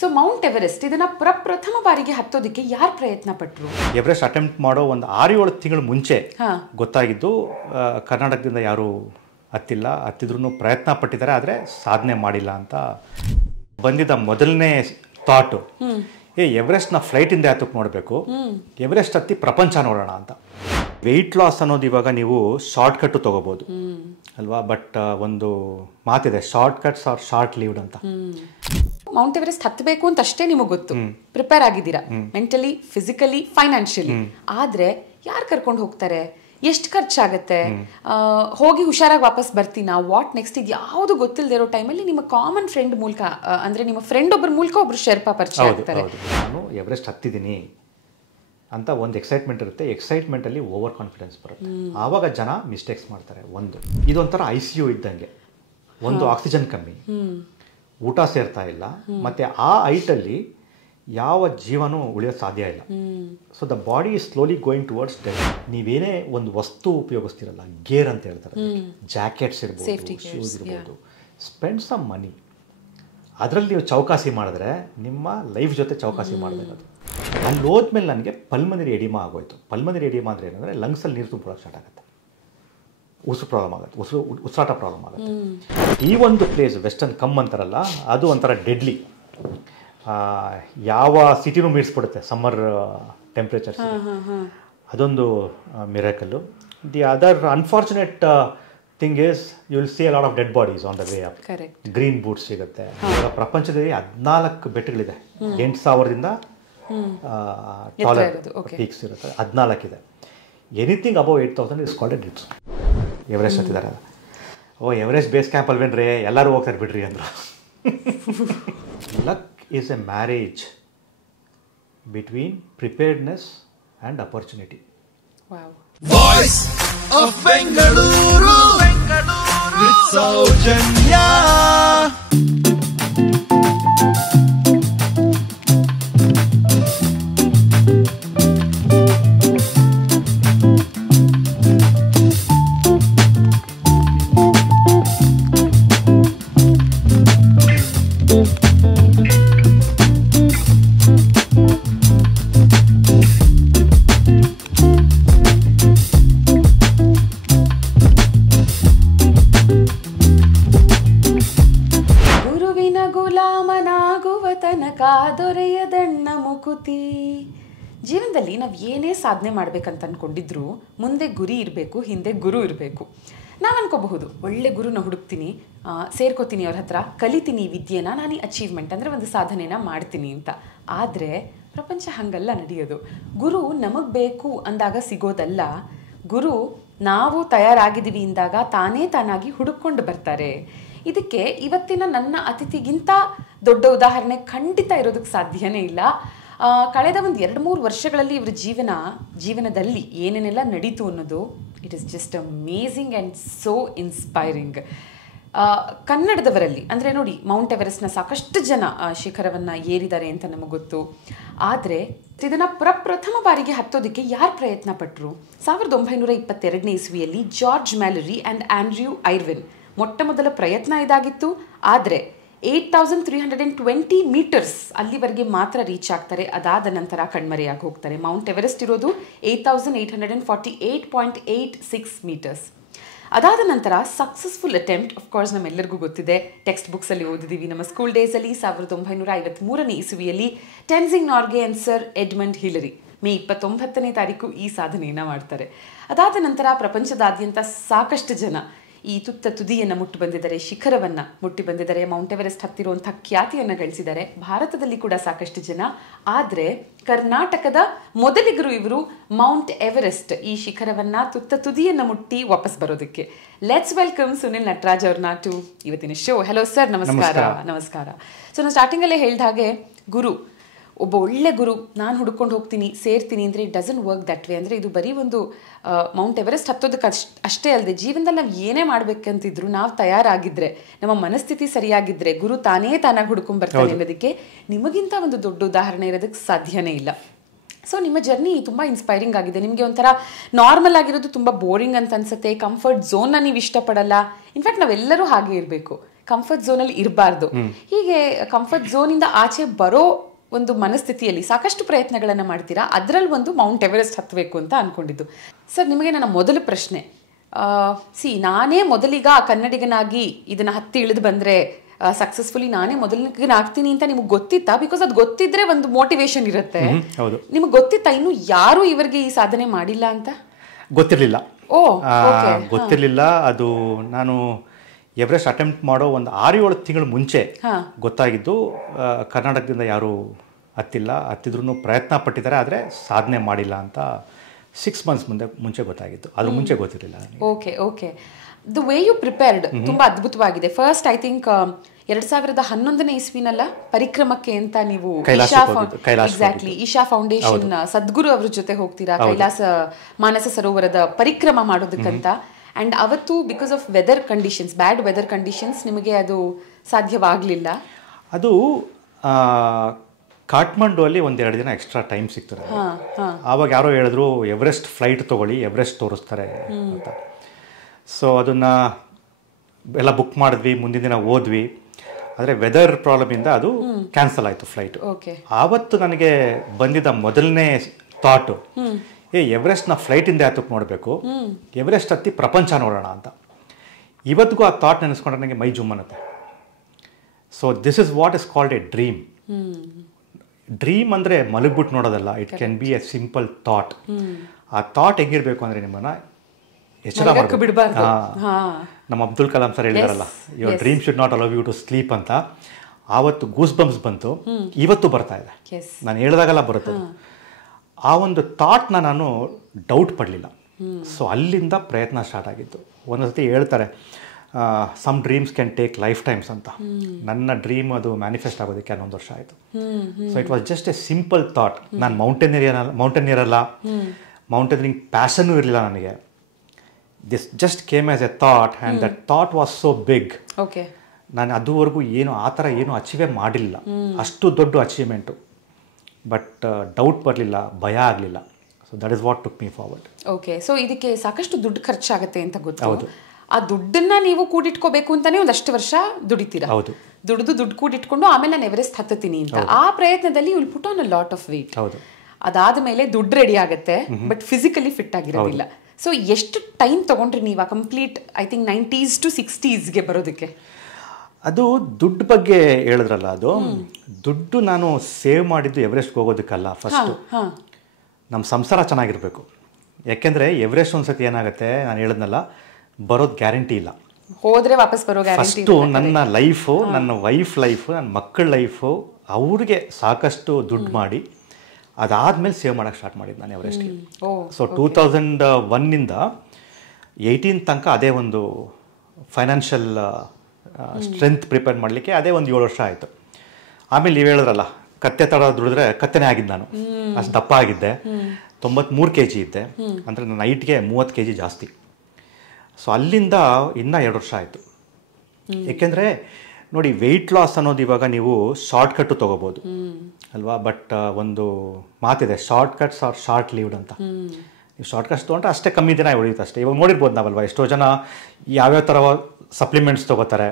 So Mount Everest ಇದನ್ನ ಪ್ರಪ್ರಥಮ ಬಾರಿಗೆ ಹತ್ತೋದಕ್ಕೆ ಯಾರು ಪ್ರಯತ್ನ ಪಟ್ಟರು? ಎವರೆಸ್ಟ್ ಅಟೆಂಪ್ಟ್ ಮಾಡೋ ಒಂದು 6-7 ತಿಂಗಳು ಮುಂಚೆ ಗೊತ್ತಾಗಿದ್ದು ಕರ್ನಾಟಕದಿಂದ ಯಾರು ಹತ್ತಿದ್ರೂ ಪ್ರಯತ್ನ ಪಟ್ಟಿದ್ದಾರೆ, ಆದರೆ ಸಾಧನೆ ಮಾಡಿಲ್ಲ ಅಂತ ಬಂದಿದ್ದ ಮೊದಲನೇ ಥಾಟು, ಎವರೆಸ್ಟ್ನ ಫ್ಲೈಟಿಂದ ಯಾತಕ್ಕೆ ನೋಡಬೇಕು, ಎವರೆಸ್ಟ್ ಹತ್ತಿ ಪ್ರಪಂಚ ನೋಡೋಣ ಅಂತ. ವೆಯ್ಟ್ ಲಾಸ್ ಅನ್ನೋದು ಇವಾಗ ನೀವು ಶಾರ್ಟ್ಕಟ್ಟು ತೊಗೋಬೋದು ಅಲ್ವಾ, ಬಟ್ ಒಂದು ಮಾತಿದೆ, ಶಾರ್ಟ್ಕಟ್ಸ್ ಆರ್ ಶಾರ್ಟ್ ಲೀವ್ಡ್ ಅಂತ. ಮೌಂಟ್ ಎವರೆಸ್ಟ್ ಹತ್ತಬೇಕು ಅಂತ ಅಷ್ಟೇ ನಿಮಗೆ ಗೊತ್ತು, ಪ್ರಿಪೇರ್ ಆಗಿದ್ದೀರಾ ಮೆಂಟಲಿ, ಫಿಸಿಕಲಿ, ಫೈನಾನ್ಷಿಯಲಿ. ಆದ್ರೆ ಯಾರು ಕರ್ಕೊಂಡು ಹೋಗ್ತಾರೆ, ಎಷ್ಟು ಖರ್ಚಾಗತ್ತೆ, ಹೋಗಿ ಹುಷಾರಾಗಿ ವಾಪಸ್ ಬರ್ತೀನಾ, ವಾಟ್ ನೆಕ್ಸ್ಟ್, ಇದು ಯಾವುದು ಗೊತ್ತಿಲ್ಲದೆ ಇರೋ ಟೈಮಲ್ಲಿ ನಿಮ್ಮ ಕಾಮನ್ ಫ್ರೆಂಡ್ ಮೂಲಕ, ಅಂದ್ರೆ ನಿಮ್ಮ ಫ್ರೆಂಡ್ ಒಬ್ಬರ ಮೂಲಕ ಒಬ್ರು ಶೆರ್ಪಾ ಪರಿಚಯ ಆಗ್ತಾರೆ. ನಾನು ಎವರೆಸ್ಟ್ ಹತ್ತಿದ್ದೀನಿ ಅಂತ ಒಂದು ಎಕ್ಸೈಟ್ಮೆಂಟ್ ಇರುತ್ತೆ, ಎಕ್ಸೈಟ್ಮೆಂಟಲ್ಲಿ ಓವರ್ ಕಾನ್ಫಿಡೆನ್ಸ್ ಬರುತ್ತೆ, ಆವಾಗ ಜನ ಮಿಸ್ಟೇಕ್ಸ್ ಮಾಡ್ತಾರೆ. ಇದೊಂಥರ ICU ಇದ್ದಂಗೆ, ಒಂದು ಆಕ್ಸಿಜನ್ ಕಮ್ಮಿ, ಊಟ ಸೇರ್ತಾ ಇಲ್ಲ, ಮತ್ತು ಆ ಹೈಟಲ್ಲಿ ಯಾವ ಜೀವನೂ ಉಳಿಯೋದು ಸಾಧ್ಯ ಇಲ್ಲ. So the body is slowly going towards death. ನೀವೇನೇ ಒಂದು ವಸ್ತು ಉಪಯೋಗಿಸ್ತಿರಲ್ಲ, ಗೇರ್ ಅಂತ ಹೇಳ್ತಾರೆ, ಜಾಕೆಟ್ಸ್ ಇರ್ಬೋದು, ಶೂಸ್ ಇರ್ಬೋದು, ಸ್ಪೆಂಡ್ ಸಮ್ ಮನಿ. ಅದರಲ್ಲಿ ನೀವು ಚೌಕಾಸಿ ಮಾಡಿದ್ರೆ ನಿಮ್ಮ ಲೈಫ್ ಜೊತೆ ಚೌಕಾಸಿ ಮಾಡಬೇಕಾದ್ರು. ಅಲ್ಲಿ ಹೋದ್ಮೇಲೆ ನನಗೆ ಪಲ್ಮನರಿ ಎಡಿಮಾ ಆಗೋಯ್ತು. ಪಲ್ಮನರಿ ಎಡಿಮಾ ಅಂದರೆ ಏನಂದರೆ ಲಂಗ್ಸಲ್ಲಿ ನೀರು ತುಂಬಿಕೊಳ್ಳೋಕೆ ಸ್ಟಾರ್ಟ್ ಆಗುತ್ತೆ, ಉಸಿರು ಪ್ರಾಬ್ಲಮ್ ಆಗುತ್ತೆ, ಉಸಿರಾಟ ಪ್ರಾಬ್ಲಮ್ ಆಗುತ್ತೆ. ಈ ಒಂದು ಪ್ಲೇಸ್ ವೆಸ್ಟರ್ನ್ ಕಮ್ ಅಂತಾರಲ್ಲ, ಅದು ಒಂಥರ ಡೆಡ್ಲಿ. ಯಾವ ಸಿಟಿನೂ ಮೀರಿಸ್ಬಿಡುತ್ತೆ ಸಮ್ಮರ್ ಟೆಂಪ್ರೇಚರ್ಸ್. ಅದೊಂದು miracle. The other unfortunate thing is you will see a lot of dead bodies on the way up. Green boots ಸಿಗುತ್ತೆ. ಪ್ರಪಂಚದಲ್ಲಿ 14 ಬೆಟ್ಟಗಳಿದೆ, 8,000ದಿಂದ ಪೀಕ್ಸ್ ಇರುತ್ತೆ, 14 ಇದೆ. Anything above 8,000 is called a dits. Everest ಹತ್ತಿದ್ದಾರೆ. ಎವರೆಸ್ಟ್ ಬೇಸ್ ಕ್ಯಾಂಪ್ ಅಲ್ವೇನ್ರಿ, ಎಲ್ಲರೂ ಹೋಗ್ತಾರೆ ಬಿಡ್ರಿ ಅಂದರು. Luck is a marriage between preparedness and opportunity. Wow. Voice of Bengaluru, with Saujanya. ದೊರೆಯದಣ್ಣ ಮುಕುತಿ. ಜೀವನದಲ್ಲಿ ನಾವು ಏನೇ ಸಾಧನೆ ಮಾಡ್ಬೇಕಂತ ಅನ್ಕೊಂಡಿದ್ರು ಮುಂದೆ ಗುರಿ ಇರಬೇಕು, ಹಿಂದೆ ಗುರು ಇರಬೇಕು. ನಾವು ಅನ್ಕೋಬಹುದು, ಒಳ್ಳೆ ಗುರುನ ಹುಡುಕ್ತೀನಿ, ಸೇರ್ಕೋತೀನಿ, ಅವ್ರ ಹತ್ರ ಕಲಿತೀನಿ ವಿದ್ಯೆನ, ನಾನು ಈ ಅಚೀವ್ಮೆಂಟ್ ಅಂದರೆ ಒಂದು ಸಾಧನೆನ ಮಾಡ್ತೀನಿ ಅಂತ. ಆದರೆ ಪ್ರಪಂಚ ಹಂಗಲ್ಲ ನಡೆಯೋದು. ಗುರು ನಮಗೆ ಬೇಕು ಅಂದಾಗ ಸಿಗೋದಲ್ಲ, ಗುರು ನಾವು ತಯಾರಾಗಿದ್ದೀವಿ ಅಂದಾಗ ತಾನಾಗಿ ಹುಡುಕೊಂಡು ಬರ್ತಾರೆ. ಇದಕ್ಕೆ ಇವತ್ತಿನ ನನ್ನ ಅತಿಥಿಗಿಂತ ದೊಡ್ಡ ಉದಾಹರಣೆ ಖಂಡಿತ ಇರೋದಕ್ಕೆ ಸಾಧ್ಯನೇ ಇಲ್ಲ. ಕಳೆದ ಒಂದು 2-3 ವರ್ಷಗಳಲ್ಲಿ ಇವರ ಜೀವನದಲ್ಲಿ ಏನೇನೆಲ್ಲ ನಡೀತು ಅನ್ನೋದು, it is just amazing and so inspiring. ಕನ್ನಡದವರಲ್ಲಿ ಅಂದರೆ ನೋಡಿ, ಮೌಂಟ್ ಎವರೆಸ್ಟ್ನ ಸಾಕಷ್ಟು ಜನ ಶಿಖರವನ್ನು ಏರಿದ್ದಾರೆ ಅಂತ ನಮಗೆ ಗೊತ್ತು. ಆದರೆ ಇದನ್ನು ಪ್ರಪ್ರಥಮ ಬಾರಿಗೆ ಹತ್ತೋದಕ್ಕೆ ಯಾರು ಪ್ರಯತ್ನ ಪಟ್ಟರು? 1922ನೇ ಇಸ್ವಿಯಲ್ಲಿ ಜಾರ್ಜ್ ಮ್ಯಾಲರಿ ಆ್ಯಂಡ್ ಆಂಡ್ರ್ಯೂ ಐರ್ವಿನ್ ಮೊಟ್ಟ ಮೊದಲ ಪ್ರಯತ್ನ ಇದಾಗಿತ್ತು. ಆದರೆ 8,320 ಮೀಟರ್ಸ್ ಅಲ್ಲಿವರೆಗೆ ಮಾತ್ರ ರೀಚ್ ಆಗ್ತಾರೆ. ಅದಾದ ನಂತರ ಕಣ್ಮರೆಯಾಗಿ ಹೋಗ್ತಾರೆ. ಮೌಂಟ್ ಎವರೆಸ್ಟ್ ಇರೋದು 8,848.86 ಮೀಟರ್ಸ್. ಅದಾದ ನಂತರ ಸಕ್ಸಸ್ಫುಲ್ ಅಟೆಂಪ್ಟ್, ಆಫ್ಕೋರ್ಸ್ ನಮ್ಮೆಲ್ಲರಿಗೂ ಗೊತ್ತಿದೆ, ಟೆಕ್ಸ್ಟ್ ಬುಕ್ಸಲ್ಲಿ ಓದಿದ್ದೀವಿ ನಮ್ಮ ಸ್ಕೂಲ್ ಡೇಸಲ್ಲಿ. 1953ನೇ ಇಸ್ವಿಯಲ್ಲಿ Tenzing Norgay and sir Edmund Hillary May 29ನೇ ತಾರೀಕು ಈ ಸಾಧನೆಯನ್ನು ಮಾಡ್ತಾರೆ. ಅದಾದ ನಂತರ ಪ್ರಪಂಚದಾದ್ಯಂತ ಸಾಕಷ್ಟು ಜನ ಈ ತುದಿಯನ್ನು ಮುಟ್ಟಿ ಬಂದಿದ್ದಾರೆ, ಶಿಖರವನ್ನು ಮುಟ್ಟಿ ಬಂದಿದ್ದಾರೆ, ಮೌಂಟ್ ಎವರೆಸ್ಟ್ ಹತ್ತಿರುವಂಥ ಖ್ಯಾತಿಯನ್ನು ಗಳಿಸಿದ್ದಾರೆ. ಭಾರತದಲ್ಲಿ ಕೂಡ ಸಾಕಷ್ಟು ಜನ. ಆದರೆ ಕರ್ನಾಟಕದ ಮೊದಲಿಗರು ಇವರು ಮೌಂಟ್ ಎವರೆಸ್ಟ್ ಈ ಶಿಖರವನ್ನು ತುದಿಯನ್ನು ಮುಟ್ಟಿ ವಾಪಸ್ ಬರೋದಕ್ಕೆ. ಲೆಟ್ಸ್ ವೆಲ್ಕಮ್ ಸುನಿಲ್ ನಟರಾಜ್ ಅವ್ರನ್ನ ಟು ಇವತ್ತಿನ ಶೋ. ಹೆಲೋ ಸರ್, ನಮಸ್ಕಾರ. ನಮಸ್ಕಾರ. ಸೊ ನಾನು ಸ್ಟಾರ್ಟಿಂಗಲ್ಲೇ ಹೇಳಿದ ಹಾಗೆ, ಗುರು, ಒಬ್ಬ ಒಳ್ಳೆ ಗುರು ನಾನು ಹುಡ್ಕೊಂಡು ಹೋಗ್ತೀನಿ, ಸೇರ್ತೀನಿ ಅಂದರೆ it doesn't work that way. ಅಂದರೆ ಇದು ಬರೀ ಒಂದು ಮೌಂಟ್ ಎವರೆಸ್ಟ್ ಹತ್ತೋದಕ್ಕೆ ಅಷ್ಟೇ ಅಲ್ಲದೆ ಜೀವನದಲ್ಲಿ ನಾವು ಏನೇ ಮಾಡ್ಬೇಕಂತಿದ್ರು ನಾವು ತಯಾರಾಗಿದ್ದರೆ, ನಮ್ಮ ಮನಸ್ಥಿತಿ ಸರಿಯಾಗಿದ್ದರೆ ಗುರು ತಾನಾಗಿ ಹುಡ್ಕೊಂಡು ಬರ್ತಾನೆ ಅನ್ನೋದಕ್ಕೆ ನಿಮಗಿಂತ ಒಂದು ದೊಡ್ಡ ಉದಾಹರಣೆ ಇರೋದಕ್ಕೆ ಸಾಧ್ಯನೇ ಇಲ್ಲ. ಸೊ ನಿಮ್ಮ ಜರ್ನಿ ತುಂಬ ಇನ್ಸ್ಪೈರಿಂಗ್ ಆಗಿದೆ. ನಿಮಗೆ ಒಂಥರ ನಾರ್ಮಲ್ ಆಗಿರೋದು ತುಂಬ ಬೋರಿಂಗ್ ಅಂತ ಅನ್ಸುತ್ತೆ, ಕಂಫರ್ಟ್ ಝೋನ್ನ ನೀವು ಇಷ್ಟಪಡಲ್ಲ. ಇನ್ಫ್ಯಾಕ್ಟ್ ನಾವೆಲ್ಲರೂ ಹಾಗೆ ಇರಬೇಕು, ಕಂಫರ್ಟ್ ಝೋನಲ್ಲಿ ಇರಬಾರ್ದು. ಹೀಗೆ ಕಂಫರ್ಟ್ ಝೋನಿಂದ ಆಚೆ ಬರೋ ಒಂದು ಮನಸ್ಥಿತಿಯಲ್ಲಿ ಸಾಕಷ್ಟು ಪ್ರಯತ್ನಗಳನ್ನು ಮಾಡ್ತೀರಾ. ಅದರಲ್ಲಿ ಒಂದು ಮೌಂಟ್ ಎವರೆಸ್ಟ್ ಹತ್ತಬೇಕು ಅಂತ ಅನ್ಕೊಂಡಿದ್ದು. ಸರ್, ನಿಮಗೆ ನನ್ನ ಮೊದಲ ಪ್ರಶ್ನೆ, ನಾನೇ ಮೊದಲಿಗ ಕನ್ನಡಿಗನಾಗಿ ಇದನ್ನ ಹತ್ತಿ ಇಳಿದು ಬಂದರೆ ಸಕ್ಸಸ್ಫುಲಿ ನಾನೇ ಮೊದಲಿನಾಗ್ತೀನಿ ಅಂತ ನಿಮಗೆ ಗೊತ್ತಿತ್ತಾ? ಬಿಕಾಸ್ ಅದು ಗೊತ್ತಿದ್ರೆ ಒಂದು ಮೋಟಿವೇಶನ್ ಇರುತ್ತೆ. ನಿಮಗೆ ಗೊತ್ತಿತ್ತಾ ಇನ್ನು ಯಾರು ಇವರಿಗೆ ಈ ಸಾಧನೆ ಮಾಡಿಲ್ಲ ಅಂತ? ಗೊತ್ತಿರಲಿಲ್ಲ. ಗೊತ್ತಿರಲಿಲ್ಲ. ಅದು ನಾನು ಎವರೆಸ್ಟ್ ಅಟೆಂಪ್ಟ್ ಮಾಡೋ ಒಂದು 6-7 ತಿಂಗಳು ಮುಂಚೆ ಗೊತ್ತಾಗಿದ್ದು. ಕರ್ನಾಟಕದಿಂದ ಯಾರು ಹತ್ತಿದ್ರು ಪ್ರಯತ್ನ ಪಟ್ಟಿದ್ದಾರೆ, ಆದರೆ ಸಾಧನೆ ಮಾಡಿಲ್ಲ ಅಂತ 6 ಮಂತ್ಸ್ ಮುಂಚೆ ಗೊತ್ತಾಗಿತ್ತು. ಅದ್ರ ಮುಂಚೆ ಗೊತ್ತಿರಲಿಲ್ಲ. Okay. The way you prepared ತುಂಬಾ ಅದ್ಭುತವಾಗಿದೆ. ಫಸ್ಟ್ ಐ ಥಿಂಕ್ 2011ನೇ ಇಸ್ವಿನಲ್ಲ ಪರಿಕ್ರಮಕ್ಕೆ ಅಂತ ನೀವು ಈಶಾ ಫೌಂಡೇಶನ್ ಸದ್ಗುರು ಅವ್ರ ಜೊತೆ ಹೋಗ್ತೀರಾ ಕೈಲಾಸ ಮಾನಸ ಸರೋವರದ ಪರಿಕ್ರಮ ಮಾಡೋದಕ್ಕಂತ. ಅಂಡ್ ಅವತ್ತು because of bad weather conditions ನಿಮಗೆ ಅದು ಸಾಧ್ಯವಾಗಲಿಲ್ಲ. ಅದು ಕಾಠ್ಮಂಡು ಅಲ್ಲಿ 1-2 ದಿನ ಎಕ್ಸ್ಟ್ರಾ ಟೈಮ್ ಸಿಗ್ತಾರೆ. ಆವಾಗ ಯಾರೋ ಹೇಳಿದ್ರು ಎವರೆಸ್ಟ್ ಫ್ಲೈಟ್ ತಗೊಳ್ಳಿ, ಎವರೆಸ್ಟ್ ತೋರಿಸ್ತಾರೆ ಅಂತ. ಸೊ ಅದನ್ನು ಎಲ್ಲ ಬುಕ್ ಮಾಡಿದ್ವಿ, ಮುಂದಿನ ದಿನ ಹೋದ್ವಿ. ಆದರೆ ವೆದರ್ ಪ್ರಾಬ್ಲಮಿಂದ ಅದು ಕ್ಯಾನ್ಸಲ್ ಆಯಿತು ಫ್ಲೈಟ್. ಆವತ್ತು ನನಗೆ ಬಂದಿದ್ದ ಮೊದಲನೇ ಥಾಟು, ಎವರೆಸ್ಟ್ನ ಫ್ಲೈಟಿಂದ ಯಾತಕ್ಕೆ ನೋಡಬೇಕು, ಎವರೆಸ್ಟ್ ಹತ್ತಿ ಪ್ರಪಂಚ ನೋಡೋಣ ಅಂತ. ಇವತ್ತಿಗೂ ಆ ಥಾಟ್ ನೆನೆಸ್ಕೊಂಡ್ರೆ ನನಗೆ ಮೈ ಜುಮ್ ಅನ್ನತ್ತೆ. So this is what is called a dream. Dream ಅಂದರೆ ಮಲಗ್ಬಿಟ್ಟು ನೋಡೋದಲ್ಲ. It can be a simple thought. ಆ ಥಾಟ್ ಹೆಂಗಿರ್ಬೇಕು ಅಂದರೆ ನಿಮ್ಮನ್ನು ಎಚ್ಚರ ಮಾಡಬೇಕು. ನಮ್ಮ ಅಬ್ದುಲ್ ಕಲಾಂ ಸರ್ ಹೇಳಿದಾರಲ್ಲ, your dream should not allow you to sleep ಅಂತ. ಆವತ್ತು ಗೂಸ್ ಬಂಪ್ಸ್ ಬಂತು, ಇವತ್ತು ಬರ್ತಾ ಇದೆ. ನಾನು ಹೇಳಿದಾಗೆಲ್ಲ ಬರುತ್ತೆ. ಆ ಒಂದು ಥಾಟ್ನ ನಾನು ಡೌಟ್ ಪಡಲಿಲ್ಲ. ಸೊ ಅಲ್ಲಿಂದ ಪ್ರಯತ್ನ ಸ್ಟಾರ್ಟ್ ಆಗಿತ್ತು. ಒಂದೊಂದ್ಸತಿ ಹೇಳ್ತಾರೆ some dreams can take life times ಅಂತ. ನನ್ನ ಡ್ರೀಮ್ ಅದು ಮ್ಯಾನಿಫೆಸ್ಟ್ ಆಗೋದಕ್ಕೆ 11 ವರ್ಷ ಆಯಿತು. So it was just a simple thought. ನಾನು ಮೌಂಟೇನಿಯರ್ ಅಲ್ಲ, ಮೌಂಟೇನಿಯರಿಂಗ್ ಪ್ಯಾಷನ್ನೂ ಇರಲಿಲ್ಲ ನನಗೆ. This just came as a thought and that thought was so big. ನಾನು ಅದುವರೆಗೂ ಆ ಥರ ಏನು ಅಚೀವೇ ಮಾಡಿಲ್ಲ. ಅಷ್ಟು ದೊಡ್ಡ ಅಚೀವ್ಮೆಂಟು. ಬಟ್ ಡೌಟ್ ಬರಲಿಲ್ಲ, ಭಯ ಆಗಲಿಲ್ಲ. So that is what took me forward. Okay. So ಇದಕ್ಕೆ ಸಾಕಷ್ಟು ದುಡ್ಡು ಖರ್ಚಾಗುತ್ತೆ ಅಂತ ಗೊತ್ತು. ಆ ದುಡ್ಡನ್ನ ನೀವು ಕೂಡಿಟ್ಕೋಬೇಕು ಅಂತಾನೆ ಒಂದಷ್ಟು ವರ್ಷ ದುಡಿತೀರಾ. ದುಡ್ಡು ಕೂಡಿಟ್ಕೊಂಡು ಆಮೇಲೆ ನಾನು ಎವರೆಸ್ಟ್ ಹತ್ತತೀನಿ ಅಂತ. ಆ ಪ್ರಯತ್ನದಲ್ಲಿ will put on a lot of wait. ಅದಾದ ಮೇಲೆ ದುಡ್ಡು ರೆಡಿ ಆಗುತ್ತೆ, ಬಟ್ ಫಿಸಿಕಲಿ ಫಿಟ್ ಆಗಿರೋದಿಲ್ಲ. ಸೊ ಎಷ್ಟು ಟೈಮ್ ತಗೊಂಡ್ರಿ ನೀವು complete I think 90s to 60s ಬರೋದಕ್ಕೆ? ಅದು ದುಡ್ಡು ಬಗ್ಗೆ ಹೇಳಿದ್ರಲ್ಲ, ಅದು ದುಡ್ಡು ನಾನು ಸೇವ್ ಮಾಡಿದ್ದು ಎವರೆಸ್ಟ್ಗೆ ಹೋಗೋದಕ್ಕಲ್ಲ. ಫಸ್ಟು ನಮ್ಮ ಸಂಸಾರ ಚೆನ್ನಾಗಿರಬೇಕು. ಯಾಕೆಂದರೆ ಎವರೆಸ್ಟ್ ಒಂದ್ಸತಿ ಏನಾಗುತ್ತೆ, ನಾನು ಹೇಳಿದ್ನಲ್ಲ, ಬರೋದು ಗ್ಯಾರಂಟಿ ಇಲ್ಲ. ಹೋದರೆ ವಾಪಸ್ ಬರೋ ಗ್ಯಾರಂಟಿ. ಫಸ್ಟು ನನ್ನ ಲೈಫು, ನನ್ನ ವೈಫ್ ಲೈಫು, ನನ್ನ ಮಕ್ಕಳ ಲೈಫು, ಅವ್ರಿಗೆ ಸಾಕಷ್ಟು ದುಡ್ಡು ಮಾಡಿ ಅದಾದಮೇಲೆ ಸೇವ್ ಮಾಡೋಕ್ಕೆ ಸ್ಟಾರ್ಟ್ ಮಾಡಿದ್ದು ನಾನು ಎವರೆಸ್ಟ್ಗೆ. ಸೊ 2001ನಿಂದ 18 ತನಕ ಅದೇ ಒಂದು ಫೈನಾನ್ಷಿಯಲ್ ಸ್ಟ್ರೆಂತ್ ಪ್ರಿಪೇರ್ ಮಾಡಲಿಕ್ಕೆ ಅದೇ ಒಂದು 7 ವರ್ಷ ಆಯಿತು. ಆಮೇಲೆ ನೀವು ಹೇಳಿದ್ರಲ್ಲ, ಕತ್ತೆ ತಡ ದುಡಿದ್ರೆ ಕತ್ತೆನೇ ಆಗಿದ್ದು ನಾನು. ಅಷ್ಟು ದಪ್ಪ ಆಗಿದ್ದೆ. 93 kg ಇದ್ದೆ. ಅಂದರೆ ನನ್ನ ಹೈಟ್ಗೆ 30 kg ಜಾಸ್ತಿ. ಸೊ ಅಲ್ಲಿಂದ ಇನ್ನೂ 2 ವರ್ಷ ಆಯಿತು. ಏಕೆಂದರೆ ನೋಡಿ, ವೆಯ್ಟ್ ಲಾಸ್ ಅನ್ನೋದು ಇವಾಗ ನೀವು ಶಾರ್ಟ್ಕಟ್ಟು ತೊಗೋಬೋದು ಅಲ್ವಾ. ಬಟ್ ಒಂದು ಮಾತಿದೆ, short cuts are short lived ಅಂತ. ನೀವು ಶಾರ್ಟ್ ಕಟ್ಸ್ ತೊಗೊಂಡ್ರೆ ಅಷ್ಟೇ ಕಮ್ಮಿ ದಿನ ಉಳಿಯುತ್ತೆ ಅಷ್ಟೇ. ಇವಾಗ ನೋಡಿರ್ಬೋದು ನಾವಲ್ವಾ, ಎಷ್ಟೋ ಜನ ಯಾವ್ಯಾವ ಥರ ಸಪ್ಲಿಮೆಂಟ್ಸ್ ತೊಗೋತಾರೆ,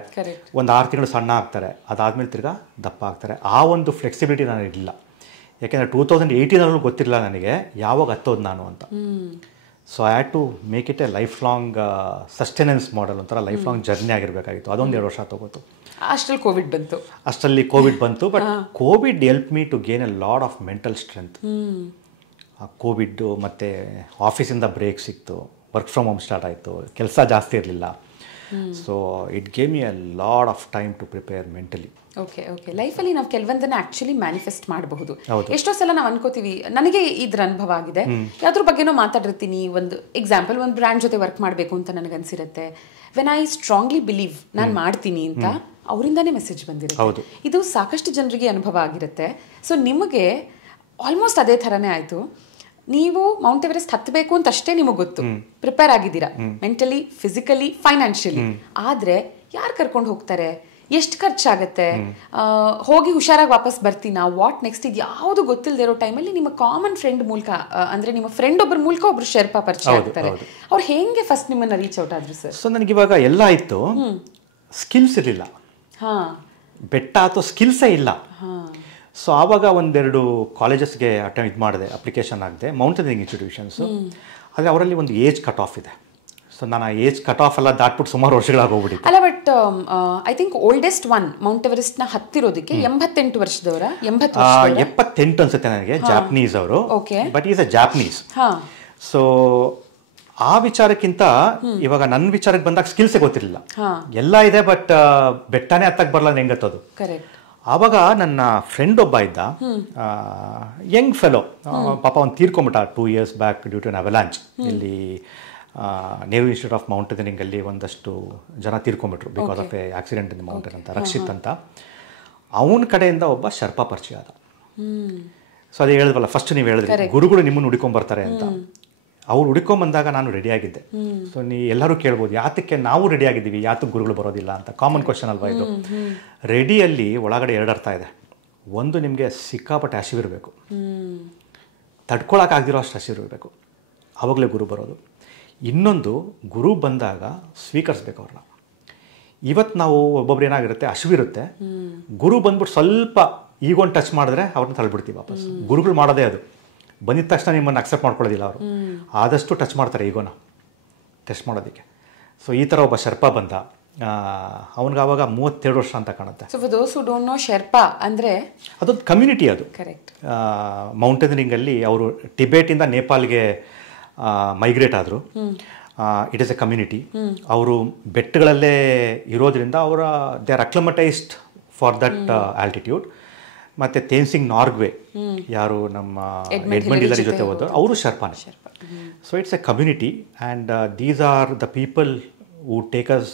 ಒಂದು 6 ತಿಂಗಳು ಸಣ್ಣ ಆಗ್ತಾರೆ, ಅದಾದಮೇಲೆ ತಿರ್ಗಾ ದಪ್ಪ ಆಗ್ತಾರೆ. ಆ ಒಂದು ಫ್ಲೆಕ್ಸಿಬಿಲಿಟಿ ನಾನು ಇರಲಿಲ್ಲ. ಯಾಕೆಂದರೆ 2018 ಗೊತ್ತಿರಲಿಲ್ಲ ನನಗೆ ಯಾವಾಗ ಹತ್ತೋದು ನಾನು ಅಂತ. So I had to make it a lifelong sustenance model, ಒಂಥರ ಲೈಫ್ ಲಾಂಗ್ ಜರ್ನಿ ಆಗಿರಬೇಕಾಗಿತ್ತು. ಅದೊಂದು 2 ವರ್ಷ ತೊಗೋತು. ಅಷ್ಟರಲ್ಲಿ ಕೋವಿಡ್ ಬಂತು. But Covid help me to gain a lot of mental strength. Covid ಮತ್ತು ಆಫೀಸಿಂದ ಬ್ರೇಕ್ ಸಿಕ್ತು, ವರ್ಕ್ ಫ್ರಮ್ ಹೋಮ್ ಸ್ಟಾರ್ಟ್ ಆಯಿತು, ಕೆಲಸ ಜಾಸ್ತಿ ಇರಲಿಲ್ಲ. So it gave me a lot of time to prepare mentally. Okay. ಲೈಫಲ್ಲಿ ನಾವು ಕೆಲವೊಂದನ್ನು ಆ್ಯಕ್ಚುಲಿ ಮ್ಯಾನಿಫೆಸ್ಟ್ ಮಾಡಬಹುದು. ಎಷ್ಟೋ ಸಲ ನಾವು ಅನ್ಕೋತೀವಿ, ನನಗೆ ಇದ್ರ ಅನುಭವ ಆಗಿದೆ, ಯಾವ್ದ್ರ ಬಗ್ಗೆನೋ ಮಾತಾಡಿರ್ತೀನಿ. ಒಂದು ಎಕ್ಸಾಂಪಲ್, ಒಂದು ಬ್ರ್ಯಾಂಡ್ ಜೊತೆ ವರ್ಕ್ ಮಾಡಬೇಕು ಅಂತ ನನಗನ್ಸಿರುತ್ತೆ. ವೆನ್ ಐ ಸ್ಟ್ರಾಂಗ್ಲಿ ಬಿಲೀವ್ ನಾನು ಮಾಡ್ತೀನಿ ಅಂತ, ಅವರಿಂದಾನೇ ಮೆಸೇಜ್ ಬಂದಿರುತ್ತೆ. ಇದು ಸಾಕಷ್ಟು ಜನರಿಗೆ ಅನುಭವ ಆಗಿರುತ್ತೆ. ಸೊ ನಿಮಗೆ ಆಲ್ಮೋಸ್ಟ್ ಅದೇ ಥರನೇ ಆಯಿತು. ನೀವು ಮೌಂಟ್ ಎವರೆಸ್ಟ್ ಹತ್ತಬೇಕು ಅಂತ ಅಷ್ಟೇ ನಿಮಗೆ ಗೊತ್ತು, ಪ್ರಿಪೇರ್ ಆಗಿದ್ದೀರಾ ಮೆಂಟಲಿ, ಫಿಸಿಕಲಿ, ಫೈನಾನ್ಷಿಯಲಿ. ಆದರೆ ಯಾರು ಕರ್ಕೊಂಡು ಹೋಗ್ತಾರೆ, ಎಷ್ಟು ಖರ್ಚಾಗತ್ತೆ, ಹೋಗಿ ಹುಷಾರಾಗಿ ವಾಪಸ್ ಬರ್ತೀನಾ, ವಾಟ್ ನೆಕ್ಸ್ಟ್, ಇದು ಯಾವುದು ಗೊತ್ತಿಲ್ಲದೆ ಇರೋ ಟೈಮಲ್ಲಿ ನಿಮ್ಮ ಕಾಮನ್ ಫ್ರೆಂಡ್ ಮೂಲಕ, ಅಂದರೆ ನಿಮ್ಮ ಫ್ರೆಂಡ್ ಒಬ್ಬರ ಮೂಲಕ ಒಬ್ರು ಶೆರ್ಪಾ ಪರಿಚಯ ಆಗ್ತಾರೆ. ಅವ್ರು ಹೆಂಗೆ ಫಸ್ಟ್ ನಿಮ್ಮನ್ನು ರೀಚ್ ಔಟ್ ಆದ್ರು ಸರ್? ಸೊ ನನಗಿವಾಗ ಎಲ್ಲ ಆಯಿತು, ಸ್ಕಿಲ್ಸ್ ಇರಲಿಲ್ಲ. ಬೆಟ್ಟ ಅಥವಾ ಸ್ಕಿಲ್ಸೇ ಇಲ್ಲ. ಸೊ ಆವಾಗ ಒಂದೆರಡು ಕಾಲೇಜಸ್ಗೆ ಇದು ಮಾಡಿದೆ, ಅಪ್ಲಿಕೇಶನ್ ಆಗಿದೆ, ಮೌಂಟೇನಿಯರಿಂಗ್ ಇನ್ಸ್ಟಿಟ್ಯೂಷನ್ಸು. ಆದರೆ ಅವರಲ್ಲಿ ಒಂದು ಏಜ್ ಕಟ್ ಆಫ್ ಇದೆ. ಸೊ ನಾನು ಆ ಏಜ್ ಕಟ್ ಆಫ್ ಎಲ್ಲ ದಾಟ್ಬಿಟ್ಟು ಸುಮಾರು ವರ್ಷಗಳಾಗೋಗ್ಬಿಟ್ಟು. ಅಲ್ಲ, but I think oldest one Mount Everest ನ ಹತ್ತಿರೋದಕ್ಕೆ 88 ವರ್ಷದವರ, 78 ಅನ್ಸುತ್ತೆ ನನಗೆ, ಜಾಪನೀಸ್ ಅವರು. But is a Japanese. So ಆ ವಿಚಾರಕ್ಕಿಂತ ಇವಾಗ ನನ್ನ ವಿಚಾರಕ್ಕೆ ಬಂದಾಗ ಸ್ಕಿಲ್ಸೇ ಗೊತ್ತಿರಲಿಲ್ಲ. ಎಲ್ಲ ಇದೆ, ಬಟ್ ಬೆಟ್ಟನೇ ಹತ್ತಕ್ಕೆ ಬರಲ್ಲ, ಹೆಂಗತ್ತದು. ಆವಾಗ ನನ್ನ ಫ್ರೆಂಡ್ ಒಬ್ಬ ಇದ್ದ, ಯಂಗ್ ಫೆಲೋ, ಪಾಪ ಅವ್ನು ತೀರ್ಕೊಂಬಿಟ್ಟ 2 years back due to an avalanche. ಇಲ್ಲಿ ನೆಹರು ಇನ್ಸ್ಟಿಟ್ಯೂಟ್ ಆಫ್ ಮೌಂಟೇನಿಯರಿಂಗ್ ಅಲ್ಲಿ ಒಂದಷ್ಟು ಜನ ತೀರ್ಕೊಂಡ್ಬಿಟ್ರು because of a accident in mountain ಅಂತ. ರಕ್ಷಿತ್ ಅಂತ, ಅವನ ಕಡೆಯಿಂದ ಒಬ್ಬ ಶರ್ಪಾ ಪರಿಚಯ ಆದ. ಸೊ ಅದೇ ಹೇಳಿದ್ವಲ್ಲ, ಫಸ್ಟ್ ನೀವು ಹೇಳಿದ್ರಿ ಗುರುಗಳು ನಿಮ್ಮನ್ನು ಹುಡ್ಕೊಂಡ್ಬರ್ತಾರೆ ಅಂತ. ಅವ್ರು ಹುಡ್ಕೊಂಬಂದಾಗ ನಾನು ರೆಡಿಯಾಗಿದ್ದೆ. ಸೊ ಎಲ್ಲರೂ ಕೇಳ್ಬೋದು, ಯಾತಕ್ಕೆ ನಾವು ರೆಡಿ ಆಗಿದ್ದೀವಿ, ಯಾತಕ್ಕೆ ಗುರುಗಳು ಬರೋದಿಲ್ಲ ಅಂತ. ಕಾಮನ್ ಕ್ವಶನ್ ಅಲ್ವಾ ಇದು. ರೆಡಿಯಲ್ಲಿ ಒಳಗಡೆ 2 ಅರ್ಥ ಇದೆ. ಒಂದು, ನಿಮಗೆ ಸಿಕ್ಕಾಪಟ್ಟೆ ಹಸಿವಿರಬೇಕು, ತಡ್ಕೊಳಕ್ಕಾಗದಿರೋ ಅಷ್ಟು ಹಸಿವಿರಬೇಕು, ಆವಾಗಲೇ ಗುರು ಬರೋದು. ಇನ್ನೊಂದು, ಗುರು ಬಂದಾಗ ಸ್ವೀಕರಿಸ್ಬೇಕು ಅವ್ರನ್ನ. ಇವತ್ತು ನಾವು ಒಬ್ಬೊಬ್ರು ಏನಾಗಿರುತ್ತೆ, ಹಸಿವಿರುತ್ತೆ, ಗುರು ಬಂದ್ಬಿಟ್ಟು ಸ್ವಲ್ಪ ಈಗೊಂದು ಟಚ್ ಮಾಡಿದ್ರೆ ಅವ್ರನ್ನ ತಳ್ಬಿಡ್ತೀವಿ ವಾಪಸ್. ಗುರುಗಳು ಮಾಡೋದೇ ಅದು. ಬಂದಿದ ತಕ್ಷಣ ನಿಮ್ಮನ್ನು ಅಕ್ಸೆಪ್ಟ್ ಮಾಡ್ಕೊಳ್ಳೋದಿಲ್ಲ ಅವರು, ಆದಷ್ಟು ಟಚ್ ಮಾಡ್ತಾರೆ ಈಗೋನ ಟೆಸ್ಟ್ ಮಾಡೋದಕ್ಕೆ. ಸೊ ಈ ಥರ ಒಬ್ಬ ಶರ್ಪಾ ಬಂದ. ಅವನಿಗೆ ಆವಾಗ 32 ವರ್ಷ ಅಂತ ಕಾಣುತ್ತೆ. So for those who don't know, Sherpa ಅಂದರೆ ಅದೊಂದು ಕಮ್ಯುನಿಟಿ. ಅದು ಕರೆಕ್ಟ್. ಮೌಂಟೇನಿಯರಿಂಗಲ್ಲಿ ಅವರು ಟಿಬೇಟಿಂದ ನೇಪಾಲ್ಗೆ ಮೈಗ್ರೇಟ್ ಆದರು. It is a community. ಅವರು ಬೆಟ್ಟಗಳಲ್ಲೇ ಇರೋದ್ರಿಂದ they are acclimatized for that altitude. ಮತ್ತು ತೇನ್ಸಿಂಗ್ ನಾರ್ಗ್ವೆ, ಯಾರು ನಮ್ಮ ಎಡ್ಮಂಡ್ ಹಿಲರಿ ಜೊತೆ ಹೋದವರು, ಅವರು ಶರ್ಪಾನೆ. So it's a community and these are the people who take us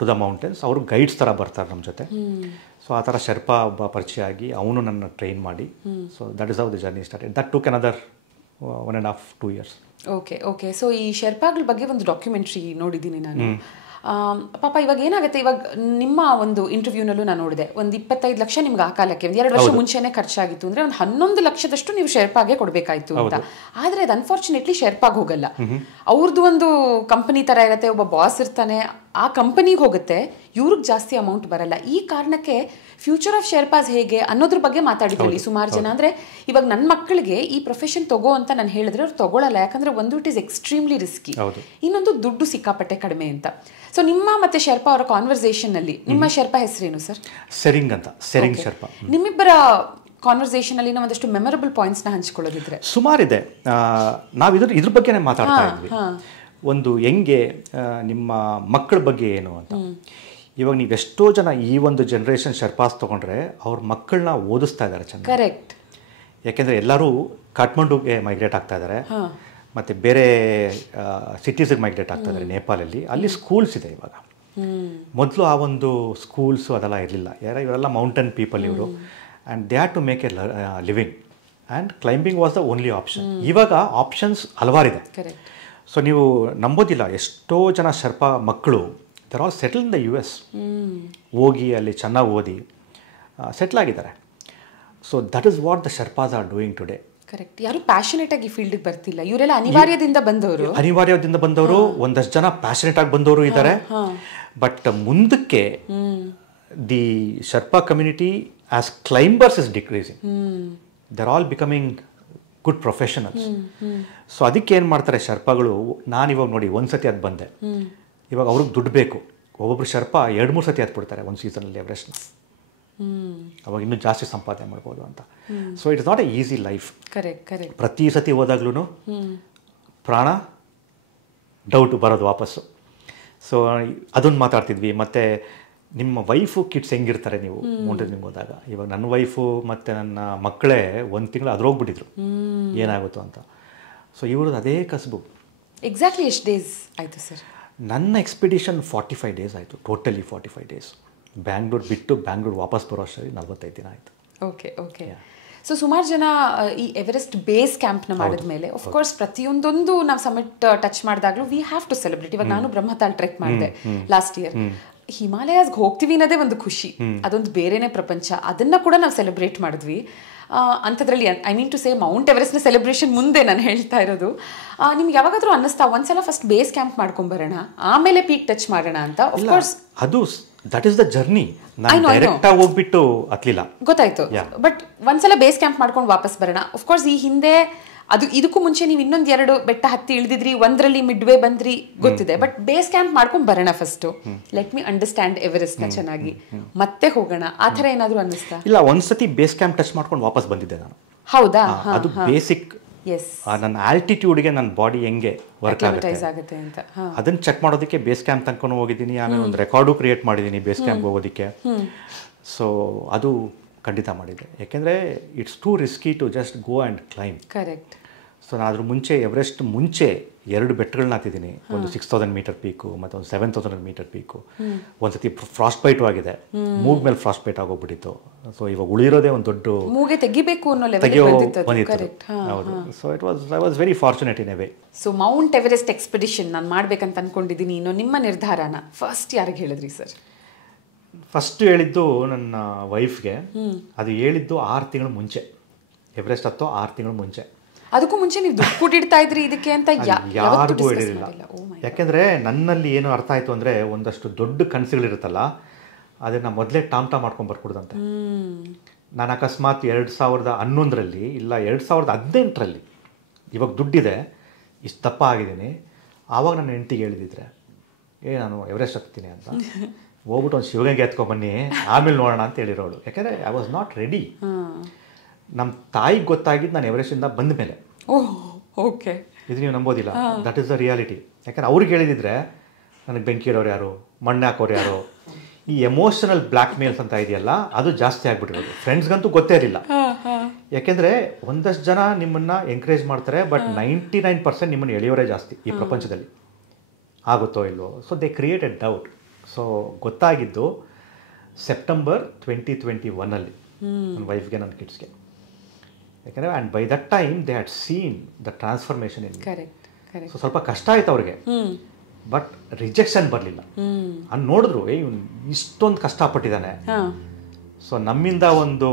to the mountains. ಅವರು ಗೈಡ್ಸ್ ಥರ ಬರ್ತಾರೆ ನಮ್ಮ ಜೊತೆ. ಸೊ ಆ ಥರ ಶರ್ಪಾ ಒಬ್ಬ ಪರಿಚಯ ಆಗಿ ಅವನು ನನ್ನ ಟ್ರೈನ್ ಮಾಡಿ. So that is how the journey started. That took another 1.5-2 years. Okay. So ಈ ಶೆರ್ಪಾಗಳ ಬಗ್ಗೆ ಒಂದು ಡಾಕ್ಯುಮೆಂಟ್ರಿ ನೋಡಿದ್ದೀನಿ ನಾನು. ಪಾಪ ಇವಾಗ ಏನಾಗುತ್ತೆ, ಇವಾಗ ನಿಮ್ಮ ಒಂದು ಇಂಟರ್ವ್ಯೂನಲ್ಲೂ ನಾನು ನೋಡಿದೆ, ಒಂದು 25 ಲಕ್ಷ ನಿಮ್ಗೆ ಆ ಕಾಲಕ್ಕೆ 2 ವರ್ಷ ಮುಂಚೆನೇ ಖರ್ಚಾಗಿತ್ತು ಅಂದರೆ ಒಂದು 11 ಲಕ್ಷದಷ್ಟು ನೀವು ಶೆರ್ಪಾಗೆ ಕೊಡಬೇಕಾಯ್ತು ಅಂತ. ಆದರೆ ಅದು ಅನ್ಫಾರ್ಚುನೇಟ್ಲಿ ಶೆರ್ಪಾಗೆ ಹೋಗಲ್ಲ. ಅವ್ರದ್ದು ಒಂದು ಕಂಪನಿ ಥರ ಇರುತ್ತೆ, ಒಬ್ಬ ಬಾಸ್ ಇರ್ತಾನೆ, ಆ ಕಂಪನಿಗೆ ಹೋಗುತ್ತೆ, ಇವ್ರಿಗೆ ಜಾಸ್ತಿ ಅಮೌಂಟ್ ಬರಲ್ಲ. ಈ ಕಾರಣಕ್ಕೆ ಫ್ಯೂಚರ್ ಆಫ್ ಶೆರ್ಪಾಸ್ ಹೇಗೆ ಅನ್ನೋದ್ರ ಬಗ್ಗೆ ಮಾತಾಡಿದ್ರಲ್ಲಿ ಸುಮಾರು ಜನ. ಅಂದರೆ ಇವಾಗ ನನ್ನ ಮಕ್ಕಳಿಗೆ ಈ ಪ್ರೊಫೆಷನ್ ತಗೋ ಅಂತ ನಾನು ಹೇಳಿದ್ರೆ ಅವ್ರು ತಗೊಳ್ಳಲ್ಲ. ಯಾಕಂದರೆ ಒಂದು, ಇಟ್ ಈಸ್ ಎಕ್ಸ್ಟ್ರೀಮ್ಲಿ ರಿಸ್ಕಿ, ಇನ್ನೊಂದು ದುಡ್ಡು ಸಿಕ್ಕಾಪಟ್ಟೆ ಕಡಿಮೆ ಅಂತ. ಸೊ ನಿಮ್ಮ ಮತ್ತೆ ಶೆರ್ಪಾ ಅವರ ಕಾನ್ವರ್ಸೇಷನ್ ಅಲ್ಲಿ, ನಿಮ್ಮ ಶೆರ್ಪಾ ಹೆಸರೇನು ಸರ್? ಸೆರಿಂಗ್ ಅಂತ, ಸೆರಿಂಗ್ ಶೆರ್ಪಾ. ನಿಮ್ಮಿಬ್ಬರ ಕಾನ್ವರ್ಸೇಷನ್ ಅಲ್ಲಿ ಒಂದಷ್ಟು ಮೆಮೊರಬಲ್ ಪಾಯಿಂಟ್ಸ್ ನ ಹಂಚಿಕೊಳ್ಳೋದಿದ್ರೆ? ಸುಮಾರಿದೆ. ನಾವು ಇದ್ರ ಬಗ್ಗೆನೇ ಮಾತಾಡ್ತಾ ಇದ್ವಿ. ಒಂದು, ಹೆಂಗೆ ನಿಮ್ಮ ಮಕ್ಕಳ ಬಗ್ಗೆ ಏನು ಅಂತ. ಇವಾಗ ನೀವು ಎಷ್ಟೋ ಜನ ಈ ಒಂದು ಜನ್ರೇಷನ್ ಶೆರ್ಪಾಸ್ ತೊಗೊಂಡ್ರೆ ಅವ್ರ ಮಕ್ಕಳನ್ನ ಓದಿಸ್ತಾ ಇದ್ದಾರೆ ಚೆನ್ನಾಗಿ. ಕರೆಕ್ಟ್. ಯಾಕೆಂದರೆ ಎಲ್ಲರೂ ಕಾಠ್ಮಂಡುಗೆ ಮೈಗ್ರೇಟ್ ಆಗ್ತಾ ಇದ್ದಾರೆ, ಮತ್ತು ಬೇರೆ ಸಿಟೀಸಿಗೆ ಮೈಗ್ರೇಟ್ ಆಗ್ತಾ ಇದ್ದಾರೆ ನೇಪಾಳಲ್ಲಿ. ಅಲ್ಲಿ ಸ್ಕೂಲ್ಸ್ ಇದೆ ಇವಾಗ. ಮೊದಲು ಆ ಒಂದು ಸ್ಕೂಲ್ಸು ಅದೆಲ್ಲ ಇರಲಿಲ್ಲ. ಇವರೆಲ್ಲ ಮೌಂಟೇನ್ ಪೀಪಲ್ ಇವರು, and they had to make a living, and climbing was the only option. ಇವಾಗ ಆಪ್ಷನ್ಸ್ ಹಲವಾರಿದೆ. ಸೊ ನೀವು ನಂಬೋದಿಲ್ಲ, ಎಷ್ಟೋ ಜನ ಶೆರ್ಪಾ ಮಕ್ಕಳು there all settle in the US, ಹೋಗಿ ಅಲ್ಲಿ ಚೆನ್ನಾಗಿ ಓದಿ ಸೆಟ್ಲ್ ಆಗಿದ್ದಾರೆ. So that is what the Sherpas are doing today. Correct. ಯಾರು ಪ್ಯಾಷನೇಟ್ ಆಗಿ ಫೀಲ್ಡ್ಗೆ ಬರ್ತಿಲ್ಲ, ಇವರೆಲ್ಲ ಅನಿವಾರ್ಯದಿಂದ ಬಂದವರು. ಒಂದಷ್ಟು ಜನ ಪ್ಯಾಷನೇಟ್ ಆಗಿ ಬಂದವರು ಇದ್ದಾರೆ. ಬಟ್ ಮುಂದಕ್ಕೆ the Sherpa community as climbers is decreasing. They're all becoming good professionals. So ಅದಕ್ಕೆ ಏನು ಮಾಡ್ತಾರೆ ಶೆರ್ಪಾಗಳು, ನಾನು ಇವಾಗ ನೋಡಿ ಒಂದು ಸತಿ ಅದು ಬಂದೆ, ಇವಾಗ ಅವ್ರಿಗೆ ದುಡ್ಡು ಬೇಕು. ಒಬ್ಬೊಬ್ರು ಶೆರ್ಪಾ 2-3 ಸತಿ ಹತ್ಬಿಡ್ತಾರೆ ಒಂದು ಸೀಸನಲ್ಲಿ ಎವರೆಸ್ಟ್ನ. ಅವಾಗ ಇನ್ನೂ ಜಾಸ್ತಿ ಸಂಪಾದನೆ ಮಾಡ್ಬೋದು ಅಂತ. So it's not A easy life. ಪ್ರತಿ ಸತಿ ಹೋದಾಗ್ಲೂ ಪ್ರಾಣ ಡೌಟ್ ಬರೋದು ವಾಪಸ್ಸು. ಸೊ ಅದನ್ನು ಮಾತಾಡ್ತಿದ್ವಿ. ಮತ್ತು ನಿಮ್ಮ ವೈಫು ಕಿಡ್ಸ್ ಹೆಂಗಿರ್ತಾರೆ ನೀವು ಮೌಂಟೇನಿಂಗ್ ಹೋದಾಗ. ಇವಾಗ ನನ್ನ ವೈಫು ಮತ್ತು ನನ್ನ ಮಕ್ಕಳೇ 1 ತಿಂಗಳು ಅದ್ರೋಗ್ಬಿಟ್ಟಿದ್ರು ಏನಾಗುತ್ತೋ ಅಂತ. ಸೊ ಇವ್ರದ್ದು ಅದೇ ಕಸಬು. ಎಕ್ಸಾಕ್ಟ್ಲಿ ಎಷ್ಟು ಡೇಸ್ ಆಯಿತು ಸರ್? ನನ್ನ ಎಕ್ಸ್ಪಿಡಿಷನ್ 45 days ಆಯಿತು. Totally 45 days. ಬ್ಯಾಂಗ್ಳೂರು ಬಿಟ್ಟು ಬ್ಯಾಂಗ್ಳೂರು ವಾಪಸ್ ಬರೋ ಅಷ್ಟರಲ್ಲಿ 45 ದಿನ ಆಯಿತು. ಓಕೆ. ಸೊ ಸುಮಾರು ಜನ ಈ ಎವರೆಸ್ಟ್ ಬೇಸ್ ಕ್ಯಾಂಪ್ನ ಮಾಡಿದ್ಮೇಲೆ ಆಫ್ಕೋರ್ಸ್ ಪ್ರತಿಯೊಂದೊಂದು ನಾವು ಸಮಿಟ್ ಟಚ್ ಮಾಡಿದಾಗಲೂ ವಿ ಹ್ಯಾವ್ ಟು ಸೆಲೆಬ್ರೇಟ್. ಇವಾಗ ನಾನು ಬ್ರಹ್ಮತಾಲ್ ಟ್ರೆಕ್ ಮಾಡಿದೆ ಲಾಸ್ಟ್ ಇಯರ್. ಹಿಮಾಲಯಾಸ್ಗೆ ಹೋಗ್ತೀವಿ ಅನ್ನೋದೇ ಒಂದು ಖುಷಿ, ಅದೊಂದು ಬೇರೆನೇ ಪ್ರಪಂಚ. ಅದನ್ನು ಕೂಡ ನಾವು ಸೆಲೆಬ್ರೇಟ್ ಮಾಡಿದ್ವಿ. ಅಂಥದ್ರಲ್ಲಿ I mean to say mount ಎವರೆಸ್ಟ್ನ ಸೆಲೆಬ್ರೇಷನ್ ಮುಂದೆ ನಾನು ಹೇಳ್ತಾ ಇರೋದು. ನಿಮ್ಗೆ ಯಾವಾಗಾದರೂ ಅನ್ನಿಸ್ತಾ ಒಂದ್ಸಲ ಫಸ್ಟ್ ಬೇಸ್ ಕ್ಯಾಂಪ್ ಮಾಡ್ಕೊಂಬರೋಣ, ಆಮೇಲೆ ಪೀಕ್ ಟಚ್ ಮಾಡೋಣ ಅಂತ? ಆಫ್ಕೋರ್ಸ್ ಅದು ದಟ್ ಈಸ್ ದ ಜರ್ನಿ. ನಾನು ಡೈರೆಕ್ಟಾಗಿ ಹೋಗ್ಬಿಟ್ಟು ಹತ್ತಲಿಲ್ಲ. ಗೊತ್ತಾಯ್ತು. ಬಟ್ ಒಂದ್ಸಲ ಬೇಸ್ ಕ್ಯಾಂಪ್ ಮಾಡ್ಕೊಂಡು ವಾಪಸ್ ಬರೋಣ. ಅಫ್ಕೋರ್ಸ್ ಈ ಹಿಂದೆ ಇದಕ್ಕೂ ಮುಂಚೆ ನೀವು ಇನ್ನೊಂದು 2 ಬೆಟ್ಟ ಹತ್ತಿ ಇಳಿದಿದ್ರಿ, ಒಂದರಲ್ಲಿ ಮಿಡ್ವೇ ಬಂದ್ರಿ, ಗೊತ್ತಿದೆ. ಬಟ್ ಬೇಸ್ ಕ್ಯಾಂಪ್ ಮಾಡ್ಕೊಂಡು ಬರೋಣ first. Let me understand Everest ನ ಚೆನ್ನಾಗಿ, ಮತ್ತೆ ಹೋಗೋಣ. ಆ ಥರ ಏನಾದ್ರು ಅನ್ನಿಸ್ತಾ? ಇಲ್ಲ, ಒಂದ್ಸತಿ ಬೇಸ್ ಕ್ಯಾಂಪ್ ಟಚ್ ಮಾಡ್ಕೊಂಡು ವಾಪಸ್ ಬಂದಿದ್ದೆ ನಾನು. ಹೌದಾ? ಅದು ಬೇಸಿಕ್. ನನ್ನ ಆಲ್ಟಿಟ್ಯೂಡ್ಗೆ ನನ್ನ ಬಾಡಿ ಹೆಂಗೆ ವರ್ಕ್ ಆಗುತ್ತೆ ಅಂತ ಅದನ್ನ ಚೆಕ್ ಮಾಡೋದಕ್ಕೆ ಬೇಸ್ ಕ್ಯಾಂಪ್ ತನಕ ಹೋಗಿದ್ದೀನಿ. ಆಮೇಲೆ ಒಂದು ರೆಕಾರ್ಡು ಕ್ರಿಯೇಟ್ ಮಾಡಿದ್ದೀನಿ ಬೇಸ್ ಕ್ಯಾಂಪ್ ಹೋಗೋದಕ್ಕೆ. ಸೊ ಅದು ಖಂಡಿತ ಮಾಡಿದ್ದೆ. ಯಾಕೆಂದರೆ it's too risky to just go and climb. Correct. So ನಾನು ಅದ್ರ ಮುಂಚೆ ಎವರೆಸ್ಟ್ ಮುಂಚೆ 2 ಬೆಟ್ಟಗಳನ್ನ ಹತ್ತಿದ್ದೀನಿ. ಒಂದು 6000 ಮೀಟರ್ ಪೀಕು ಮತ್ತು ಒಂದು 7000 ಮೀಟರ್ ಪೀಕು. ಒಂದ್ಸತಿ ಫ್ರಾಸ್ಟ್ ಬೈಟು ಆಗಿದೆ, ಮೂಗ್ ಮೇಲೆ ಫ್ರಾಸ್ಟ್ ಬೈಟ್ ಆಗೋಗ್ಬಿಟ್ಟಿತ್ತು. ಸೊ ಇವಾಗ ಉಳಿರೋದೇ ಒಂದು ದೊಡ್ಡ ಮೂಗೆ ತೆಗಿಬೇಕು ಅನ್ನೋ ತೆಗಿಯೋ ಬಂದಿತ್ತು. ಹೌದು. So I was very fortunate in a way. So Mount Everest expedition ನಾನು ಮಾಡ್ಬೇಕಂತ ಅನ್ಕೊಂಡಿದ್ದೀನಿ. ಇನ್ನು ನಿಮ್ಮ ನಿರ್ಧಾರನ ಫಸ್ಟ್ ಯಾರಿಗೆ ಹೇಳಿದ್ರಿ ಸರ್? ಫಸ್ಟ್ ಹೇಳಿದ್ದು ನನ್ನ ವೈಫ್ಗೆ. ಅದು ಹೇಳಿದ್ದು 6 ತಿಂಗಳು ಮುಂಚೆ, ಎವರೆಸ್ಟ್ ಹತ್ತೋ 6 ತಿಂಗಳು ಮುಂಚೆ. ಅದಕ್ಕೂ ಮುಂಚೆ ನೀವು ದುಡ್ಡು ಕೊಟ್ಟಿಡ್ತಾ ಇದ್ರಿ ಇದಕ್ಕೆ ಅಂತ? ಯಾರಿಗೂ ಹೇಳಿರಲಿಲ್ಲ. ಯಾಕೆಂದರೆ ನನ್ನಲ್ಲಿ ಏನು ಅರ್ಥ ಆಯಿತು ಅಂದರೆ, ಒಂದಷ್ಟು ದೊಡ್ಡ ಕನಸುಗಳಿರುತ್ತಲ್ಲ, ಅದನ್ನು ಮೊದಲೇ ಟಾಮ್ ಮಾಡ್ಕೊಂಡು ಬರ್ಕೊಡ್ದಂತೆ. ನಾನು ಅಕಸ್ಮಾತ್ 2011ರಲ್ಲಿ ಇಲ್ಲ 2018ರಲ್ಲಿ ಇವಾಗ ದುಡ್ಡಿದೆ, ಇಷ್ಟು ದಪ್ಪ ಆಗಿದ್ದೀನಿ, ಆವಾಗ ನನ್ನ ಹೆಂಡತಿಗೆ ಹೇಳಿದಿದ್ರೆ ನಾನು ಎವರೆಸ್ಟ್ ಹತ್ತೀನಿ ಅಂತ, ಹೋಗ್ಬಿಟ್ಟು ಒಂದು ಶಿವಗಂಗೆ ಎತ್ಕೊಂಡ್ಬನ್ನಿ, ಆಮೇಲೆ ನೋಡೋಣ ಅಂತ ಹೇಳಿರೋಳು. ಯಾಕೆಂದರೆ ಐ ವಾಸ್ ನಾಟ್ ರೆಡಿ. ನಮ್ಮ ತಾಯಿಗೆ ಗೊತ್ತಾಗಿದ್ದು ನಾನು ಎವರೆಸ್ಟಿಂದ ಬಂದ ಮೇಲೆ. ಓಕೆ, ಇದು ನೀವು ನಂಬೋದಿಲ್ಲ, ದಟ್ ಈಸ್ ದ ರಿಯಾಲಿಟಿ. ಯಾಕಂದ್ರೆ ಅವ್ರಿಗೆ ಹೇಳಿದಿದ್ರೆ ನನಗೆ ಬೆಂಕಿ ಇಡೋರು ಯಾರು, ಮಣ್ಣು ಹಾಕೋರು ಯಾರು, ಈ ಎಮೋಷನಲ್ ಬ್ಲ್ಯಾಕ್ ಮೇಲ್ಸ್ ಅಂತ ಇದೆಯಲ್ಲ, ಅದು ಜಾಸ್ತಿ ಆಗ್ಬಿಟ್ಟಿರೋದು. ಫ್ರೆಂಡ್ಸ್ಗಂತೂ ಗೊತ್ತೇ ಇರಲಿಲ್ಲ. ಯಾಕೆಂದರೆ ಒಂದಷ್ಟು ಜನ ನಿಮ್ಮನ್ನು ಎಂಕರೇಜ್ ಮಾಡ್ತಾರೆ, ಬಟ್ 99% ನಿಮ್ಮನ್ನು ಎಳೆಯೋರೇ ಜಾಸ್ತಿ ಈ ಪ್ರಪಂಚದಲ್ಲಿ. ಆಗುತ್ತೋ ಇಲ್ವೋ. So they created doubt. So ಗೊತ್ತಾಗಿದ್ದು ಸೆಪ್ಟೆಂಬರ್ 2021 ನನ್ನ ವೈಫ್ಗೆ, ನನ್ನ ಕಿಡ್ಸ್ಗೆ. ಯಾಕೆಂದರೆ and by that time they had seen the transformation in. So ಸ್ವಲ್ಪ ಕಷ್ಟ ಆಯ್ತು ಅವ್ರಿಗೆ, ಬಟ್ ರಿಜೆಕ್ಷನ್ ಬರಲಿಲ್ಲ. ಅಲ್ಲಿ ನೋಡಿದ್ರು, ಇವನು ಇಷ್ಟೊಂದು ಕಷ್ಟಪಟ್ಟಿದ್ದಾನೆ, ಸೊ ನಮ್ಮಿಂದ ಒಂದು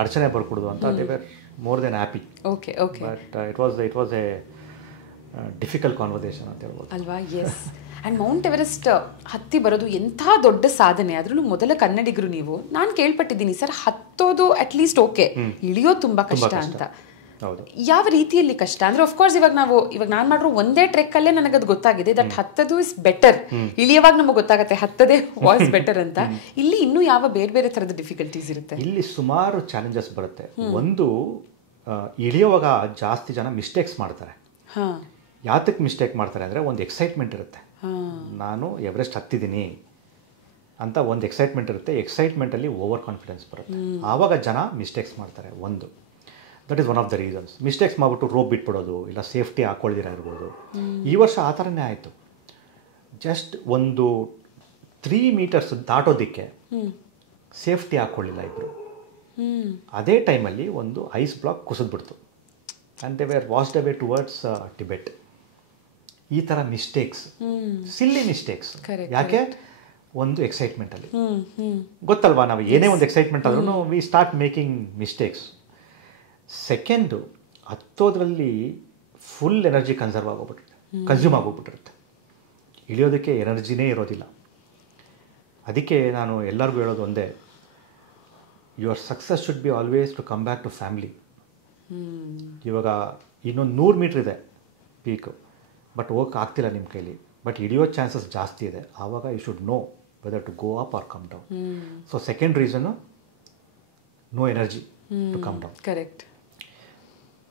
ಅಡಚಣೆ ಬರ್ಕೊಡೋದು ಅಂತ. They were more than happy. But it was A difficult conversation ಅಂತ ಹೇಳ್ಬೋದು ಅಲ್ವಾ? ಎಸ್. ಆ್ಯಂಡ್ ಮೌಂಟ್ ಎವರೆಸ್ಟ್ ಹತ್ತಿ ಬರೋದು ಎಂಥ ದೊಡ್ಡ ಸಾಧನೆ. ಅದರಲ್ಲೂ ಮೊದಲ ಕನ್ನಡಿಗರು ನೀವು. ನಾನು ಕೇಳ್ಪಟ್ಟಿದ್ದೀನಿ ಸರ್, ಹತ್ತೋದು ಅಟ್ಲೀಸ್ಟ್ ಓಕೆ, ಇಳಿಯೋದು ತುಂಬ ಕಷ್ಟ ಅಂತ. ಯಾವ ರೀತಿಯಲ್ಲಿ ಕಷ್ಟ ಅಂದ್ರೆ? ಅಫ್ಕೋರ್ಸ್ ಇವಾಗ ನಾನು ಮಾಡಿರೋ ಒಂದೇ ಟ್ರೆಕ್ಕಲ್ಲೇ ನನಗದು ಗೊತ್ತಾಗಿದೆ ದಟ್ ಹತ್ತದು ಇಸ್ ಬೆಟರ್. ಇಳಿಯುವಾಗ ನಮಗೆ ಗೊತ್ತಾಗುತ್ತೆ ಹತ್ತದೇ ವಾಸ್ ಬೆಟರ್ ಅಂತ. ಇಲ್ಲಿ ಇನ್ನೂ ಯಾವ ಬೇರೆ ಬೇರೆ ಥರದ ಡಿಫಿಕಲ್ಟೀಸ್ ಇರುತ್ತೆ? ಇಲ್ಲಿ ಸುಮಾರು ಚಾಲೆಂಜಸ್ ಬರುತ್ತೆ. ಒಂದು, ಇಳಿಯುವಾಗ ಜಾಸ್ತಿ ಜನ ಮಿಸ್ಟೇಕ್ಸ್ ಮಾಡ್ತಾರೆ. ಯಾತಕ್ಕೆ ಮಿಸ್ಟೇಕ್ ಮಾಡ್ತಾರೆ ಅಂದರೆ, ಒಂದು ಎಕ್ಸೈಟ್ಮೆಂಟ್ ಇರುತ್ತೆ, ನಾನು ಎವರೆಸ್ಟ್ ಹತ್ತಿದ್ದೀನಿ ಅಂತ ಒಂದು ಎಕ್ಸೈಟ್ಮೆಂಟ್ ಇರುತ್ತೆ. ಎಕ್ಸೈಟ್ಮೆಂಟಲ್ಲಿ ಓವರ್ ಕಾನ್ಫಿಡೆನ್ಸ್ ಬರುತ್ತೆ. ಆವಾಗ ಜನ ಮಿಸ್ಟೇಕ್ಸ್ ಮಾಡ್ತಾರೆ. ಒಂದು, that is one of the reasons. Mistakes ಮಾಡಿಬಿಟ್ಟು ರೋಪ್ ಬಿಟ್ಬಿಡೋದು, ಇಲ್ಲ ಸೇಫ್ಟಿ ಹಾಕ್ಕೊಳ್ದಿರ ಇರ್ಬೋದು. ಈ ವರ್ಷ ಆ ಥರನೇ ಆಯಿತು. ಜಸ್ಟ್ ಒಂದು 3 ಮೀಟರ್ಸ್ ದಾಟೋದಕ್ಕೆ ಸೇಫ್ಟಿ ಹಾಕ್ಕೊಳ್ಳಿಲ್ಲ ಇಬ್ಬರು. ಅದೇ ಟೈಮಲ್ಲಿ ಒಂದು ಐಸ್ ಬ್ಲಾಕ್ ಕುಸಿದ್ಬಿಡ್ತು. And they were washed away towards Tibet. ಈ ಥರ ಮಿಸ್ಟೇಕ್ಸ್, ಸಿಲ್ಲಿ ಮಿಸ್ಟೇಕ್ಸ್. ಯಾಕೆ? ಒಂದು ಎಕ್ಸೈಟ್ಮೆಂಟಲ್ಲಿ. ಗೊತ್ತಲ್ವಾ, ನಾವು ಏನೇ ಒಂದು ಎಕ್ಸೈಟ್ಮೆಂಟ್ ಆದ್ರೂ we start making mistakes. Second, ಹತ್ತೋದ್ರಲ್ಲಿ ಫುಲ್ ಎನರ್ಜಿ ಕನ್ಸ್ಯೂಮ್ ಆಗೋಗ್ಬಿಟ್ಟಿರುತ್ತೆ. ಇಳಿಯೋದಕ್ಕೆ ಎನರ್ಜಿನೇ ಇರೋದಿಲ್ಲ. ಅದಕ್ಕೆ ನಾನು ಎಲ್ಲರಿಗೂ ಹೇಳೋದು ಒಂದೇ, your success should be always to come back to family. ಇವಾಗ ಇನ್ನೊಂದು 100 ಮೀಟ್ರ್ ಇದೆ ಪೀಕು, ಬಟ್ ಹೋಗಕ್ಕೆ ಆಗ್ತಿಲ್ಲ ನಿಮ್ಮ ಕೈಲಿ, ಬಟ್ ಇಳಿಯೋ ಚಾನ್ಸಸ್ ಜಾಸ್ತಿ ಇದೆ. ಆವಾಗ you should know weather to go up or come down. So second reason, no energy to come down. Correct.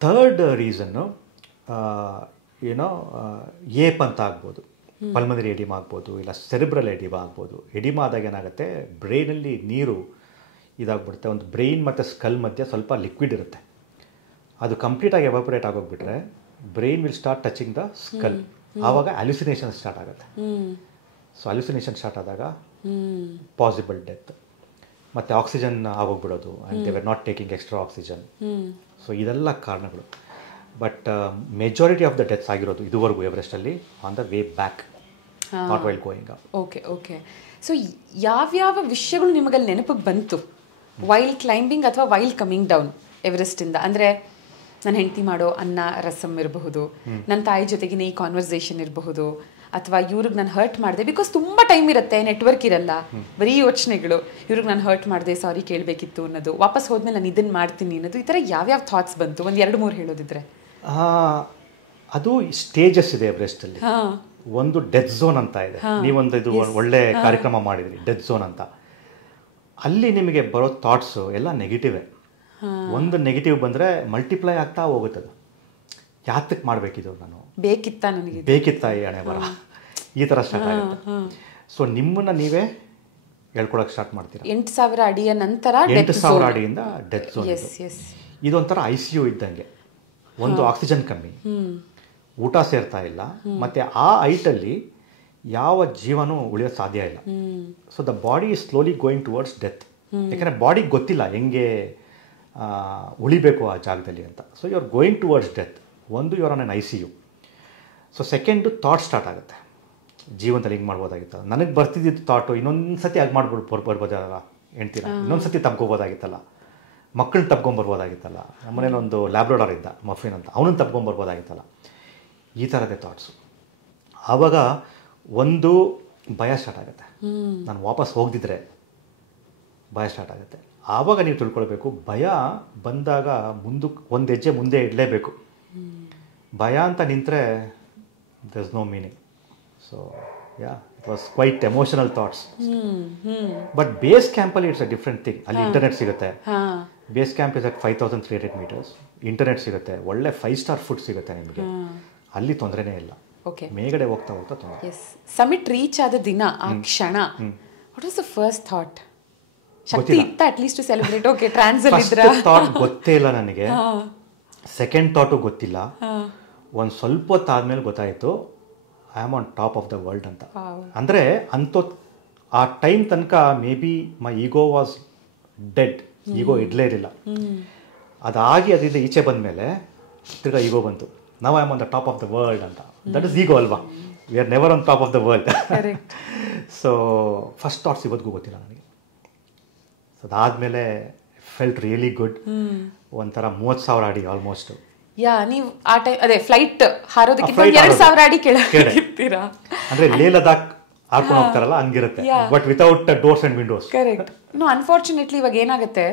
Third reason ಏನೋ ಏಪ್ ಅಂತ ಆಗ್ಬೋದು, ಪಲ್ಮನರಿ ಎಡಿಮಾ ಆಗ್ಬೋದು, ಇಲ್ಲ ಸೆರೆಬ್ರಲ್ ಎಡಿಮಾ ಆಗ್ಬೋದು. ಎಡಿಮಾ ಆದಾಗ ಏನಾಗುತ್ತೆ, ಬ್ರೈನಲ್ಲಿ ನೀರು ಇದಾಗ್ಬಿಡುತ್ತೆ. ಒಂದು ಬ್ರೈನ್ ಮತ್ತು ಸ್ಕಲ್ ಮಧ್ಯೆ ಸ್ವಲ್ಪ ಲಿಕ್ವಿಡ್ ಇರುತ್ತೆ. ಅದು ಕಂಪ್ಲೀಟಾಗಿ ಎವಾಪರೇಟ್ ಆಗೋಗ್ಬಿಟ್ರೆ brain will start touching the skull. ಆವಾಗ ಅಲ್ಯೂಸಿನೇಷನ್ ಸ್ಟಾರ್ಟ್ ಆಗುತ್ತೆ. ಸೊ ಅಲ್ಯೂಸಿನೇಷನ್ ಸ್ಟಾರ್ಟ್ ಆದಾಗ ಪಾಸಿಬಲ್ ಡೆತ್. ಮತ್ತು ಆಕ್ಸಿಜನ್ ಆಗೋಗ್ಬಿಡೋದು, and they were not taking extra oxygen. So ಇದೆಲ್ಲ ಕಾರಣಗಳು. But majority of the deaths ಆಗಿರೋದು ಇದುವರೆಗೂ ಎವರೆಸ್ಟಲ್ಲಿ on the way back, not while going up. Okay. So ಯಾವ್ಯಾವ ವಿಷಯಗಳು ನಿಮಗಲ್ಲಿ ನೆನಪಿಗೆ ಬಂತು ವೈಲ್ ಕ್ಲೈಂಬಿಂಗ್ ಅಥವಾ ವೈಲ್ ಕಮಿಂಗ್ ಡೌನ್ ಎವರೆಸ್ಟಿಂದ? ಅಂದರೆ ನನ್ನ ಹೆಂಡತಿ ಮಾಡೋ ಅನ್ನ ರಸಮ್ ಇರಬಹುದು, ನನ್ನ ತಾಯಿ ಜೊತೆಗಿನ ಈ ಕಾನ್ವರ್ಸೇಷನ್ ಇರಬಹುದು, ಅಥವಾ ಇವ್ರಿಗೆ ನಾನು ಹರ್ಟ್ ಮಾಡಿದೆ, ಬಿಕಾಸ್ ತುಂಬ ಟೈಮ್ ಇರುತ್ತೆ, ನೆಟ್ವರ್ಕ್ ಇರಲ್ಲ, ಬರೀ ಯೋಚನೆಗಳು, ಇವ್ರಿಗೆ ನಾನು ಹರ್ಟ್ ಮಾಡಿದೆ, ಸಾರಿ ಕೇಳಬೇಕಿತ್ತು ಅನ್ನೋದು, ವಾಪಸ್ ಹೋದ್ಮೇಲೆ ನಾನು ಇದನ್ನು ಮಾಡ್ತೀನಿ ಅನ್ನೋದು, ಈ ಥರ ಯಾವ್ಯಾವ ಥಾಟ್ಸ್ ಬಂತು? ಒಂದು 2-3 ಹೇಳೋದಿದ್ರೆ. ಅದು ಸ್ಟೇಜಸ್ ಇದೆ ಎವರೆಸ್ಟಲ್ಲಿ. ಒಂದು ಡೆತ್ ಝೋನ್ ಅಂತ ಇದೆ. ನೀವೊಂದು ಇದು ಒಳ್ಳೆ ಕಾರ್ಯಕ್ರಮ ಮಾಡಿದ್ರಿ, ಡೆತ್ ಝೋನ್ ಅಂತ. ಅಲ್ಲಿ ನಿಮಗೆ ಬರೋ ಥಾಟ್ಸು ಎಲ್ಲ ನೆಗೆಟಿವೇ. ಒಂದು ನೆಗೆಟಿವ್ ಬಂದರೆ ಮಲ್ಟಿಪ್ಲೈ ಆಗ್ತಾ ಹೋಗುತ್ತದೆ. ಯಾತಕ್ಕೆ ಮಾಡಬೇಕಿದ್ದು, ನಾನು ಬೇಕಿತ್ತ ಈ ಹಣೆ ಬರ, ಈ ಥರ ಸ್ಟಾರ್ಟ್ ಆಗುತ್ತೆ. ಸೊ ನಿಮ್ಮನ್ನು ನೀವೇ ಹೇಳ್ಕೊಳಕ್ಕೆ ಸ್ಟಾರ್ಟ್ ಮಾಡ್ತೀರಾ. 8,000 ಅಡಿಯ ನಂತರ 8,000 ಅಡಿಯಿಂದ ಡೆತ್ ಝೋನ್. ಇದೊಂಥರ ICU ಇದ್ದಂಗೆ. ಒಂದು ಆಕ್ಸಿಜನ್ ಕಮ್ಮಿ, ಊಟ ಸೇರ್ತಾ ಇಲ್ಲ, ಮತ್ತು ಆ ಹೈಟಲ್ಲಿ ಯಾವ ಜೀವನೂ ಉಳಿಯೋದು ಸಾಧ್ಯ ಇಲ್ಲ. So the body is slowly going towards death. ಯಾಕಂದರೆ ಬಾಡಿಗೆ ಗೊತ್ತಿಲ್ಲ ಹೆಂಗೆ ಉಳಿಬೇಕು ಆ ಜಾಗದಲ್ಲಿ ಅಂತ. So you are going towards death. ಒಂದು you are on an ICU. So second thought start ಆಗುತ್ತೆ, ಜೀವನದಲ್ಲಿ ಹಿಂಗೆ ಮಾಡ್ಬೋದಾಗಿತ್ತಲ್ಲ, ನನಗೆ ಬರ್ತಿದ್ದಿದ್ದು ಥಾಟು ಇನ್ನೊಂದು ಸತಿ ಆಗಿ ಬರ್ಬೋದಲ್ಲ ಹೇಳ್ತೀರಾ, ಇನ್ನೊಂದು ಸತಿ ತಪ್ಕೊಬೋದಾಗಿತ್ತಲ್ಲ, ಮಕ್ಕಳನ್ನ ತಪ್ಕೊಂಬರ್ಬೋದಾಗಿತ್ತಲ್ಲ, ನಮ್ಮನೇಲಿ ಒಂದು ಲ್ಯಾಬ್ರಡಾರ್ ಇದ್ದ ಮಫಿನ್ ಅಂತ, ಅವನನ್ನು ತಪ್ಕೊಂಬರ್ಬೋದಾಗಿತ್ತಲ್ಲ, ಈ ಥರದೇ ಥಾಟ್ಸು. ಆವಾಗ ಒಂದು ಭಯ ಸ್ಟಾರ್ಟ್ ಆಗುತ್ತೆ, ನಾನು ವಾಪಸ್ ಹೋಗ್ದಿದ್ರೆ ಭಯ ಸ್ಟಾರ್ಟ್ ಆಗುತ್ತೆ. ಆವಾಗ ನೀವು ತಿಳ್ಕೊಳ್ಬೇಕು, ಭಯ ಬಂದಾಗ ಒಂದು ಹೆಜ್ಜೆ ಮುಂದೆ ಇಡಲೇಬೇಕು. ಭಯ ಅಂತ ನಿಂತರೆ there is no meaning. So it was quite emotional thoughts. But base ಕ್ಯಾಂಪಲ್ಲಿ ಇಟ್ಸ್ ಅ ಡಿಫ್ರೆಂಟ್ ಥಿಂಗ್. ಅಲ್ಲಿ ಇಂಟರ್ನೆಟ್ ಸಿಗುತ್ತೆ. Base camp is at 5,300 meters. Internet ಸಿಗುತ್ತೆ, ಒಳ್ಳೆ 5-star ಫುಡ್ ಸಿಗುತ್ತೆ ನಿಮಗೆ. ಅಲ್ಲಿ ತೊಂದರೆನೇ ಇಲ್ಲ. ಮೇಗಡೆ ಹೋಗ್ತಾ ಹೋಗ್ತಾ ತೊಂದರೆ. ಸಮಿಟ್ ರೀಚ್ ಆದ ದಿನ, ಆ ಕ್ಷಣ, what was the first thought? ಶಕ್ತಿ ಇತ್ತ ಅಟ್ಲೀಸ್ಟ್ ಟು ಸೆಲೆಬ್ರೇಟ್? ಓಕೆ, ಟ್ರಾನ್ಸಲ್ ಇದ್ರಾ? ಥಾಟ್ ಗೊತ್ತೇ ಇಲ್ಲ ನನಗೆ. ಸೆಕೆಂಡ್ ಥಾಟು ಗೊತ್ತಿಲ್ಲ. ಒಂದು ಸ್ವಲ್ಪ ಹೊತ್ತಾದ್ಮೇಲೆ ಗೊತ್ತಾಯಿತು, I am on top of the world ಅಂತ. ಅಂದರೆ ಆ ಟೈಮ್ ತನಕ may be my ego was dead. Ego ಇಡಲೇ ಇರಲಿಲ್ಲ. ಅದಾಗಿ ಅದರಿಂದ ಈಚೆ ಬಂದ ಮೇಲೆ ತಿರ್ಗಾ ಈಗೋ ಬಂತು. ನಾವು I am on the top of the world ಅಂತ. ದಟ್ ಇಸ್ ಈಗೋ ಅಲ್ವಾ? We are never on top of the world. So first thoughts ಇವತ್ತಿಗೂ ಗೊತ್ತಿಲ್ಲ ನನಗೆ. ಸೊ ಅದಾದಮೇಲೆ ಫೆಲ್ಟ್ ರಿಯಲಿ ಗುಡ್. ಒಂಥರ 30,000 ಅಡಿ ಆಲ್ಮೋಸ್ಟ್. ನೀವು ಆ ಟೈಮ್ ಅದೇ ಫ್ಲೈಟ್ ಹಾರೋದಕ್ಕಿಂತ 2,000 ಅಡಿ ಕೆಳಗಿರ್ತೀರಾ. ಅಂದ್ರೆ ಲೇ ಲದಾಖ್ ಹಾರ್ಕೊಂಡು ಹೋಗ್ತಾರಲ್ಲ ಹಂಗಿರುತ್ತೆ, but without doors and windows. Correct. Unfortunately ಇವಾಗ ಏನಾಗುತ್ತೆ,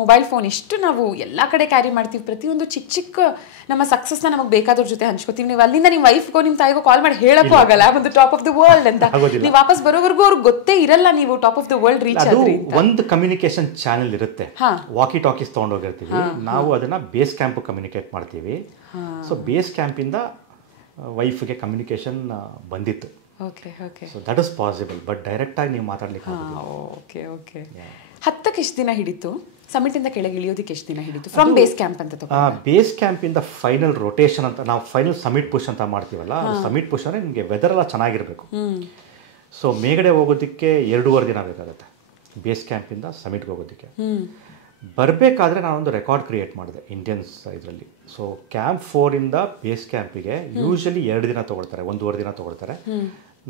ಮೊಬೈಲ್ ಫೋನ್ ಇಷ್ಟು ನಾವು ಎಲ್ಲ ಕಡೆ ಕ್ಯಾರಿ ಮಾಡ್ತೀವಿ. ಪ್ರತಿಯೊಂದು ಚಿಕ್ಕ ನಮ್ಮ ಸಕ್ಸಸ್ನ ನಮಗೆ ಬೇಕಾದವ್ರ ಜೊತೆ ಹಂಚ್ಕೋತೀವಿ. ನೀವು ಅಲ್ಲಿಂದ ನಿಮ್ಮ ವೈಫ್ಗೋ ನಿಮ್ಮ ತಾಯಿಗೋ ಕಾಲ್ ಮಾಡಿ ಹೇಳಕ್ಕೂ ಆಗಲ್ಲ ಒಂದು ಟಾಪ್ ಆಫ್ ದ ವರ್ಲ್ಡ್ ಅಂತ. ನೀವು ವಾಪಸ್ ಬರೋವರೆಗೂ ಅವ್ರಿಗೆ ಗೊತ್ತೇ ಇರಲ್ಲ ನೀವು top of the world reach ಆದ್ರಿ. ಒಂದು ಕಮ್ಯುನಿಕೇಶನ್ ಚಾನೆಲ್ ಇರುತ್ತೆ, ವಾಕಿ ಟಾಕೀಸ್ ತೊಗೊಂಡೋಗಿರ್ತೀವಿ ನಾವು. ಅದನ್ನ ಬೇಸ್ ಕ್ಯಾಂಪ್ ಕಮ್ಯುನಿಕೇಟ್ ಮಾಡ್ತೀವಿ. ಸೊ ಬೇಸ್ ಕ್ಯಾಂಪಿಂದ ವೈಫ್ಗೆ ಕಮ್ಯುನಿಕೇಶನ್ ಬಂದಿತ್ತು. So that is possible. But direct ಆಗಿ ನೀವು ಮಾತಾಡ್ಲಿಕ್ಕೆ ಓಕೆ. ಹತ್ತಕ್ಕೆ ಎಷ್ಟು ದಿನ ಹಿಡಿತು? ಸಮಿಟ್ ಇಂದ ಕೆಳಗೆ ಇಳಿಯೋದಕ್ಕೆ ಎಷ್ಟು ದಿನ ಹಿಡಿತು? ಫ್ರಮ್ ಬೇಸ್ ಕ್ಯಾಂಪ್ ಅಂತ ಬೇಸ್ ಕ್ಯಾಂಪ್ ಇಂದ ಫೈನಲ್ ರೊಟೇಷನ್ ಅಂತ ನಾವು ಫೈನಲ್ ಸಮಿಟ್ ಪುಷ್ ಅಂತ ಮಾಡ್ತೀವಲ್ಲ, ಸಮಿಟ್ ಪುಷ್ ಅಂದರೆ ನಿಮಗೆ ವೆದರ್ ಎಲ್ಲ ಚೆನ್ನಾಗಿರಬೇಕು. ಸೊ ಮೇಗಡೆ ಹೋಗೋದಕ್ಕೆ 2.5 ದಿನ ಬೇಕಾಗುತ್ತೆ ಬೇಸ್ ಕ್ಯಾಂಪಿಂದ ಸಮಿಟ್ಗೆ ಹೋಗೋದಕ್ಕೆ. ಬರಬೇಕಾದ್ರೆ ನಾನೊಂದು ರೆಕಾರ್ಡ್ ಕ್ರಿಯೇಟ್ ಮಾಡಿದೆ ಇಂಡಿಯನ್ಸ್ ಇದರಲ್ಲಿ. ಸೊ ಕ್ಯಾಂಪ್ 4 ಇಂದ ಬೇಸ್ ಕ್ಯಾಂಪಿಗೆ ಯೂಶಲಿ 2 ದಿನ ತೊಗೊಳ್ತಾರೆ, 1.5 ದಿನ ತೊಗೊಳ್ತಾರೆ.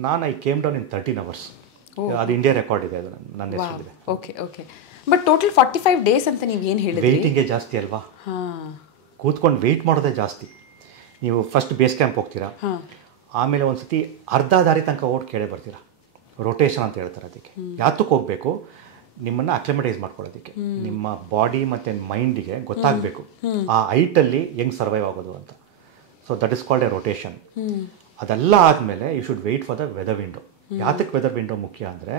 ನಾನು I came down in 13 hours. ಅದು ಇಂಡಿಯಾ ರೆಕಾರ್ಡ್ ಇದೆ, ಅದು ನನ್ನ ಹೆಸರಿದೆ. ಓಕೆ. ಬಟ್ ಟೋಟಲ್ 45 days ಅಂತ ನೀವು ಏನು ಹೇಳಿದ್ರಿ? ವೆಯ್ಟಿಂಗೇ ಜಾಸ್ತಿ ಅಲ್ವಾ, ಕೂತ್ಕೊಂಡು ವೆಯ್ಟ್ ಮಾಡೋದೇ ಜಾಸ್ತಿ. ನೀವು ಫಸ್ಟ್ ಬೇಸ್ ಕ್ಯಾಂಪ್ ಹೋಗ್ತೀರಾ, ಆಮೇಲೆ ಒಂದ್ಸತಿ ಅರ್ಧ ದಾರಿ ತನಕ ಓಟ್ ಕೇಳೇ ಬರ್ತೀರಾ. ರೊಟೇಷನ್ ಅಂತ ಹೇಳ್ತಾರೆ ಅದಕ್ಕೆ. ಯಾತಕ್ಕೆ ಹೋಗಬೇಕು? ನಿಮ್ಮನ್ನು ಅಕ್ಲಿಮಟೈಸ್ ಮಾಡ್ಕೊಳ್ಳೋದಕ್ಕೆ, ನಿಮ್ಮ ಬಾಡಿ ಮತ್ತು ಮೈಂಡಿಗೆ ಗೊತ್ತಾಗಬೇಕು ಆ ಹೈಟಲ್ಲಿ ಹೆಂಗೆ ಸರ್ವೈವ್ ಆಗೋದು ಅಂತ. So that is called a rotation. ಅದೆಲ್ಲ ಆದಮೇಲೆ you should wait for the weather window. ಯಾತಕ್ಕೆ ವೆದರ್ ವಿಂಡೋ ಮುಖ್ಯ ಅಂದರೆ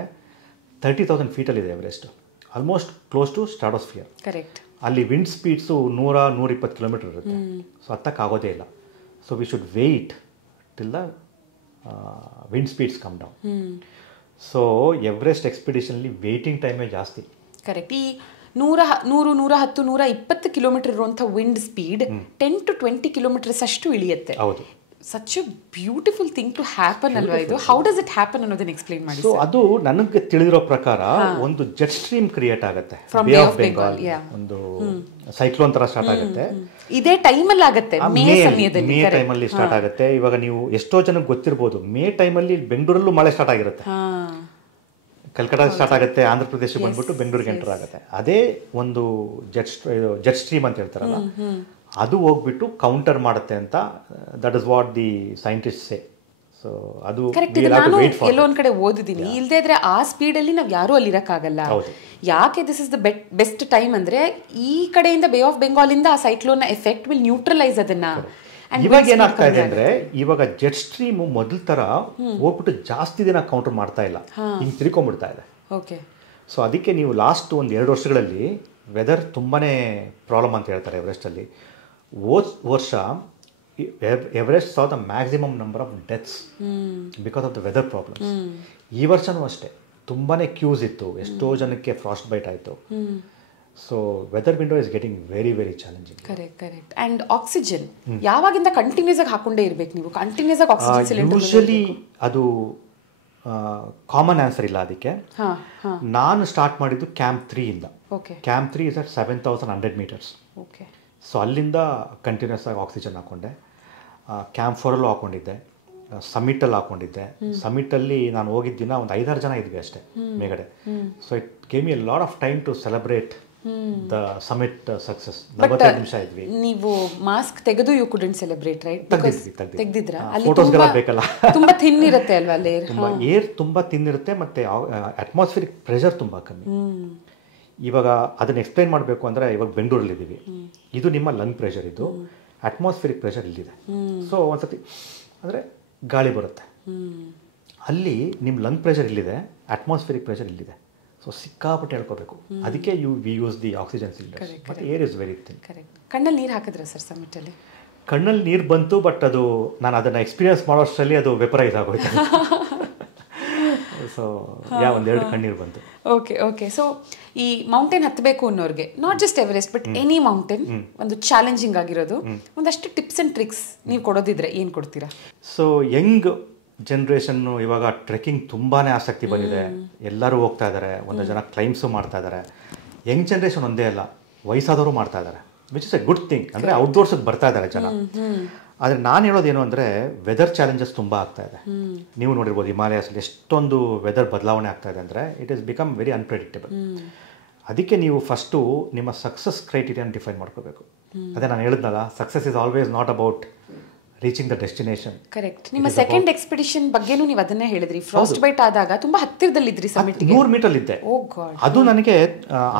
30,000 feet Everest, almost close to stratosphere. Correct. ಅಲ್ಲಿ ವಿಂಡ್ ಸ್ಪೀಡ್ಸು 100-120 kilometers ಇರುತ್ತೆ. ಸೊ ಹತ್ತಕ್ಕಾಗೋದೇ ಇಲ್ಲ. So we should wait till the wind speeds come down. So Everest ಎಕ್ಸ್ಪಿಡಿಷನ್ಲಿ waiting ಟೈಮೇ ಜಾಸ್ತಿ. ಕರೆಕ್ಟ್. ಈ 110-120 ಕಿಲೋಮೀಟರ್ ಇರುವಂಥ ವಿಂಡ್ ಸ್ಪೀಡ್ 10 to 20 kilometers ಅಷ್ಟು ಇಳಿಯುತ್ತೆ. ಹೌದು. Such a beautiful thing to happen ಅಲ್ವಾ ಇದು? ಹೌ ಡಸ್ ಇಟ್ ಹ್ಯಾಪನ್ ಅನ್ನೋದನ್ನ ಎಕ್ಸ್ಪ್ಲೈನ್ ಮಾಡಿ. ಸೊ ಅದು ನನಗೆ ತಿಳಿದಿರೋ ಪ್ರಕಾರ ಒಂದು ಜೆಟ್ ಸ್ಟ್ರೀಮ್ ಕ್ರಿಯೇಟ್ ಆಗುತ್ತೆ ಬೇ ಆಫ್ ಬೆಂಗಾಲ್. ಒಂದು ಸೈಕ್ಲೋನ್ ತರ ಸ್ಟಾರ್ಟ್ ಆಗುತ್ತೆ. ಇದೇ ಟೈಮಲ್ಲಿ ಆಗುತ್ತೆ, ಮೇ ಟೈಮಲ್ಲಿ ಸ್ಟಾರ್ಟ್ ಆಗುತ್ತೆ. ಇವಾಗ ನೀವು ಎಷ್ಟೋ ಜನಕ್ಕೆ ಗೊತ್ತಿರ್ಬೋದು, ಮೇ ಟೈಮಲ್ಲಿ ಬೆಂಗಳೂರಲ್ಲೂ ಮಳೆ ಸ್ಟಾರ್ಟ್ ಆಗಿರುತ್ತೆ. ಕಲ್ಕಟ್ಟ ಸ್ಟಾರ್ಟ್ ಆಗುತ್ತೆ, ಆಂಧ್ರ ಪ್ರದೇಶ ಬಂದ್ಬಿಟ್ಟು ಬೆಂಗಳೂರಿಗೆ ಎಂಟರ್ ಆಗುತ್ತೆ. ಅದೇ ಒಂದು ಜೆಟ್ ಸ್ಟ್ರೀಮ್ ಅಂತ ಹೇಳ್ತಾರಲ್ಲ, ಅದು ಹೋಗ್ಬಿಟ್ಟು ಕೌಂಟರ್ ಮಾಡುತ್ತೆ ಅಂತ. That is what the scientist say. So ಅದು ಕರೆಕ್ಟ್. ನಾನು ಎಲ್ಲೋ ಒಂದ್ ಕಡೆ ಓದಿದ್ದೀನಿ, ಇಲ್ಲದೆ ಇದ್ರೆ ಆ ಸ್ಪೀಡಲ್ಲಿ ನಾವು ಯಾರೂ ಅಲ್ಲಿ ಇರಕ್ಕಾಗಲ್ಲ. ಯಾಕೆ this is the best time ಅಂದ್ರೆ ಈ ಕಡೆಯಿಂದ ಬೇ ಆಫ್ ಬೆಂಗಾಲಿಂದ ಆ ಸೈಕ್ಲೋನ್ ಎಫೆಕ್ಟ್ ವಿಲ್ ನ್ಯೂಟ್ರಲೈಸ್ ಅದನ್ನ. ಇವಾಗ ಏನಾಗ್ತಾ ಇದೆ ಅಂದ್ರೆ ಇವಾಗ ಜೆಟ್ ಸ್ಟ್ರೀಮ್ ಮೊದಲ ತರ ಹೋಗ್ಬಿಟ್ಟು ಜಾಸ್ತಿ ದಿನ ಕೌಂಟರ್ ಮಾಡ್ತಾ ಇಲ್ಲ, ಹಿಂಗೆ ತಿರ್ಕೊಂಡ್ಬಿಡ್ತಾ ಇದೆ. ಓಕೆ. ಸೊ ಅದಕ್ಕೆ ನೀವು ಲಾಸ್ಟ್ ಒಂದು 2 ವರ್ಷಗಳಲ್ಲಿ ವೆದರ್ ತುಂಬಾನೇ ಪ್ರಾಬ್ಲಮ್ ಅಂತ ಹೇಳ್ತಾರೆ ಎವರೆಸ್ಟಲ್ಲಿ. ವರ್ಷ Everest saw the maximum number of deaths because of the weather problems. ಈ ವರ್ಷನೂ ಅಷ್ಟೇ ತುಂಬಾನೇ ಕ್ಯೂಸ್ ಇತ್ತು, ಎಷ್ಟೋ ಜನಕ್ಕೆ ಫ್ರಾಸ್ಟ್ ಬೈಟ್ ಆಯಿತು. So weather window is getting very very challenging. Correct correct. And oxygen ಯಾವಾಗಿಂದ ಕಂಟಿನ್ಯೂಸ್ ಆಗಿ ಹಾಕೊಂಡೇ ಇರಬೇಕು ನೀವು? ಕಂಟಿನ್ಯೂಸ್ ಆಗಿ ಆಕ್ಸಿಜನ್ ಸಿಲಿಂಡರ್ ಯೂಶಲಿ ಅದು ಕಾಮನ್ ಆನ್ಸರ್ ಇಲ್ಲ ಅದಕ್ಕೆ. ನಾನು ಸ್ಟಾರ್ಟ್ ಮಾಡಿದ್ದು ಕ್ಯಾಂಪ್ 3 ಇಂದ. Camp 3 is at 7,100 meters. Okay. So ಅಲ್ಲಿಂದ ಕಂಟಿನ್ಯೂಸ್ ಆಗಿ ಆಕ್ಸಿಜನ್ ಹಾಕ್ಕೊಂಡೆ. ಕ್ಯಾಂಪ್ 4ಅಲ್ಲೂ ಹಾಕ್ಕೊಂಡಿದ್ದೆ, ಸಮಿಟಲ್ಲಿ ಹಾಕ್ಕೊಂಡಿದ್ದೆ. ಸಮಿಟಲ್ಲಿ ನಾನು ಹೋಗಿದ್ದ ದಿನ ಒಂದು 5-6 ಜನ ಇದ್ವಿ ಅಷ್ಟೇ ಮೇಗಡೆ. So it gave me a lot of time to celebrate the summit success. 45 ನಿಮಿಷ ಇದ್ವಿ. ನೀವು ಮಾಸ್ಕ್ ತೆಗೆದು ಯು ಕುಡಂಟ್ ಸೆಲೆಬ್ರೇಟ್, ರೈಟ್? ತೆಗೆದಿದ್ರಾ? ಅಲ್ಲಿ ಫೋಟೋಸ್ಗೆಲ್ಲ ಬೇಕಲ್ಲ, ತುಂಬಾ ಥಿನ್ ಇರುತ್ತೆ ಅಲ್ವಾ ಲೇಯರ್? ಏರ್ ತುಂಬಾ ಥಿನ್ ಇರುತ್ತೆ, ಮತ್ತೆ ಅಟ್ಮಾಸ್ಫಿಯರಿಕ್ ಪ್ರೆಷರ್ ತುಂಬಾ ಕಮ್ಮಿ. ಇವಾಗ ಅದನ್ನ ಎಕ್ಸ್ಪ್ಲೈನ್ ಮಾಡಬೇಕು ಅಂದರೆ ಇವಾಗ ಬೆಂಗಳೂರಲ್ಲಿದ್ದೀವಿ, ಇದು ನಿಮ್ಮ ಲಂಗ್ ಪ್ರೆಷರ್, ಇದು ಅಟ್ಮಾಸ್ಫಿಯರಿಕ್ ಪ್ರೆಷರ್ ಇಲ್ಲಿದೆ. ಸೊ ಒಂದ್ಸತಿ ಅಂದರೆ ಗಾಳಿ ಬರುತ್ತೆ, ಅಲ್ಲಿ ನಿಮ್ಮ ಲಂಗ್ ಪ್ರೆಷರ್ ಇಲ್ಲಿದೆ, ಅಟ್ಮಾಸ್ಫಿಯರಿಕ್ ಪ್ರೆಷರ್ ಇಲ್ಲಿದೆ. ಸೊ ಸಿಕ್ಕಾಪಟ್ಟೆ ಹೇಳ್ಕೋಬೇಕು. ಅದಕ್ಕೆ we use the oxygen cylinder. But air is very thin. Correct. ಕಣ್ಣಲ್ಲಿ ನೀರು ಹಾಕಿದ್ರ ಸರ್ ಸಮಿಟಲ್ಲಿ? ಕಣ್ಣಲ್ಲಿ ನೀರು ಬಂತು, ಬಟ್ ಅದು ನಾನು ಅದನ್ನು ಎಕ್ಸ್ಪೀರಿಯನ್ಸ್ ಮಾಡೋಷ್ಟರಲ್ಲಿ ಅದು ವೆಪರೈಸ್ ಆಗೋಯ್ತು. ಸೊ ಒಂದೆರಡು ಕಣ್ಣೀರು ಬಂತು. Okay okay. ಸೊ ಈ ಮೌಂಟೇನ್ ಹತ್ತಬೇಕು ಅನ್ನೋರಿಗೆ, not just Everest but any mountain, ಒಂದು ಚಾಲೆಂಜಿಂಗ್ ಆಗಿರೋದು, ಒಂದಷ್ಟು ಟಿಪ್ಸ್ ಆ್ಯಂಡ್ ಟ್ರಿಕ್ಸ್ ನೀವು ಕೊಡೋದಿದ್ರೆ ಏನು ಕೊಡ್ತೀರಾ? ಸೊ ಯಂಗ್ ಜನ್ರೇಷನ್ನು ಇವಾಗ ಟ್ರೆಕ್ಕಿಂಗ್ ತುಂಬಾ ಆಸಕ್ತಿ ಬಂದಿದೆ, ಎಲ್ಲರೂ ಹೋಗ್ತಾ ಇದ್ದಾರೆ, ಒಂದು ಜನ ಕ್ಲೈಮ್ಸು ಮಾಡ್ತಾ ಇದ್ದಾರೆ. ಯಂಗ್ ಜನ್ರೇಷನ್ ಒಂದೇ ಅಲ್ಲ, ವಯಸ್ಸಾದವರು ಮಾಡ್ತಾ ಇದ್ದಾರೆ, which is A good thing. ಅಂದರೆ ಔಟ್ಡೋರ್ಸಿಗೆ ಬರ್ತಾ ಇದ್ದಾರೆ ಜನ. ಆದರೆ ನಾನು ಹೇಳೋದೇನು ಅಂದರೆ ವೆದರ್ ಚಾಲೆಂಜಸ್ ತುಂಬ ಆಗ್ತಾ ಇದೆ. ನೀವು ನೋಡಿರ್ಬೋದು ಹಿಮಾಲಯಸಲ್ಲಿ ಎಷ್ಟೊಂದು ವೆದರ್ ಬದಲಾವಣೆ ಆಗ್ತಾ ಇದೆ ಅಂದರೆ it is become very unpredictable. ಅದಕ್ಕೆ ನೀವು ಫಸ್ಟು ನಿಮ್ಮ ಸಕ್ಸಸ್ ಕ್ರೈಟೀರಿಯಾನ ಡಿಫೈನ್ ಮಾಡ್ಕೋಬೇಕು. ಅದೇ ನಾನು ಹೇಳಿದ್ನಲ್ಲ, success is always not about reaching the destination. Correct. ನಿಮ್ಮ ಸೆಕೆಂಡ್ ಎಕ್ಸ್ಪಿಡಿಷನ್ ಬಗ್ಗೆನೂ ನೀವು ಅದನ್ನೇ ಹೇಳಿದ್ರಿ, ಫ್ರಾಸ್ಟ್ ಬೈಟ್ ಆದಾಗ ತುಂಬಾ ಹತ್ತಿರದಲ್ಲಿದ್ರಿ ಸಮಿಟ್ಗೆ. 100 ಮೀಟರ್ ಇದ್ದೆ. ಅದು ನನಗೆ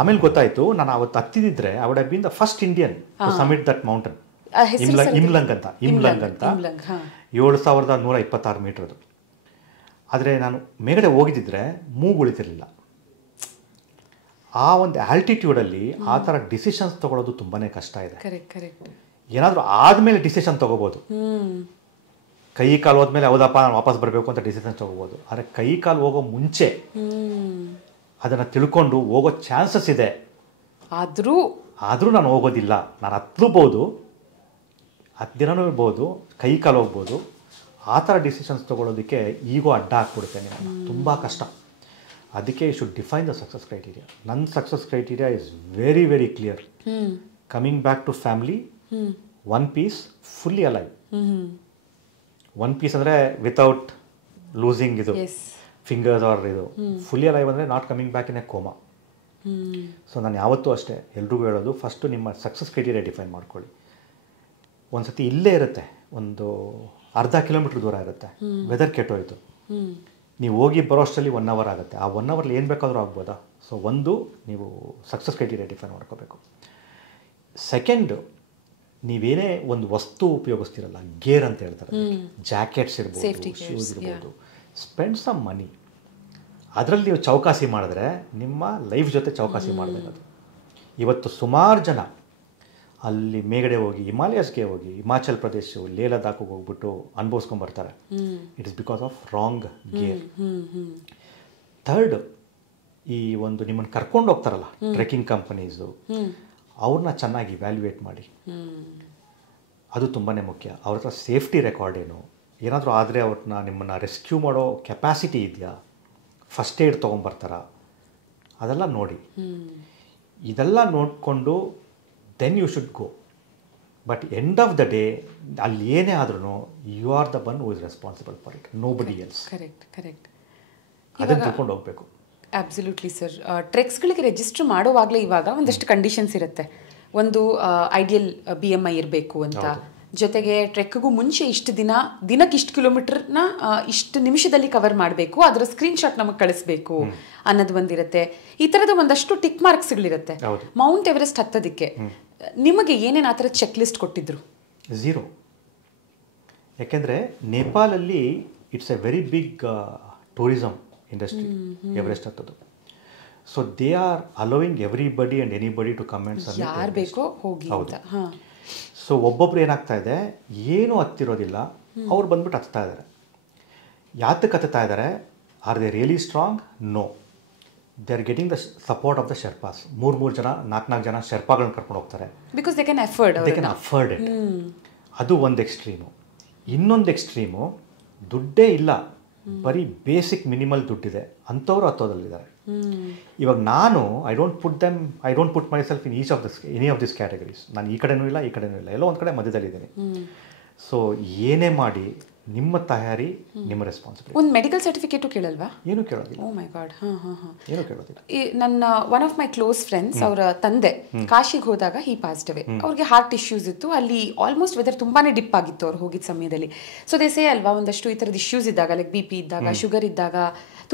ಆಮೇಲೆ ಗೊತ್ತಾಯ್ತು, ನಾನು ಅವತ್ತು ಹತ್ತಿದಿದ್ರೆ I would have been the first Indian to summit that mountain. Himlung ಅಂತ 7,126 ಮೀಟರ್ ಅದು. ಆದರೆ ನಾನು ಮೇಗಡೆ ಹೋಗಿದ್ದಿದ್ರೆ ಮೂಗು ಉಳಿತಿರ್ಲಿಲ್ಲ. ಆ ಒಂದು ಆಲ್ಟಿಟ್ಯೂಡಲ್ಲಿ ಆ ಥರ ಡಿಸಿಷನ್ಸ್ ತಗೊಳ್ಳೋದು ತುಂಬಾ ಕಷ್ಟ ಇದೆ. ಏನಾದರೂ ಆದಮೇಲೆ ಡಿಸಿಷನ್ ತೊಗೋಬೋದು, ಕೈ ಕಾಲು ಹೋದ್ಮೇಲೆ ಹೌದಪ್ಪ ನಾನು ವಾಪಸ್ ಬರಬೇಕು ಅಂತ ಡಿಸಿಷನ್ ತೊಗೋಬೋದು. ಆದರೆ ಕೈ ಕಾಲು ಹೋಗೋ ಮುಂಚೆ ಅದನ್ನು ತಿಳ್ಕೊಂಡು ಹೋಗೋ ಚಾನ್ಸಸ್ ಇದೆ. ಆದರೂ ನಾನು ಹೋಗೋದಿಲ್ಲ, ನಾನು ಹತ್ತಲೂಬೋದು, 10 ದಿನನೂ ಇರ್ಬೋದು, ಕೈ ಕಾಲು ಹೋಗ್ಬೋದು. ಆ ಥರ ಡಿಸಿಷನ್ಸ್ ತೊಗೊಳೋದಕ್ಕೆ ಈಗೋ ಅಡ್ಡ ಹಾಕ್ಬಿಡುತ್ತೆ ನಿಮ್ಮನ್ನು, ತುಂಬ ಕಷ್ಟ. ಅದಕ್ಕೆ you should define the success criteria. ನನ್ನ success criteria is very very clear. Coming back to family, one piece, fully alive. One piece ಅಂದರೆ ವಿತೌಟ್ ಲೂಸಿಂಗ್ ಇದು ಫಿಂಗರ್ಸ್ ಆರ್ ಇದು. ಫುಲ್ಲಿ ಅಲೈವ್ ಅಂದರೆ not coming back in a coma. So ನಾನು ಯಾವತ್ತೂ ಅಷ್ಟೇ ಎಲ್ರಿಗೂ ಹೇಳೋದು, ಫಸ್ಟು ನಿಮ್ಮ ಸಕ್ಸಸ್ ಕ್ರೈಟೀರಿಯಾ ಡಿಫೈನ್ ಮಾಡ್ಕೊಳ್ಳಿ. ಒಂದು ಸತಿ ಇಲ್ಲೇ ಇರುತ್ತೆ, ಒಂದು ಅರ್ಧ ಕಿಲೋಮೀಟ್ರ್ ದೂರ ಇರುತ್ತೆ, ವೆದರ್ ಕೆಟ್ಟೋಯ್ತು, ನೀವು ಹೋಗಿ ಬರೋಷ್ಟರಲ್ಲಿ 1 hour ಆಗುತ್ತೆ. ಆ 1 hourಲಿ ಏನು ಬೇಕಾದರೂ ಆಗ್ಬೋದಾ? ಸೊ ಒಂದು ನೀವು ಸಕ್ಸಸ್ ಕ್ರೈಟೀರಿಯಾ ಡಿಫೈನ್ ಮಾಡ್ಕೋಬೇಕು. ಸೆಕೆಂಡು, ನೀವೇನೇ ಒಂದು ವಸ್ತು ಉಪಯೋಗಿಸ್ತಿರಲ್ಲ, ಗೇರ್ ಅಂತ ಹೇಳ್ತಾರೆ, ಜಾಕೆಟ್ಸ್ ಇರ್ಬೋದು, ಶೂಸ್ ಇರ್ಬೋದು, ಸ್ಪೆಂಡ್ ಸಮ್ ಮನಿ. ಅದರಲ್ಲಿ ನೀವು ಚೌಕಾಸಿ ಮಾಡಿದ್ರೆ ನಿಮ್ಮ ಲೈಫ್ ಜೊತೆ ಚೌಕಾಸಿ ಮಾಡಬೇಕು. ಇವತ್ತು ಸುಮಾರು ಜನ ಅಲ್ಲಿ ಮೇಗಡೆ ಹೋಗಿ, ಹಿಮಾಲಯಸ್ಗೆ ಹೋಗಿ, ಹಿಮಾಚಲ್ ಪ್ರದೇಶ, ಲೇ ಲದಾಖ್ ಹೋಗ್ಬಿಟ್ಟು ಅನುಭವಿಸ್ಕೊಂಡ್ಬರ್ತಾರೆ. It is because of wrong gear. Third, ಈ ಒಂದು ನಿಮ್ಮನ್ನು ಕರ್ಕೊಂಡು ಹೋಗ್ತಾರಲ್ಲ ಟ್ರೆಕ್ಕಿಂಗ್ ಕಂಪನೀಸು, ಅವ್ರನ್ನ ಚೆನ್ನಾಗಿ ವ್ಯಾಲ್ಯೂಯೇಟ್ ಮಾಡಿ, ಅದು ತುಂಬಾ ಮುಖ್ಯ. ಅವ್ರ ಹತ್ರ ಸೇಫ್ಟಿ ರೆಕಾರ್ಡ್ ಏನು, ಏನಾದರೂ ಆದರೆ ಅವ್ರನ್ನ ನಿಮ್ಮನ್ನು ರೆಸ್ಕ್ಯೂ ಮಾಡೋ ಕೆಪಾಸಿಟಿ ಇದೆಯಾ, ಫಸ್ಟ್ ಏಡ್ ತೊಗೊಂಬರ್ತಾರ, ಅದೆಲ್ಲ ನೋಡಿ. ಇದೆಲ್ಲ ನೋಡಿಕೊಂಡು then you should go. But end of the day ಅಲ್ಲಿ ಏನೇ ಆದ್ರೂ you are the one who is responsible for it, nobody else. Correct. ಅದನ್ನು ತಿಳ್ಕೊಂಡು ಹೋಗಬೇಕು. Absolutely sir. ಟ್ರೆಕ್ಸ್ಗಳಿಗೆ ರಿಜಿಸ್ಟರ್ ಮಾಡುವಾಗಲೇ ಇವಾಗ ಒಂದಷ್ಟು ಕಂಡೀಷನ್ಸ್ ಇರುತ್ತೆ. ಒಂದು ಐಡಿಯಲ್ BMI ಇರಬೇಕು ಅಂತ, ಜೊತೆಗೆ ಟ್ರೆಕ್ಗೂ ಮುಂಚೆ ಇಷ್ಟು ದಿನಕ್ಕೆ ಇಷ್ಟು ಕಿಲೋಮೀಟರ್ನ ಇಷ್ಟು ನಿಮಿಷದಲ್ಲಿ ಕವರ್ ಮಾಡಬೇಕು, ಅದರ ಸ್ಕ್ರೀನ್ಶಾಟ್ ನಮಗೆ ಕಳಿಸ್ಬೇಕು ಅನ್ನೋದು ಒಂದಿರುತ್ತೆ. ಈ ಥರದ ಒಂದಷ್ಟು ಟಿಕ್ ಮಾರ್ಕ್ಸ್ಗಳಿರುತ್ತೆ. ಮೌಂಟ್ ಎವರೆಸ್ಟ್ ಹತ್ತೋದಕ್ಕೆ ನಿಮಗೆ ಏನೇನು ಆ ಥರ ಚೆಕ್ ಲಿಸ್ಟ್ ಕೊಟ್ಟಿದ್ರು? 0. ಯಾಕೆಂದರೆ ನೇಪಾಳಲ್ಲಿ it's a very big tourism industry Everest ಹತ್ತೋದು. So they are allowing everybody and anybody to come and submit. ಯಾರು ಬೇಕೋ ಹೋಗಿ. ಹೌದು. ಸೊ ಒಬ್ಬೊಬ್ರು ಏನಾಗ್ತಾ ಇದೆ, ಏನೂ ಹತ್ತಿರೋದಿಲ್ಲ, ಅವ್ರು ಬಂದ್ಬಿಟ್ಟು ಹತ್ತಾ ಇದ್ದಾರೆ. ಯಾತಕ್ಕೆ ಹತ್ತಾ ಇದ್ದಾರೆ? Are they really strong? No, they are getting the support of the Sherpas. 3 ಜನ 4 ಜನ ಶೆರ್ಪಾಗಳನ್ನ ಕರ್ಕೊಂಡು ಹೋಗ್ತಾರೆ. Because they can afford it. ಅದು ಒಂದು ಎಕ್ಸ್ಟ್ರೀಮು. ಇನ್ನೊಂದು ಎಕ್ಸ್ಟ್ರೀಮು, ದುಡ್ಡೇ ಇಲ್ಲ, ಬರೀ ಬೇಸಿಕ್ ಮಿನಿಮಲ್ ದುಡ್ಡಿದೆ, ಅಂಥವ್ರು ಹತ್ತೋದಲ್ಲಿದ್ದಾರೆ. ಇವಾಗ ನಾನು I don't put my self in any of this categories. ನಾನು ಈ ಕಡೆನೂ ಇಲ್ಲ, ಈ ಕಡೆನೂ ಇಲ್ಲ, ಎಲ್ಲೋ ಒಂದು ಕಡೆ ಮಧ್ಯದಲ್ಲಿದ್ದೀನಿ. ಸೊ ಏನೇ ಮಾಡಿ ನಿಮ್ಮ ತಯಾರಿ, ನಿಮ್ಮ ರೆಸ್ಪಾನ್ಸಿಬಿಲಿಟಿ. ಒಂದು ಮೆಡಿಕಲ್ ಸರ್ಟಿಫಿಕೇಟು ಕೇಳಲ್ವಾ? ಏನು ಕೇಳೋದಿಲ್ಲ. ಓ ಮೈ ಗಾಡ್. ಏನು ಕೇಳೋದಿಲ್ಲ. ನನ್ನ one of my close friends, ಅವರ ತಂದೆ ಕಾಶಿಗೆ ಹೋದಾಗ ಹಿ ಪಾಸ್ಡ್ ಅವೇ. ಅವ್ರಿಗೆ ಹಾರ್ಟ್ ಇಶ್ಯೂಸ್ ಇತ್ತು. ಅಲ್ಲಿ ಆಲ್ಮೋಸ್ಟ್ ವೆದರ್ ತುಂಬಾನೇ ಡಿಪ್ ಆಗಿತ್ತು ಅವ್ರು ಹೋಗಿದ್ದ ಸಮಯದಲ್ಲಿ. ಸೊ ದೇ ಸೇ ಅಲ್ವಾ, ಒಂದಷ್ಟು ಈ ಥರದ ಇಶ್ಯೂಸ್ ಇದ್ದಾಗ, ಲೈಕ್ BP ಇದ್ದಾಗ, ಶುಗರ್ ಇದ್ದಾಗ,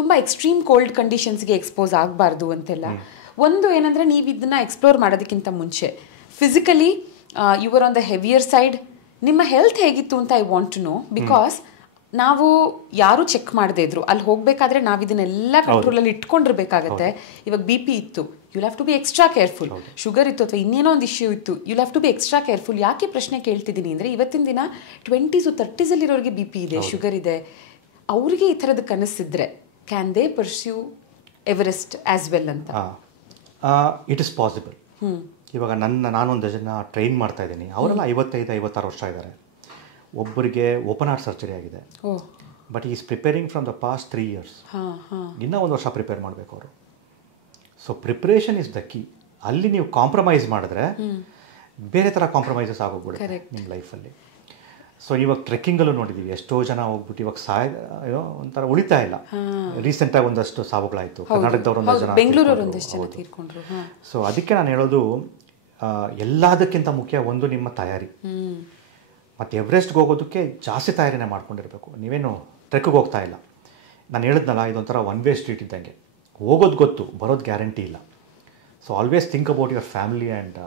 ತುಂಬ ಎಕ್ಸ್ಟ್ರೀಮ್ ಕೋಲ್ಡ್ ಕಂಡೀಷನ್ಸ್ಗೆ ಎಕ್ಸ್ಪೋಸ್ ಆಗಬಾರ್ದು ಅಂತೆಲ್ಲ. ಒಂದು ಏನಂದರೆ, ನೀವು ಇದನ್ನ ಎಕ್ಸ್ಪ್ಲೋರ್ ಮಾಡೋದಕ್ಕಿಂತ ಮುಂಚೆ physically you're on the heavier side. ನಿಮ್ಮ ಹೆಲ್ತ್ ಹೇಗಿತ್ತು ಅಂತ I want to know. Because ನಾವು ಯಾರು ಚೆಕ್ ಮಾಡದೇ ಇದ್ರು ಅಲ್ಲಿ ಹೋಗಬೇಕಾದ್ರೆ ನಾವು ಇದನ್ನೆಲ್ಲ ಕಂಟ್ರೋಲಲ್ಲಿ ಇಟ್ಕೊಂಡಿರ್ಬೇಕಾಗತ್ತೆ. ಇವಾಗ BP ಇತ್ತು, you have to be extra careful. Sugar ಇತ್ತು ಅಥವಾ ಇನ್ನೇನೋ ಒಂದು ಇಶ್ಯೂ ಇತ್ತು, you have to be extra careful. ಯಾಕೆ ಪ್ರಶ್ನೆ ಕೇಳ್ತಿದ್ದೀನಿ ಅಂದರೆ, ಇವತ್ತಿನ ದಿನ 20s 30s ಅಲ್ಲಿರೋರಿಗೆ BP ಇದೆ, ಶುಗರ್ ಇದೆ. ಅವ್ರಿಗೆ ಈ ಥರದ ಕನಸಿದ್ರೆ can they pursue Everest as well ಅಂತ? It is possible. ಇವಾಗ ನಾನೊಂದು ಜನ ಟ್ರೈನ್ ಮಾಡ್ತಾ ಇದ್ದೀನಿ, ಅವರೆಲ್ಲ 55-56 ವರ್ಷ ಇದ್ದಾರೆ. ಒಬ್ಬರಿಗೆ ಓಪನ್ ಹಾರ್ಟ್ ಸರ್ಜರಿ ಆಗಿದೆ. But is preparing from the past 3 years. ಇನ್ನೂ 1 ವರ್ಷ ಪ್ರಿಪೇರ್ ಮಾಡಬೇಕು ಅವರು. So preparation is the key. ಅಲ್ಲಿ ನೀವು ಕಾಂಪ್ರಮೈಸ್ ಮಾಡಿದ್ರೆ ಬೇರೆ ಥರ ಕಾಂಪ್ರಮೈಸಸ್ ಆಗೋಗ್ಬಿಡುತ್ತೆ ನಿಮ್ಮ ಲೈಫಲ್ಲಿ. ಸೊ ಇವಾಗ ಟ್ರೆಕ್ಕಿಂಗಲ್ಲೂ ನೋಡಿದ್ದೀವಿ, ಎಷ್ಟೋ ಜನ ಹೋಗ್ಬಿಟ್ಟು ಇವಾಗ ಒಂಥರ ಉಳಿತಾ ಇಲ್ಲ. ರೀಸೆಂಟಾಗಿ ಒಂದಷ್ಟು ಸಾವುಗಳಾಯಿತು ಕರ್ನಾಟಕದವರು, ಒಂದಷ್ಟು ಜನ ತೀರ್ಕೊಂಡ್ರು. ಸೊ ಅದಕ್ಕೆ ನಾನು ಹೇಳೋದು, ಎಲ್ಲದಕ್ಕಿಂತ ಮುಖ್ಯ ಒಂದು ನಿಮ್ಮ ತಯಾರಿ. ಮತ್ತು ಎವರೆಸ್ಟ್ಗೆ ಹೋಗೋದಕ್ಕೆ ಜಾಸ್ತಿ ತಯಾರಿನೇ ಮಾಡ್ಕೊಂಡಿರಬೇಕು. ನೀವೇನು ಟ್ರೆಕ್ಗೆ ಹೋಗ್ತಾ ಇಲ್ಲ, ನಾನು ಹೇಳಿದ್ನಲ್ಲ, ಇದೊಂಥರ ಒನ್ ವೇ ಸ್ಟ್ರೀಟ್ ಇದ್ದಂಗೆ. ಹೋಗೋದು ಗೊತ್ತು, ಬರೋದು ಗ್ಯಾರಂಟಿ ಇಲ್ಲ. So always think about your family and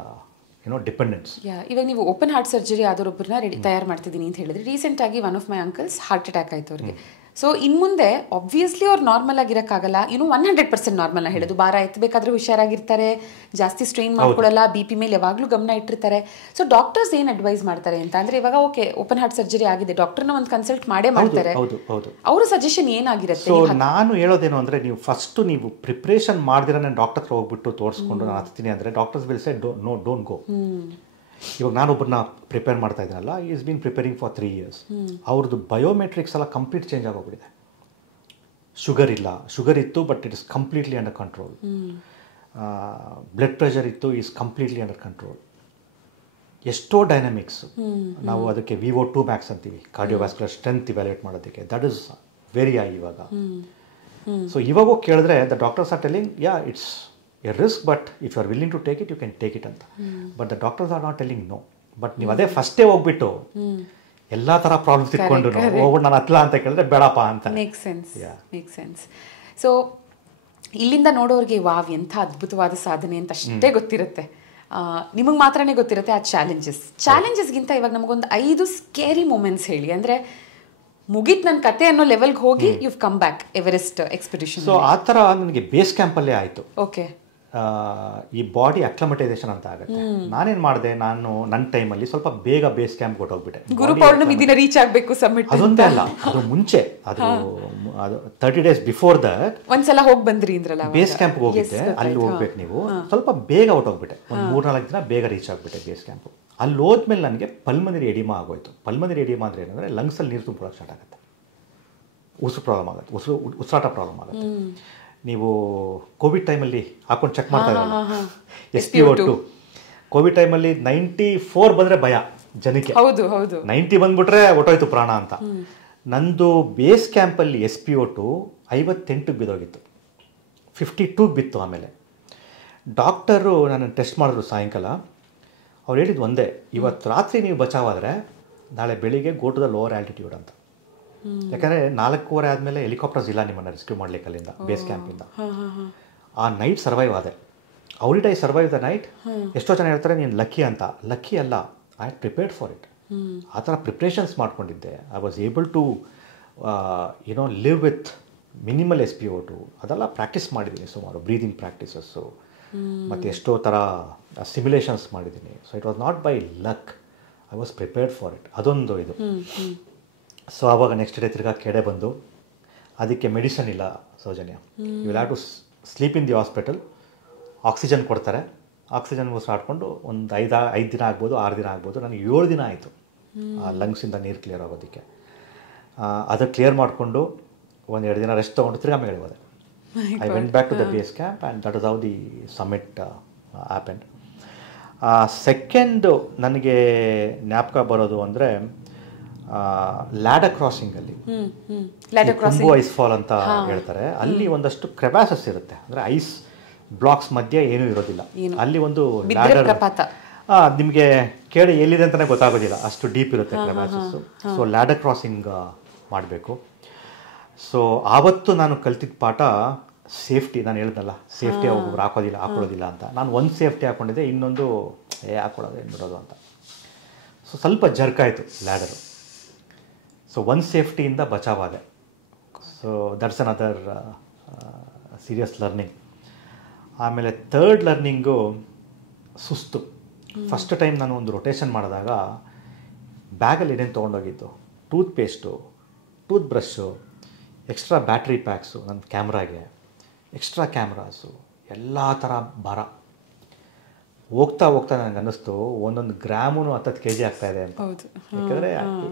dependence. ಇವಾಗ ನೀವು ಓಪನ್ ಹಾರ್ಟ್ ಸರ್ಜರಿ ಆದವರೊಬ್ಬರನ್ನ ತಯಾರು ಮಾಡ್ತಿದ್ದೀನಿ ಅಂತ ಹೇಳಿದ್ರೆ, ರೀಸೆಂಟಾಗಿ one of my uncles heart attack ಆಯಿತು ಅವ್ರಿಗೆ. ಸೊ ಇನ್ನು ಮುಂದೆ ಆಬ್ವಿಯಸ್ಲಿ ಅವ್ರು ನಾರ್ಮಲ್ ಆಗಿರೋಕ್ಕಾಗಲ್ಲ. 100% ನಾರ್ಮಲ್ನ ಹೇಳೋದು. ಭಾರ ಎತ್ತಬೇಕಾದ್ರೆ ಹುಷಾರಾಗಿರ್ತಾರೆ, ಜಾಸ್ತಿ ಸ್ಟ್ರೈನ್ ಮಾಡ್ಕೊಳ್ಳಲ್ಲ, BP ಮೇಲೆ ಯಾವಾಗಲೂ ಗಮನ ಇಟ್ಟಿರ್ತಾರೆ. ಸೊ ಡಾಕ್ಟರ್ಸ್ ಏನು ಅಡ್ವೈಸ್ ಮಾಡ್ತಾರೆ ಅಂತ ಅಂದರೆ, ಇವಾಗ ಓಕೆ ಓಪನ್ ಹಾರ್ಟ್ ಸರ್ಜರಿ ಆಗಿದೆ, ಡಾಕ್ಟರ್ನ ಒಂದು ಕನ್ಸಲ್ಟ್ ಮಾಡೇ ಮಾಡ್ತಾರೆ, ಅವರ ಸಜೆಷನ್ ಏನಾಗಿರುತ್ತೆ? ಸೊ ನಾನು ಹೇಳೋದೇನು ಅಂದರೆ, ನೀವು ಫಸ್ಟು ನೀವು ಪ್ರಿಪ್ರೇಷನ್ ಮಾಡ್ದಿರ ನಾನು ಡಾಕ್ಟರ್ ಹತ್ರ ಹೋಗ್ಬಿಟ್ಟು ತೋರಿಸ್ಕೊಂಡು ನಾನು ಹತ್ತೀನಿ ಅಂದರೆ, doctors will say don't go. ಇವಾಗ ನಾನೊಬ್ಬರನ್ನ ಪ್ರಿಪೇರ್ ಮಾಡ್ತಾ ಇದ್ದೀನಲ್ಲ, is been preparing for 3 years. ಅವ್ರದ್ದು ಬಯೋಮೆಟ್ರಿಕ್ಸ್ ಎಲ್ಲ ಕಂಪ್ಲೀಟ್ ಚೇಂಜ್ ಆಗೋಗ್ಬಿಟ್ಟಿದೆ. ಶುಗರ್ ಇತ್ತು, but it is completely under control. Blood pressure ಇತ್ತು, ಈಸ್ ಕಂಪ್ಲೀಟ್ಲಿ ಅಂಡರ್ ಕಂಟ್ರೋಲ್. ಎಷ್ಟೋ ಡೈನಮಿಕ್ಸ್. ನಾವು ಅದಕ್ಕೆ VO2 max ಅಂತೀವಿ, ಕಾರ್ಡಿಯೋವ್ಯಾಸ್ಕ್ಯುಲರ್ ಸ್ಟ್ರೆಂತ್ ಇವ್ಯಾಲ್ಯೂಯೇಟ್ ಮಾಡೋದಕ್ಕೆ. ದಟ್ ಇಸ್ ವೆರಿ ಹೈ ಇವಾಗ. ಸೊ ಇವಾಗ ಕೇಳಿದ್ರೆ the doctors are telling, it's a risk, but if you are willing to take it, you can take it ಅಂತ. But the doctors are not telling no. But ನೀವು ಅದೇ ಫಸ್ಟೇ ಹೋಗ್ಬಿಟ್ಟು ಎಲ್ಲ ಥರ ಪ್ರಾಬ್ಲಮ್ಸ್ ಇಟ್ಕೊಂಡು ಹೋಗ್ಬಿಟ್ಟು ನಾನು ಹತ್ತಲ ಅಂತ ಕೇಳಿದ್ರೆ ಬೇಡಪ್ಪ ಅಂತ. Make sense. ಸೊ ಇಲ್ಲಿಂದ ನೋಡೋರಿಗೆ ವಾವ್ ಎಂಥ ಅದ್ಭುತವಾದ ಸಾಧನೆ ಅಂತ ಅಷ್ಟೇ ಗೊತ್ತಿರುತ್ತೆ. ನಿಮಗೆ ಮಾತ್ರನೇ ಗೊತ್ತಿರುತ್ತೆ ಆ ಚಾಲೆಂಜಸ್ಗಿಂತ ಇವಾಗ ನಮಗೊಂದು 5 ಸ್ಕೇರಿ ಮೂಮೆಂಟ್ಸ್ ಹೇಳಿ. ಅಂದರೆ ಮುಗೀತು ನನ್ನ ಕತೆ ಅನ್ನೋ ಲೆವೆಲ್ಗೆ ಹೋಗಿ you come back Everest expedition. So ಆ ಥರ ನನಗೆ ಬೇಸ್ ಕ್ಯಾಂಪಲ್ಲೇ ಆಯಿತು. ಓಕೆ. ಈ ಬಾಡಿ ಅಕ್ಲಮಟೈಸೇಷನ್ ಅಂತ ಆಗುತ್ತೆ. ನಾನೇನು ಮಾಡಿದೆ, ನಾನು ನನ್ನ ಟೈಮಲ್ಲಿ ಸ್ವಲ್ಪ ಬೇಗ ಬೇಸ್ ಕ್ಯಾಂಪ್ ಕೊಟ್ಟೋಗ್ಬಿಟ್ಟೆ. ಗುರು ಪೌರ್ಣಮಿ ದಿನ ರೀಚ್ ಆಗಬೇಕು ಸಮ್ಮಿಟ್. ಅದೊಂದೇ ಅಲ್ಲ, ಅದು ಮುಂಚೆ, ಅದು 30 days ಬಿಫೋರ್ ದಟ್ ಒಂದ್ಸಲ ಹೋಗಿ ಬಂದ್ರಿ ಅಂದ್ರಲ್ಲ, ಬೇಸ್ ಕ್ಯಾಂಪ್ಗೆ ಹೋಗಿದ್ದೆ. ಅಲ್ಲಿ ಹೋಗ್ಬೇಕು ನೀವು, ಸ್ವಲ್ಪ ಬೇಗ ಹೊಟ್ಟೋಗ್ಬಿಟ್ಟೆ. ಒಂದು 3-4 ದಿನ ಬೇಗ ರೀಚ್ ಆಗಿಬಿಟ್ಟೆ ಬೇಸ್ ಕ್ಯಾಂಪು. ಅಲ್ಲಿ ಹೋದ್ಮೇಲೆ ನನಗೆ ಪಲ್ಮನರಿ ಎಡಿಮಾ ಆಗೋಯ್ತು. ಪಲ್ಮನರಿ ಎಡಿಮಾ ಅಂದರೆ ಏನಂದರೆ, ಲಂಗ್ಸಲ್ಲಿ ನೀರು ತುಂಬಿಕೊಳ್ಳೋಕೆ ಸ್ಟಾರ್ಟ್ ಆಗುತ್ತೆ, ಉಸಿರು ಪ್ರಾಬ್ಲಮ್ ಆಗುತ್ತೆ, ಉಸಿರಾಟ ಪ್ರಾಬ್ಲಮ್ ಆಗುತ್ತೆ. ನೀವು ಕೋವಿಡ್ ಟೈಮಲ್ಲಿ ಹಾಕೊಂಡು ಚೆಕ್ ಮಾಡ್ತಾ ಇದ್ದಾರೆ SpO2. ಕೋವಿಡ್ ಟೈಮಲ್ಲಿ 94 ಬಂದರೆ ಭಯ ಜನಕ್ಕೆ, 90 ಬಂದ್ಬಿಟ್ರೆ ಹೊಟ್ಟೋಯ್ತು ಪ್ರಾಣ ಅಂತ. ನಂದು ಬೇಸ್ ಕ್ಯಾಂಪಲ್ಲಿ SpO2 58ಗೆ ಬಿದ್ದೋಗಿತ್ತು, 52 ಬಿತ್ತು. ಆಮೇಲೆ ಡಾಕ್ಟರು ನಾನು ಟೆಸ್ಟ್ ಮಾಡಿದ್ರು ಸಾಯಂಕಾಲ. ಅವ್ರು ಹೇಳಿದ್ದು ಒಂದೇ, ಇವತ್ತು ರಾತ್ರಿ ನೀವು ಬಚಾವಾದರೆ ನಾಳೆ ಬೆಳಿಗ್ಗೆ go to the lower altitude ಅಂತ. ಯಾಕಂದರೆ 4:15 ಆದಮೇಲೆ ಹೆಲಿಕಾಪ್ಟರ್ಸ್ ಇಲ್ಲ ನಿಮ್ಮನ್ನು ರೆಸ್ಕ್ಯೂ ಮಾಡಲಿಕ್ಕೆ ಅಲ್ಲಿಂದ ಬೇಸ್ ಕ್ಯಾಂಪಿಂದ. ಆ ನೈಟ್ ಸರ್ವೈವ್ ಆದೆ. How did I survive the night? ಎಷ್ಟೋ ಜನ ಹೇಳ್ತಾರೆ ನೀನು ಲಕ್ಕಿ ಅಂತ. ಲಕ್ಕಿ ಅಲ್ಲ, ಐ ಪ್ರಿಪೇರ್ಡ್ ಫಾರ್ ಇಟ್. ಆ ಥರ ಪ್ರಿಪ್ರೇಷನ್ಸ್ ಮಾಡ್ಕೊಂಡಿದ್ದೆ. I was able to live with minimal SpO2. ಅದೆಲ್ಲ ಪ್ರಾಕ್ಟೀಸ್ ಮಾಡಿದ್ದೀನಿ ಸುಮಾರು, ಬ್ರೀದಿಂಗ್ ಪ್ರಾಕ್ಟೀಸಸ್ಸು ಮತ್ತು ಎಷ್ಟೋ ಥರ ಸಿಮ್ಯುಲೇಷನ್ಸ್ ಮಾಡಿದ್ದೀನಿ. So it was not by luck, I was prepared for it. ಅದೊಂದು ಇದು. ಸೊ ಆವಾಗ ನೆಕ್ಸ್ಟ್ ಡೇ ತಿರ್ಗಾ ಕೆಡೆ ಬಂದು, ಅದಕ್ಕೆ ಮೆಡಿಸನ್ ಇಲ್ಲ Soujanya. You will have to sleep in the hospital. Oxygen ಕೊಡ್ತಾರೆ. ಆಕ್ಸಿಜನ್ ಆಡ್ಕೊಂಡು ಒಂದು 5 ದಿನ ಆಗ್ಬೋದು, 6 ದಿನ ಆಗ್ಬೋದು. ನನಗೆ 7 ದಿನ ಆಯಿತು ಆ ಲಂಗ್ಸಿಂದ ನೀರು ಕ್ಲಿಯರ್ ಆಗೋದಕ್ಕೆ. ಅದು ಕ್ಲಿಯರ್ ಮಾಡಿಕೊಂಡು 1-2 ದಿನ ರೆಸ್ಟ್ ತೊಗೊಂಡು ತಿರ್ಗಾ ಮೇಲೆ ಹೋದೆ. I went back to the base camp and that is how the summit happened. Second ನನಗೆ ಜ್ಞಾಪಕ ಬರೋದು ಅಂದರೆ ಲ್ಯಾಡರ್ ಕ್ರಾಸಿಂಗಲ್ಲಿ, ಕುಂಬು ಐಸ್ ಫಾಲ್ ಅಂತ ಹೇಳ್ತಾರೆ. ಅಲ್ಲಿ ಒಂದಷ್ಟು ಕ್ರೆವಾಸಸ್ ಇರುತ್ತೆ, ಅಂದರೆ ಐಸ್ ಬ್ಲಾಕ್ಸ್ ಮಧ್ಯೆ ಏನೂ ಇರೋದಿಲ್ಲ. ಅಲ್ಲಿ ಒಂದು ಲ್ಯಾಡರ್, ನಿಮಗೆ ಕೇಳಿ ಎಲ್ಲಿದೆ ಅಂತಲೇ ಗೊತ್ತಾಗೋದಿಲ್ಲ, ಅಷ್ಟು ಡೀಪ್ ಇರುತ್ತೆ ಕ್ರೆವಾಸಸ್ಸು. ಸೊ ಲ್ಯಾಡರ್ ಕ್ರಾಸಿಂಗ್ ಮಾಡಬೇಕು. ಸೊ ಆವತ್ತು ನಾನು ಕಲ್ತಿದ್ದ ಪಾಠ ಸೇಫ್ಟಿ. ನಾನು ಹೇಳಿದ್ನಲ್ಲ, ಸೇಫ್ಟಿ ಒಬ್ಬೊಬ್ರು ಹಾಕೊಳ್ಳೋದಿಲ್ಲ ಅಂತ. ನಾನು ಒಂದು ಸೇಫ್ಟಿ ಹಾಕ್ಕೊಂಡಿದ್ದೆ, ಇನ್ನೊಂದು ಹಾಕೊಳ್ಳೋದು ಏನು ಬಿಡೋದು ಅಂತ. ಸೊ ಸ್ವಲ್ಪ ಜರ್ಕಾಯಿತು ಲ್ಯಾಡರು. ಸೊ ಒಂದು ಸೇಫ್ಟಿಯಿಂದ ಬಚಾವಾದೆ. So that's another serious learning. ಆಮೇಲೆ ಥರ್ಡ್ ಲರ್ನಿಂಗು ಸುಸ್ತು. ಫಸ್ಟ್ ಟೈಮ್ ನಾನು ಒಂದು ರೊಟೇಷನ್ ಮಾಡಿದಾಗ ಬ್ಯಾಗಲ್ಲಿ ಏನೇನು ತೊಗೊಂಡೋಗಿದ್ದು, toothpaste, toothbrush, extra battery packs ನನ್ನ ಕ್ಯಾಮ್ರಾಗೆ, ಎಕ್ಸ್ಟ್ರಾ ಕ್ಯಾಮ್ರಾಸು, ಎಲ್ಲ ಥರ ಭಾರ. ಹೋಗ್ತಾ ನನಗೆ ಅನ್ನಿಸ್ತು ಒಂದೊಂದು ಗ್ರಾಮೂ 10 kg ಆಗ್ತಾಯಿದೆ ಅಂತ. ಯಾಕಂದರೆ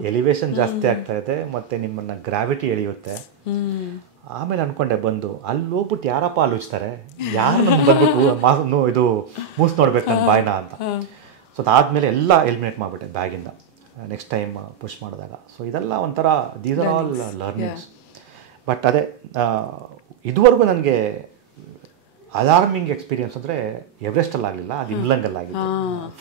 ಎಲಿವೇಶನ್ ಜಾಸ್ತಿ ಆಗ್ತಾಯಿದೆ ಮತ್ತು ನಿಮ್ಮನ್ನು ಗ್ರಾವಿಟಿ ಎಳೆಯುತ್ತೆ. ಆಮೇಲೆ ಅಂದ್ಕೊಂಡೆ ಬಂದು, ಅಲ್ಲಿ ಹೋಗ್ಬಿಟ್ಟು ಯಾರಪ್ಪ ಅಲ್ಲಿ ಉಚ್ತಾರೆ, ಯಾರು ನಮ್ಗೆ ಬಂದ್ಬಿಟ್ಟು ಇದು ಮೂಸ್ ನೋಡ್ಬೇಕು ನನ್ನ ಬಾಯ್ನ ಅಂತ. ಸೊ ಅದಾದಮೇಲೆ ಎಲ್ಲ ಎಲಿಮಿನೇಟ್ ಮಾಡಿಬಿಟ್ಟೆ ಬ್ಯಾಗಿಂದ ನೆಕ್ಸ್ಟ್ ಟೈಮ್ ಪುಷ್ ಮಾಡಿದಾಗ. ಸೊ ಇದೆಲ್ಲ ಒಂಥರ these are all learnings. But ಅದೇ ಇದುವರೆಗೂ ನನಗೆ ಅಲಾರ್ಮಿಂಗ್ ಎಕ್ಸ್ಪೀರಿಯನ್ಸ್ ಅಂದರೆ ಎವರೆಸ್ಟಲ್ಲಿ ಆಗಲಿಲ್ಲ, ಅದು ಇಮ್ಲಂಗಲ್ಲಾಗಿತ್ತು,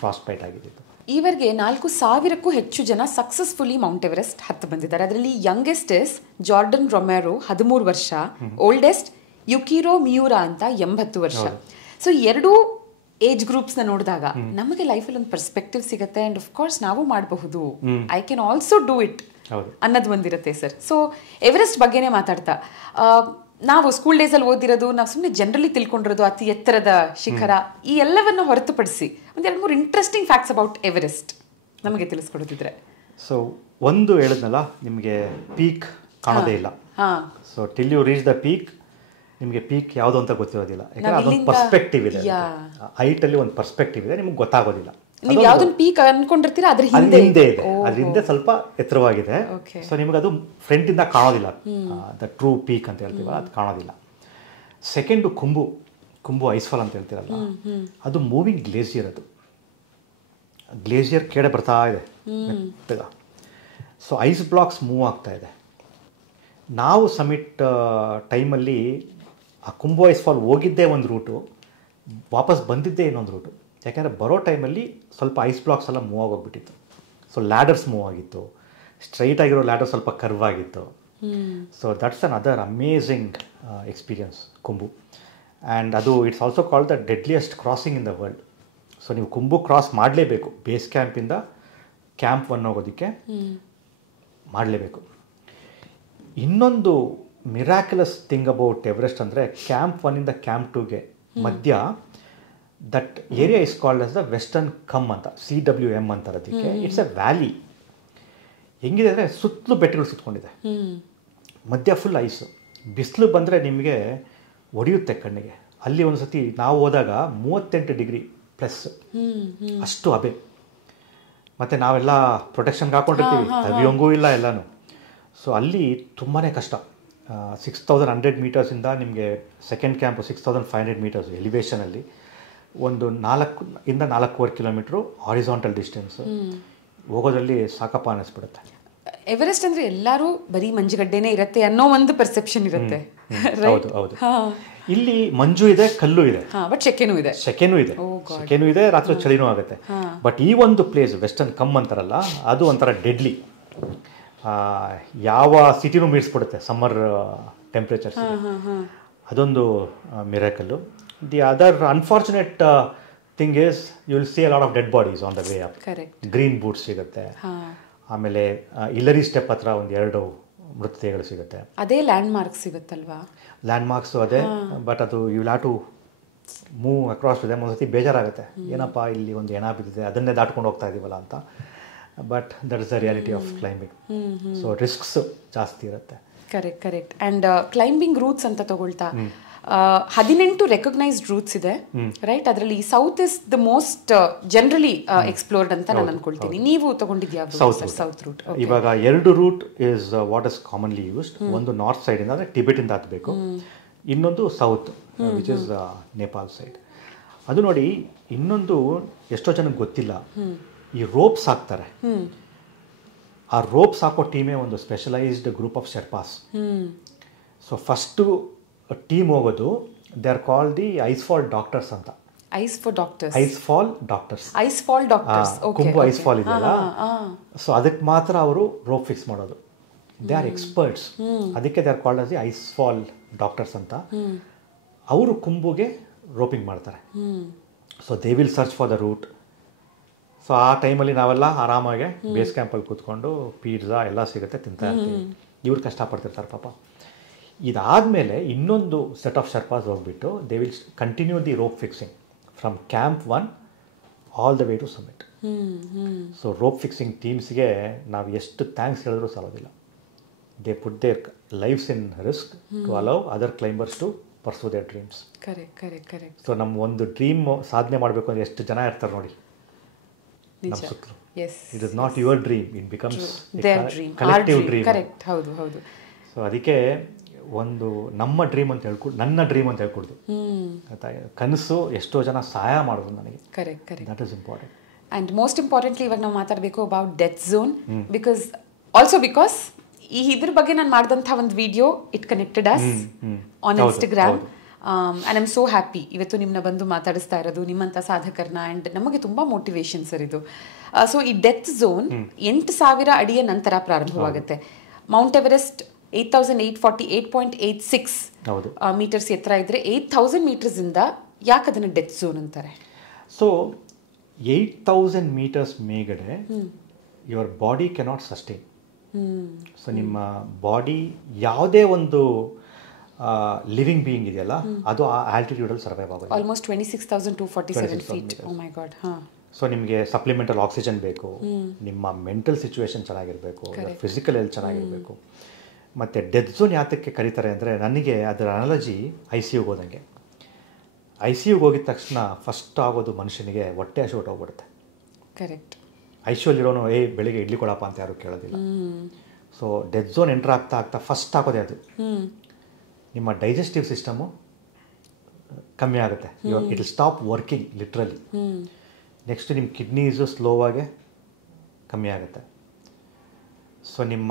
ಫ್ರಾಸ್ಟ್ ಬೈಟ್ ಆಗಿದ್ದು. ಈವರೆಗೆ 4,000ಕ್ಕೂ ಹೆಚ್ಚು ಜನ ಸಕ್ಸಸ್ಫುಲಿ ಮೌಂಟ್ ಎವರೆಸ್ಟ್ ಹತ್ತು ಬಂದಿದ್ದಾರೆ. ಅದರಲ್ಲಿ ಯಂಗೆಸ್ಟ್ ಇಸ್ ಜಾರ್ಡನ್ ರೊಮೆರೋ 13 ವರ್ಷ, ಓಲ್ಡೆಸ್ಟ್ ಯುಕಿರೋ ಮಿಯೂರಾ ಅಂತ 80 ವರ್ಷ. ಸೊ ಎರಡೂ ಏಜ್ ಗ್ರೂಪ್ಸ್ನ ನೋಡಿದಾಗ ನಮಗೆ ಲೈಫಲ್ಲಿ ಒಂದು ಪರ್ಸ್ಪೆಕ್ಟಿವ್ ಸಿಗುತ್ತೆ. ಆ್ಯಂಡ್ ಆಫ್ ಕೋರ್ಸ್ ನಾವು ಮಾಡಬಹುದು, I can also do it ಅನ್ನೋದು ಒಂದಿರುತ್ತೆ ಸರ್. ಸೊ ಎವರೆಸ್ಟ್ ಬಗ್ಗೆನೇ ಮಾತಾಡ್ತಾ, ನಾವು ಸ್ಕೂಲ್ ಡೇಸಲ್ಲಿ ಓದಿರೋದು, ನಾವು ಸುಮ್ಮನೆ ಜನರಲಿ ತಿಳ್ಕೊಂಡಿರೋದು ಅತಿ ಎತ್ತರದ ಶಿಖರ, ಈ ಎಲ್ಲವನ್ನು ಹೊರತುಪಡಿಸಿ ಒಂದು 2-3 ಇಂಟ್ರೆಸ್ಟಿಂಗ್ ಫ್ಯಾಕ್ಟ್ಸ್ ಅಬೌಟ್ ಎವರೆಸ್ಟ್ ನಮಗೆ ತಿಳಿಸ್ಕೊಡೋದಿದ್ರೆ. ಸೊ ಒಂದು ಹೇಳಿದ್ನಲ್ಲ, ನಿಮಗೆ ಪೀಕ್ ಕಾಣೋದೇ ಇಲ್ಲ. So till you reach the peak ನಿಮಗೆ ಪೀಕ್ ಯಾವುದು ಅಂತ ಗೊತ್ತಿರೋದಿಲ್ಲ. ಯಾಕಂದರೆ ಅದೊಂದು ಪರ್ಸ್ಪೆಕ್ಟಿವ್ ಇದೆ, ಹೈಟಲ್ಲಿ ಒಂದು ಪರ್ಸ್ಪೆಕ್ಟಿವ್ ಇದೆ, ನಿಮ್ಗೆ ಗೊತ್ತಾಗೋದಿಲ್ಲ. ನೀವು ಯಾವ್ದನ್ನ ಪೀಕ್ ಅನ್ಕೊಂಡಿರ್ತೀರಾ ಅದ್ರ ಹಿಂದೆ ಇದೆ, ಅದ್ರ ಹಿಂದೆ ಸ್ವಲ್ಪ ಎತ್ತರವಾಗಿದೆ. ಸೊ ನಿಮಗೆ ಅದು ಫ್ರಂಟಿಂದ ಕಾಣೋದಿಲ್ಲ, ದ ಟ್ರೂ ಪೀಕ್ ಅಂತ ಹೇಳ್ತೀವಲ್ಲ, ಅದು ಕಾಣೋದಿಲ್ಲ. ಸೆಕೆಂಡು ಕುಂಬು ಐಸ್ಫಾಲ್ ಅಂತ ಹೇಳ್ತೀರಲ್ಲ, ಅದು ಮೂವಿಂಗ್ ಗ್ಲೇಸಿಯರ್. ಅದು ಗ್ಲೇಸಿಯರ್ ಕೆಡೆ ಬರ್ತಾ ಇದೆ. ಸೊ ಐಸ್ ಬ್ಲಾಕ್ಸ್ ಮೂವ್ ಆಗ್ತಾ ಇದೆ. ನಾವು ಸಮಿಟ್ ಟೈಮಲ್ಲಿ ಆ ಕುಂಬು ಐಸ್ಫಾಲ್ ಹೋಗಿದ್ದೇ ಒಂದು ರೂಟು, ವಾಪಸ್ ಬಂದಿದ್ದೇ ಇನ್ನೊಂದು ರೂಟು. ಯಾಕೆಂದರೆ ಬರೋ ಟೈಮಲ್ಲಿ ಸ್ವಲ್ಪ ಐಸ್ ಬ್ಲಾಕ್ಸ್ ಎಲ್ಲ ಮೂವ್ ಆಗೋಗ್ಬಿಟ್ಟಿತ್ತು. ಸೊ ಲ್ಯಾಡರ್ಸ್ ಮೂವ್ ಆಗಿತ್ತು, ಸ್ಟ್ರೈಟ್ ಆಗಿರೋ ಲ್ಯಾಡರ್ ಸ್ವಲ್ಪ ಕರ್ವ್ ಆಗಿತ್ತು. So that's another amazing experience Khumbu. And ಅದು it's also called the deadliest crossing in the world. So ನೀವು ಕುಂಬು ಕ್ರಾಸ್ ಮಾಡಲೇಬೇಕು, ಬೇಸ್ ಕ್ಯಾಂಪಿಂದ ಕ್ಯಾಂಪ್ 1 ಹೋಗೋದಕ್ಕೆ ಮಾಡಲೇಬೇಕು. ಇನ್ನೊಂದು ಮಿರಾಕ್ಯುಲಸ್ ಥಿಂಗ್ ಅಬೌಟ್ ಎವರೆಸ್ಟ್ ಅಂದರೆ ಕ್ಯಾಂಪ್ 1ಇಂದ ಕ್ಯಾಂಪ್ 2ಗೆ ಮಧ್ಯ that area is called as the western cwm ಅಂತ, CWM ಅಂತಾರೆ ಅದಕ್ಕೆ. It's A valley. ಹೆಂಗಿದೆ ಅಂದರೆ ಸುತ್ತಲೂ ಬೆಟ್ಟಗಳು ಸುತ್ತಕೊಂಡಿದೆ, ಮಧ್ಯ ಫುಲ್ ಐಸು. ಬಿಸಿಲು ಬಂದರೆ ನಿಮಗೆ ಹೊಡೆಯುತ್ತೆ ಕಣ್ಣಿಗೆ. ಅಲ್ಲಿ ಒಂದು ಸತಿ ನಾವು ಹೋದಾಗ 38 ಡಿಗ್ರಿ ಪ್ಲಸ್, ಅಷ್ಟು ಹಬೆ. ಮತ್ತು ನಾವೆಲ್ಲ ಪ್ರೊಟೆಕ್ಷನ್ಗೆ ಹಾಕ್ಕೊಂಡಿರ್ತೀವಿ, ಅವಿಯಂಗೂ ಇಲ್ಲ ಎಲ್ಲನೂ. ಸೊ ಅಲ್ಲಿ ತುಂಬಾ ಕಷ್ಟ. 6100 ಮೀಟರ್ಸಿಂದ ನಿಮಗೆ ಸೆಕೆಂಡ್ ಕ್ಯಾಂಪು 6500 ಮೀಟರ್ಸು ಎಲಿವೇಷನಲ್ಲಿ, ಒಂದು 4 ಇಂದ 4.25 ಕಿಲೋಮೀಟ್ರು ಹಾರಿಸಾಂಟಲ್ ಡಿಸ್ಟೆನ್ಸು. ಹೋಗೋದ್ರಲ್ಲಿ ಸಾಕಪ್ಪ ಅನ್ನಿಸ್ಬಿಡುತ್ತೆ. ಎವರೆಸ್ಟ್ ಅಂದರೆ ಎಲ್ಲರೂ ಬರೀ ಮಂಜುಗಡ್ಡೆನೇ ಇರುತ್ತೆ ಅನ್ನೋ ಒಂದು ಪರ್ಸೆಪ್ಷನ್ ಇರುತ್ತೆ. ಹೌದು ಹೌದು. ಇಲ್ಲಿ ಮಂಜು ಇದೆ, ಕಲ್ಲು ಇದೆ, ಬಟ್ ಸೆಕೆನೂ ಇದೆ, ಸೆಕೆನೂ ಇದೆ, ರಾತ್ರಿ ಚಳಿನೂ ಆಗುತ್ತೆ. ಬಟ್ ಈ ಒಂದು ಪ್ಲೇಸ್ ವೆಸ್ಟರ್ನ್ ಕಮ್ ಅಂತಾರಲ್ಲ, ಅದು ಒಂಥರ ಡೆಡ್ಲಿ. ಯಾವ ಸಿಟಿನೂ ಮೀರಿಸ್ಬಿಡುತ್ತೆ ಸಮ್ಮರ್ ಟೆಂಪ್ರೇಚರ್ಸ್. ಅದೊಂದು miracle. The other unfortunate thing is you will see a lot of dead bodies on the way up. Green boots ಸಿಗುತ್ತೆ, ಆಮೇಲೆ ಇಲ್ಲರಿ ಸ್ಟೆಪ್ ಹತ್ರ ಒಂದು 2 ಮೃತದೇಹಗಳು ಸಿಗುತ್ತೆ. ಅದೇ ಲ್ಯಾಂಡ್ ಮಾರ್ಕ್ ಸಿಗುತ್ತಲ್ವಾ? ಲ್ಯಾಂಡ್ ಮಾರ್ಕ್ಸು ಅದೇ, ಬಟ್ ಅದು you will have to move across ಇದೆ. ಒಂದ್ಸತಿ ಬೇಜಾರಾಗುತ್ತೆ, ಏನಪ್ಪ ಇಲ್ಲಿ ಒಂದು ಹೆಣ ಬಿದ್ದಿದೆ, ಅದನ್ನೇ ದಾಟ್ಕೊಂಡು ಹೋಗ್ತಾ ಇದೀವಲ್ಲ ಅಂತ. But that is the reality of climbing. So risks ಜಾಸ್ತಿ ಇರುತ್ತೆ. ಕರೆಕ್ಟ್. ಆ್ಯಂಡ್ ಕ್ಲೈಂಬಿಂಗ್ ರೂಟ್ಸ್ ಅಂತ ತಗೊಳ್ತಾ 18 ರೆಕಗ್ನೈಸ್ಡ್ ರೂಟ್ಸ್ ಇದೆ, ರೈಟ್? ಅದರಲ್ಲಿ south is the most generally explored ಅಂತ ನಾನು ಅನ್ಕೊಳ್ತೀನಿ. ನೀವು ತಗೊಂಡಿದ್ಯಾ ಸೌತ್ ರೂಟ್? ಇವಾಗ 2 route is what is commonly used. ಒಂದು ನಾರ್ತ್ ಸೈಡ್ ಇಂದ, ಅಂದರೆ ಟಿಬೆಟ್ ಇಂದ ಹತ್ತಬೇಕು, ಇನ್ನೊಂದು south which is Nepal side. ಅದು ನೋಡಿ, ಇನ್ನೊಂದು ಎಷ್ಟೋ ಜನಕ್ಕೆ ಗೊತ್ತಿಲ್ಲ, ಈ ರೋಪ್ಸ್ ಹಾಕ್ತಾರೆ. ಆ ರೋಪ್ಸ್ ಹಾಕೋ ಟೀಮೇ ಒಂದು specialised group of Sherpas. So first team ಹೋಗೋದು, they are called the ice fall doctors ಅಂತ. Ice fall doctors Khumbu ice fall ಇದೆಯಲ್ಲ, ಸೊ ಅದಕ್ಕೆ ಮಾತ್ರ ಅವರು ರೋಪ್ ಫಿಕ್ಸ್ ಮಾಡೋದು. ದೇ ಆರ್ ಎಕ್ಸ್ಪರ್ಟ್ಸ್, ಅದಕ್ಕೆ they are called as the ice fall doctors ಅಂತ. ಅವರು ಕುಂಭುಗೆ ರೋಪಿಂಗ್ ಮಾಡ್ತಾರೆ. So they will search for the route. So ಆ ಟೈಮಲ್ಲಿ ನಾವೆಲ್ಲ ಆರಾಮಾಗಿ ಬೇಸ್ ಕ್ಯಾಂಪಲ್ಲಿ ಕೂತ್ಕೊಂಡು ಪಿಜ್ಜಾ ಎಲ್ಲ ಸಿಗುತ್ತೆ, ತಿಂತಾ ಇರ್ತೀವಿ. ಇವ್ರು ಕಷ್ಟಪಡ್ತಿರ್ತಾರೆ ಪಾಪ. ಇದಾದಮೇಲೆ ಇನ್ನೊಂದು ಸೆಟ್ ಆಫ್ ಶರ್ಪಾಸ್ ಹೋಗ್ಬಿಟ್ಟು they will continue the rope fixing from camp 1 all the way to summit. So rope fixing ಟೀಮ್ಸ್ಗೆ ನಾವು ಎಷ್ಟು ಥ್ಯಾಂಕ್ಸ್ ಹೇಳಿದ್ರೂ ಸಾಲೋದಿಲ್ಲ. They put their lives in risk to allow other climbers to pursue their dreams. Correct. So ನಮ್ಮ ಒಂದು dream ಸಾಧನೆ ಮಾಡಬೇಕು ಅಂದರೆ ಎಷ್ಟು ಜನ ಇರ್ತಾರೆ ನೋಡಿ ನಮ್ಮ ಸುತ್ತಲೂ. It is not your dream, it becomes collective dream. ಹೌದು. ಸೊ ಅದಕ್ಕೆ ಒಂದು ನಮ್ಮ ಡ್ರೀಮ್ ಅಂತ ನನ್ನ ಡ್ರೀಮ್ ಅಂತ ಹೇಳ್ಕೊಡ್ದು. ಕನಸು ಎಷ್ಟೋ ಜನ ಸಹಾಯ ಮಾಡೋದು ನನಗೆ. Correct. That is important. And most importantly ಇವಾಗ ನಾವು ಮಾತಾಡಬೇಕು ಅಬೌಟ್ ಡೆತ್ ಝೋನ್, ಬಿಕಾಸ್ ಇದ್ರ ಬಗ್ಗೆ ನಾನು ಮಾಡಿದಂಥ ಒಂದು video it connected us on Instagram. And I'm so happy ಇವತ್ತು ನಿಮ್ಮನ್ನ ಬಂದು ಮಾತಾಡಿಸ್ತಾ ಇರೋದು, ನಿಮ್ಮಂಥ ಸಾಧಕರನ್ನ. ಆ್ಯಂಡ್ ನಮಗೆ ತುಂಬ ಮೋಟಿವೇಶನ್ ಸರ್ ಇದು. ಸೊ ಈ ಡೆತ್ ಝೋನ್ 8,000 ಅಡಿಯ ನಂತರ ಪ್ರಾರಂಭವಾಗುತ್ತೆ. ಮೌಂಟ್ ಎವರೆಸ್ಟ್ 8,848.86 ಮೀಟರ್ಸ್ ಎತ್ತರ ಇದ್ರೆ 8,000 ಮೀಟರ್ಸ್ ಇಂದ ಯಾಕೆ ಅದನ್ನು ಡೆತ್ ಝೋನ್ ಅಂತಾರೆ? ಸೊ 8,000 ಮೀಟರ್ಸ್ ಮೇಗಡೆ your body cannot sustain. So ನಿಮ್ಮ ಬಾಡಿ ಯಾವುದೇ ಒಂದು ಲಿವಿಂಗ್ ಬೀಯಿಂಗ್ ಇದೆಯಲ್ಲ, ಅದು ಆ ಆಲ್ಟಿಟ್ಯೂಡಲ್ಲಿ ಸರ್ವೈವ್ ಆಗೋದು. Almost 26,247 feet. Oh my God. So ನಿಮಗೆ ಸಪ್ಲಿಮೆಂಟಲ್ ಆಕ್ಸಿಜನ್ ಬೇಕು, ನಿಮ್ಮ ಮೆಂಟಲ್ ಸಿಚುವೇಶನ್ ಚೆನ್ನಾಗಿರಬೇಕು, ಫಿಸಿಕಲ್ ಹೆಲ್ತ್ ಚೆನ್ನಾಗಿರಬೇಕು. ಮತ್ತು ಡೆತ್ ಝೋನ್ ಯಾತಕ್ಕೆ ಕರೀತಾರೆ ಅಂದರೆ, ನನಗೆ ಅದರ ಅನಾಲಜಿ ICUಗೆ ಹೋದಂಗೆ. ICUಗೆ ಹೋಗಿದ ತಕ್ಷಣ ಫಸ್ಟ್ ಆಗೋದು ಮನುಷ್ಯನಿಗೆ ಹೊಟ್ಟೆ ಹಸಿವು ಹೊಟ್ಟೋಗ್ಬಿಡುತ್ತೆ. ಕರೆಕ್ಟ್. ICUಲಿರೋನು ಬೆಳಿಗ್ಗೆ ಇಡ್ಲಿ ಕೊಡಪ್ಪ ಅಂತ ಯಾರು ಕೇಳೋದಿಲ್ಲ. ಸೊ ಡೆತ್ ಝೋನ್ ಎಂಟ್ರ್ ಆಗ್ತಾ ಫಸ್ಟ್ ಆಗೋದೇ ಅದು. ನಿಮ್ಮ ಡೈಜೆಸ್ಟಿವ್ ಸಿಸ್ಟಮು ಕಮ್ಮಿ ಆಗುತ್ತೆ. It will stop working literally. Next ನಿಮ್ಮ ಕಿಡ್ನೀಸು ಸ್ಲೋವಾಗೆ ಕಮ್ಮಿ ಆಗುತ್ತೆ. ಸೊ ನಿಮ್ಮ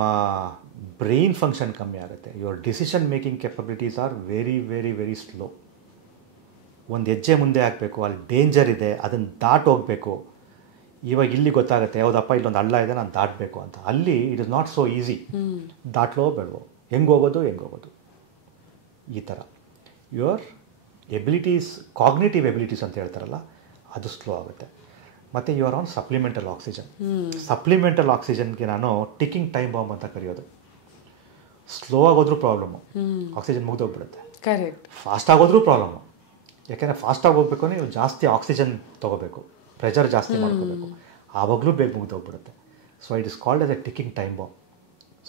ಬ್ರೈನ್ ಫಂಕ್ಷನ್ ಕಮ್ಮಿ ಆಗುತ್ತೆ. Your decision making capabilities are very very very slow. ಒಂದು ಹೆಜ್ಜೆ ಮುಂದೆ ಹಾಕಬೇಕು, ಅಲ್ಲಿ ಡೇಂಜರ್ ಇದೆ, ಅದನ್ನು ದಾಟೋಗಬೇಕು. ಇವಾಗ ಇಲ್ಲಿ ಗೊತ್ತಾಗುತ್ತೆ, ಯಾವುದಪ್ಪ ಇಲ್ಲೊಂದು ಹಳ್ಳ ಇದೆ, ನಾನು ದಾಟಬೇಕು ಅಂತ. ಅಲ್ಲಿ it is not so easy. ದಾಟ್ಲೋ ಬೇಡವೋ, ಹೆಂಗೆ ಹೋಗೋದು ಈ ಥರ. ಯುವರ್ ಎಬಿಲಿಟೀಸ್, ಕಾಗ್ನೇಟಿವ್ ಎಬಿಲಿಟೀಸ್ ಅಂತ ಹೇಳ್ತಾರಲ್ಲ, ಅದು ಸ್ಲೋ ಆಗುತ್ತೆ. ಮತ್ತು you are on supplemental oxygen. Supplemental ಆಕ್ಸಿಜನ್ಗೆ ನಾನು ಟಿಕ್ಕಿಂಗ್ ಟೈಮ್ ಬಾಂಬ್ ಅಂತ ಕರೆಯೋದು. ಸ್ಲೋ ಆಗೋದ್ರೂ ಪ್ರಾಬ್ಲಮ್ಮು, ಆಕ್ಸಿಜನ್ ಮುಗಿದೋಗ್ಬಿಡುತ್ತೆ. ಕರೆಕ್ಟ್. ಫಾಸ್ಟ್ ಆಗೋದ್ರೂ ಪ್ರಾಬ್ಲಮ್ಮು. ಯಾಕೆಂದರೆ ಫಾಸ್ಟಾಗಿ ಹೋಗ್ಬೇಕು ಅಂದರೆ ನೀವು ಜಾಸ್ತಿ ಆಕ್ಸಿಜನ್ ತೊಗೋಬೇಕು, ಪ್ರೆಷರ್ ಜಾಸ್ತಿ ಮಾಡ್ಕೋಬೇಕು, ಆವಾಗಲೂ ಬೇಗ ಮುಗಿದೋಗ್ಬಿಡುತ್ತೆ. So it is called as a ticking time bomb.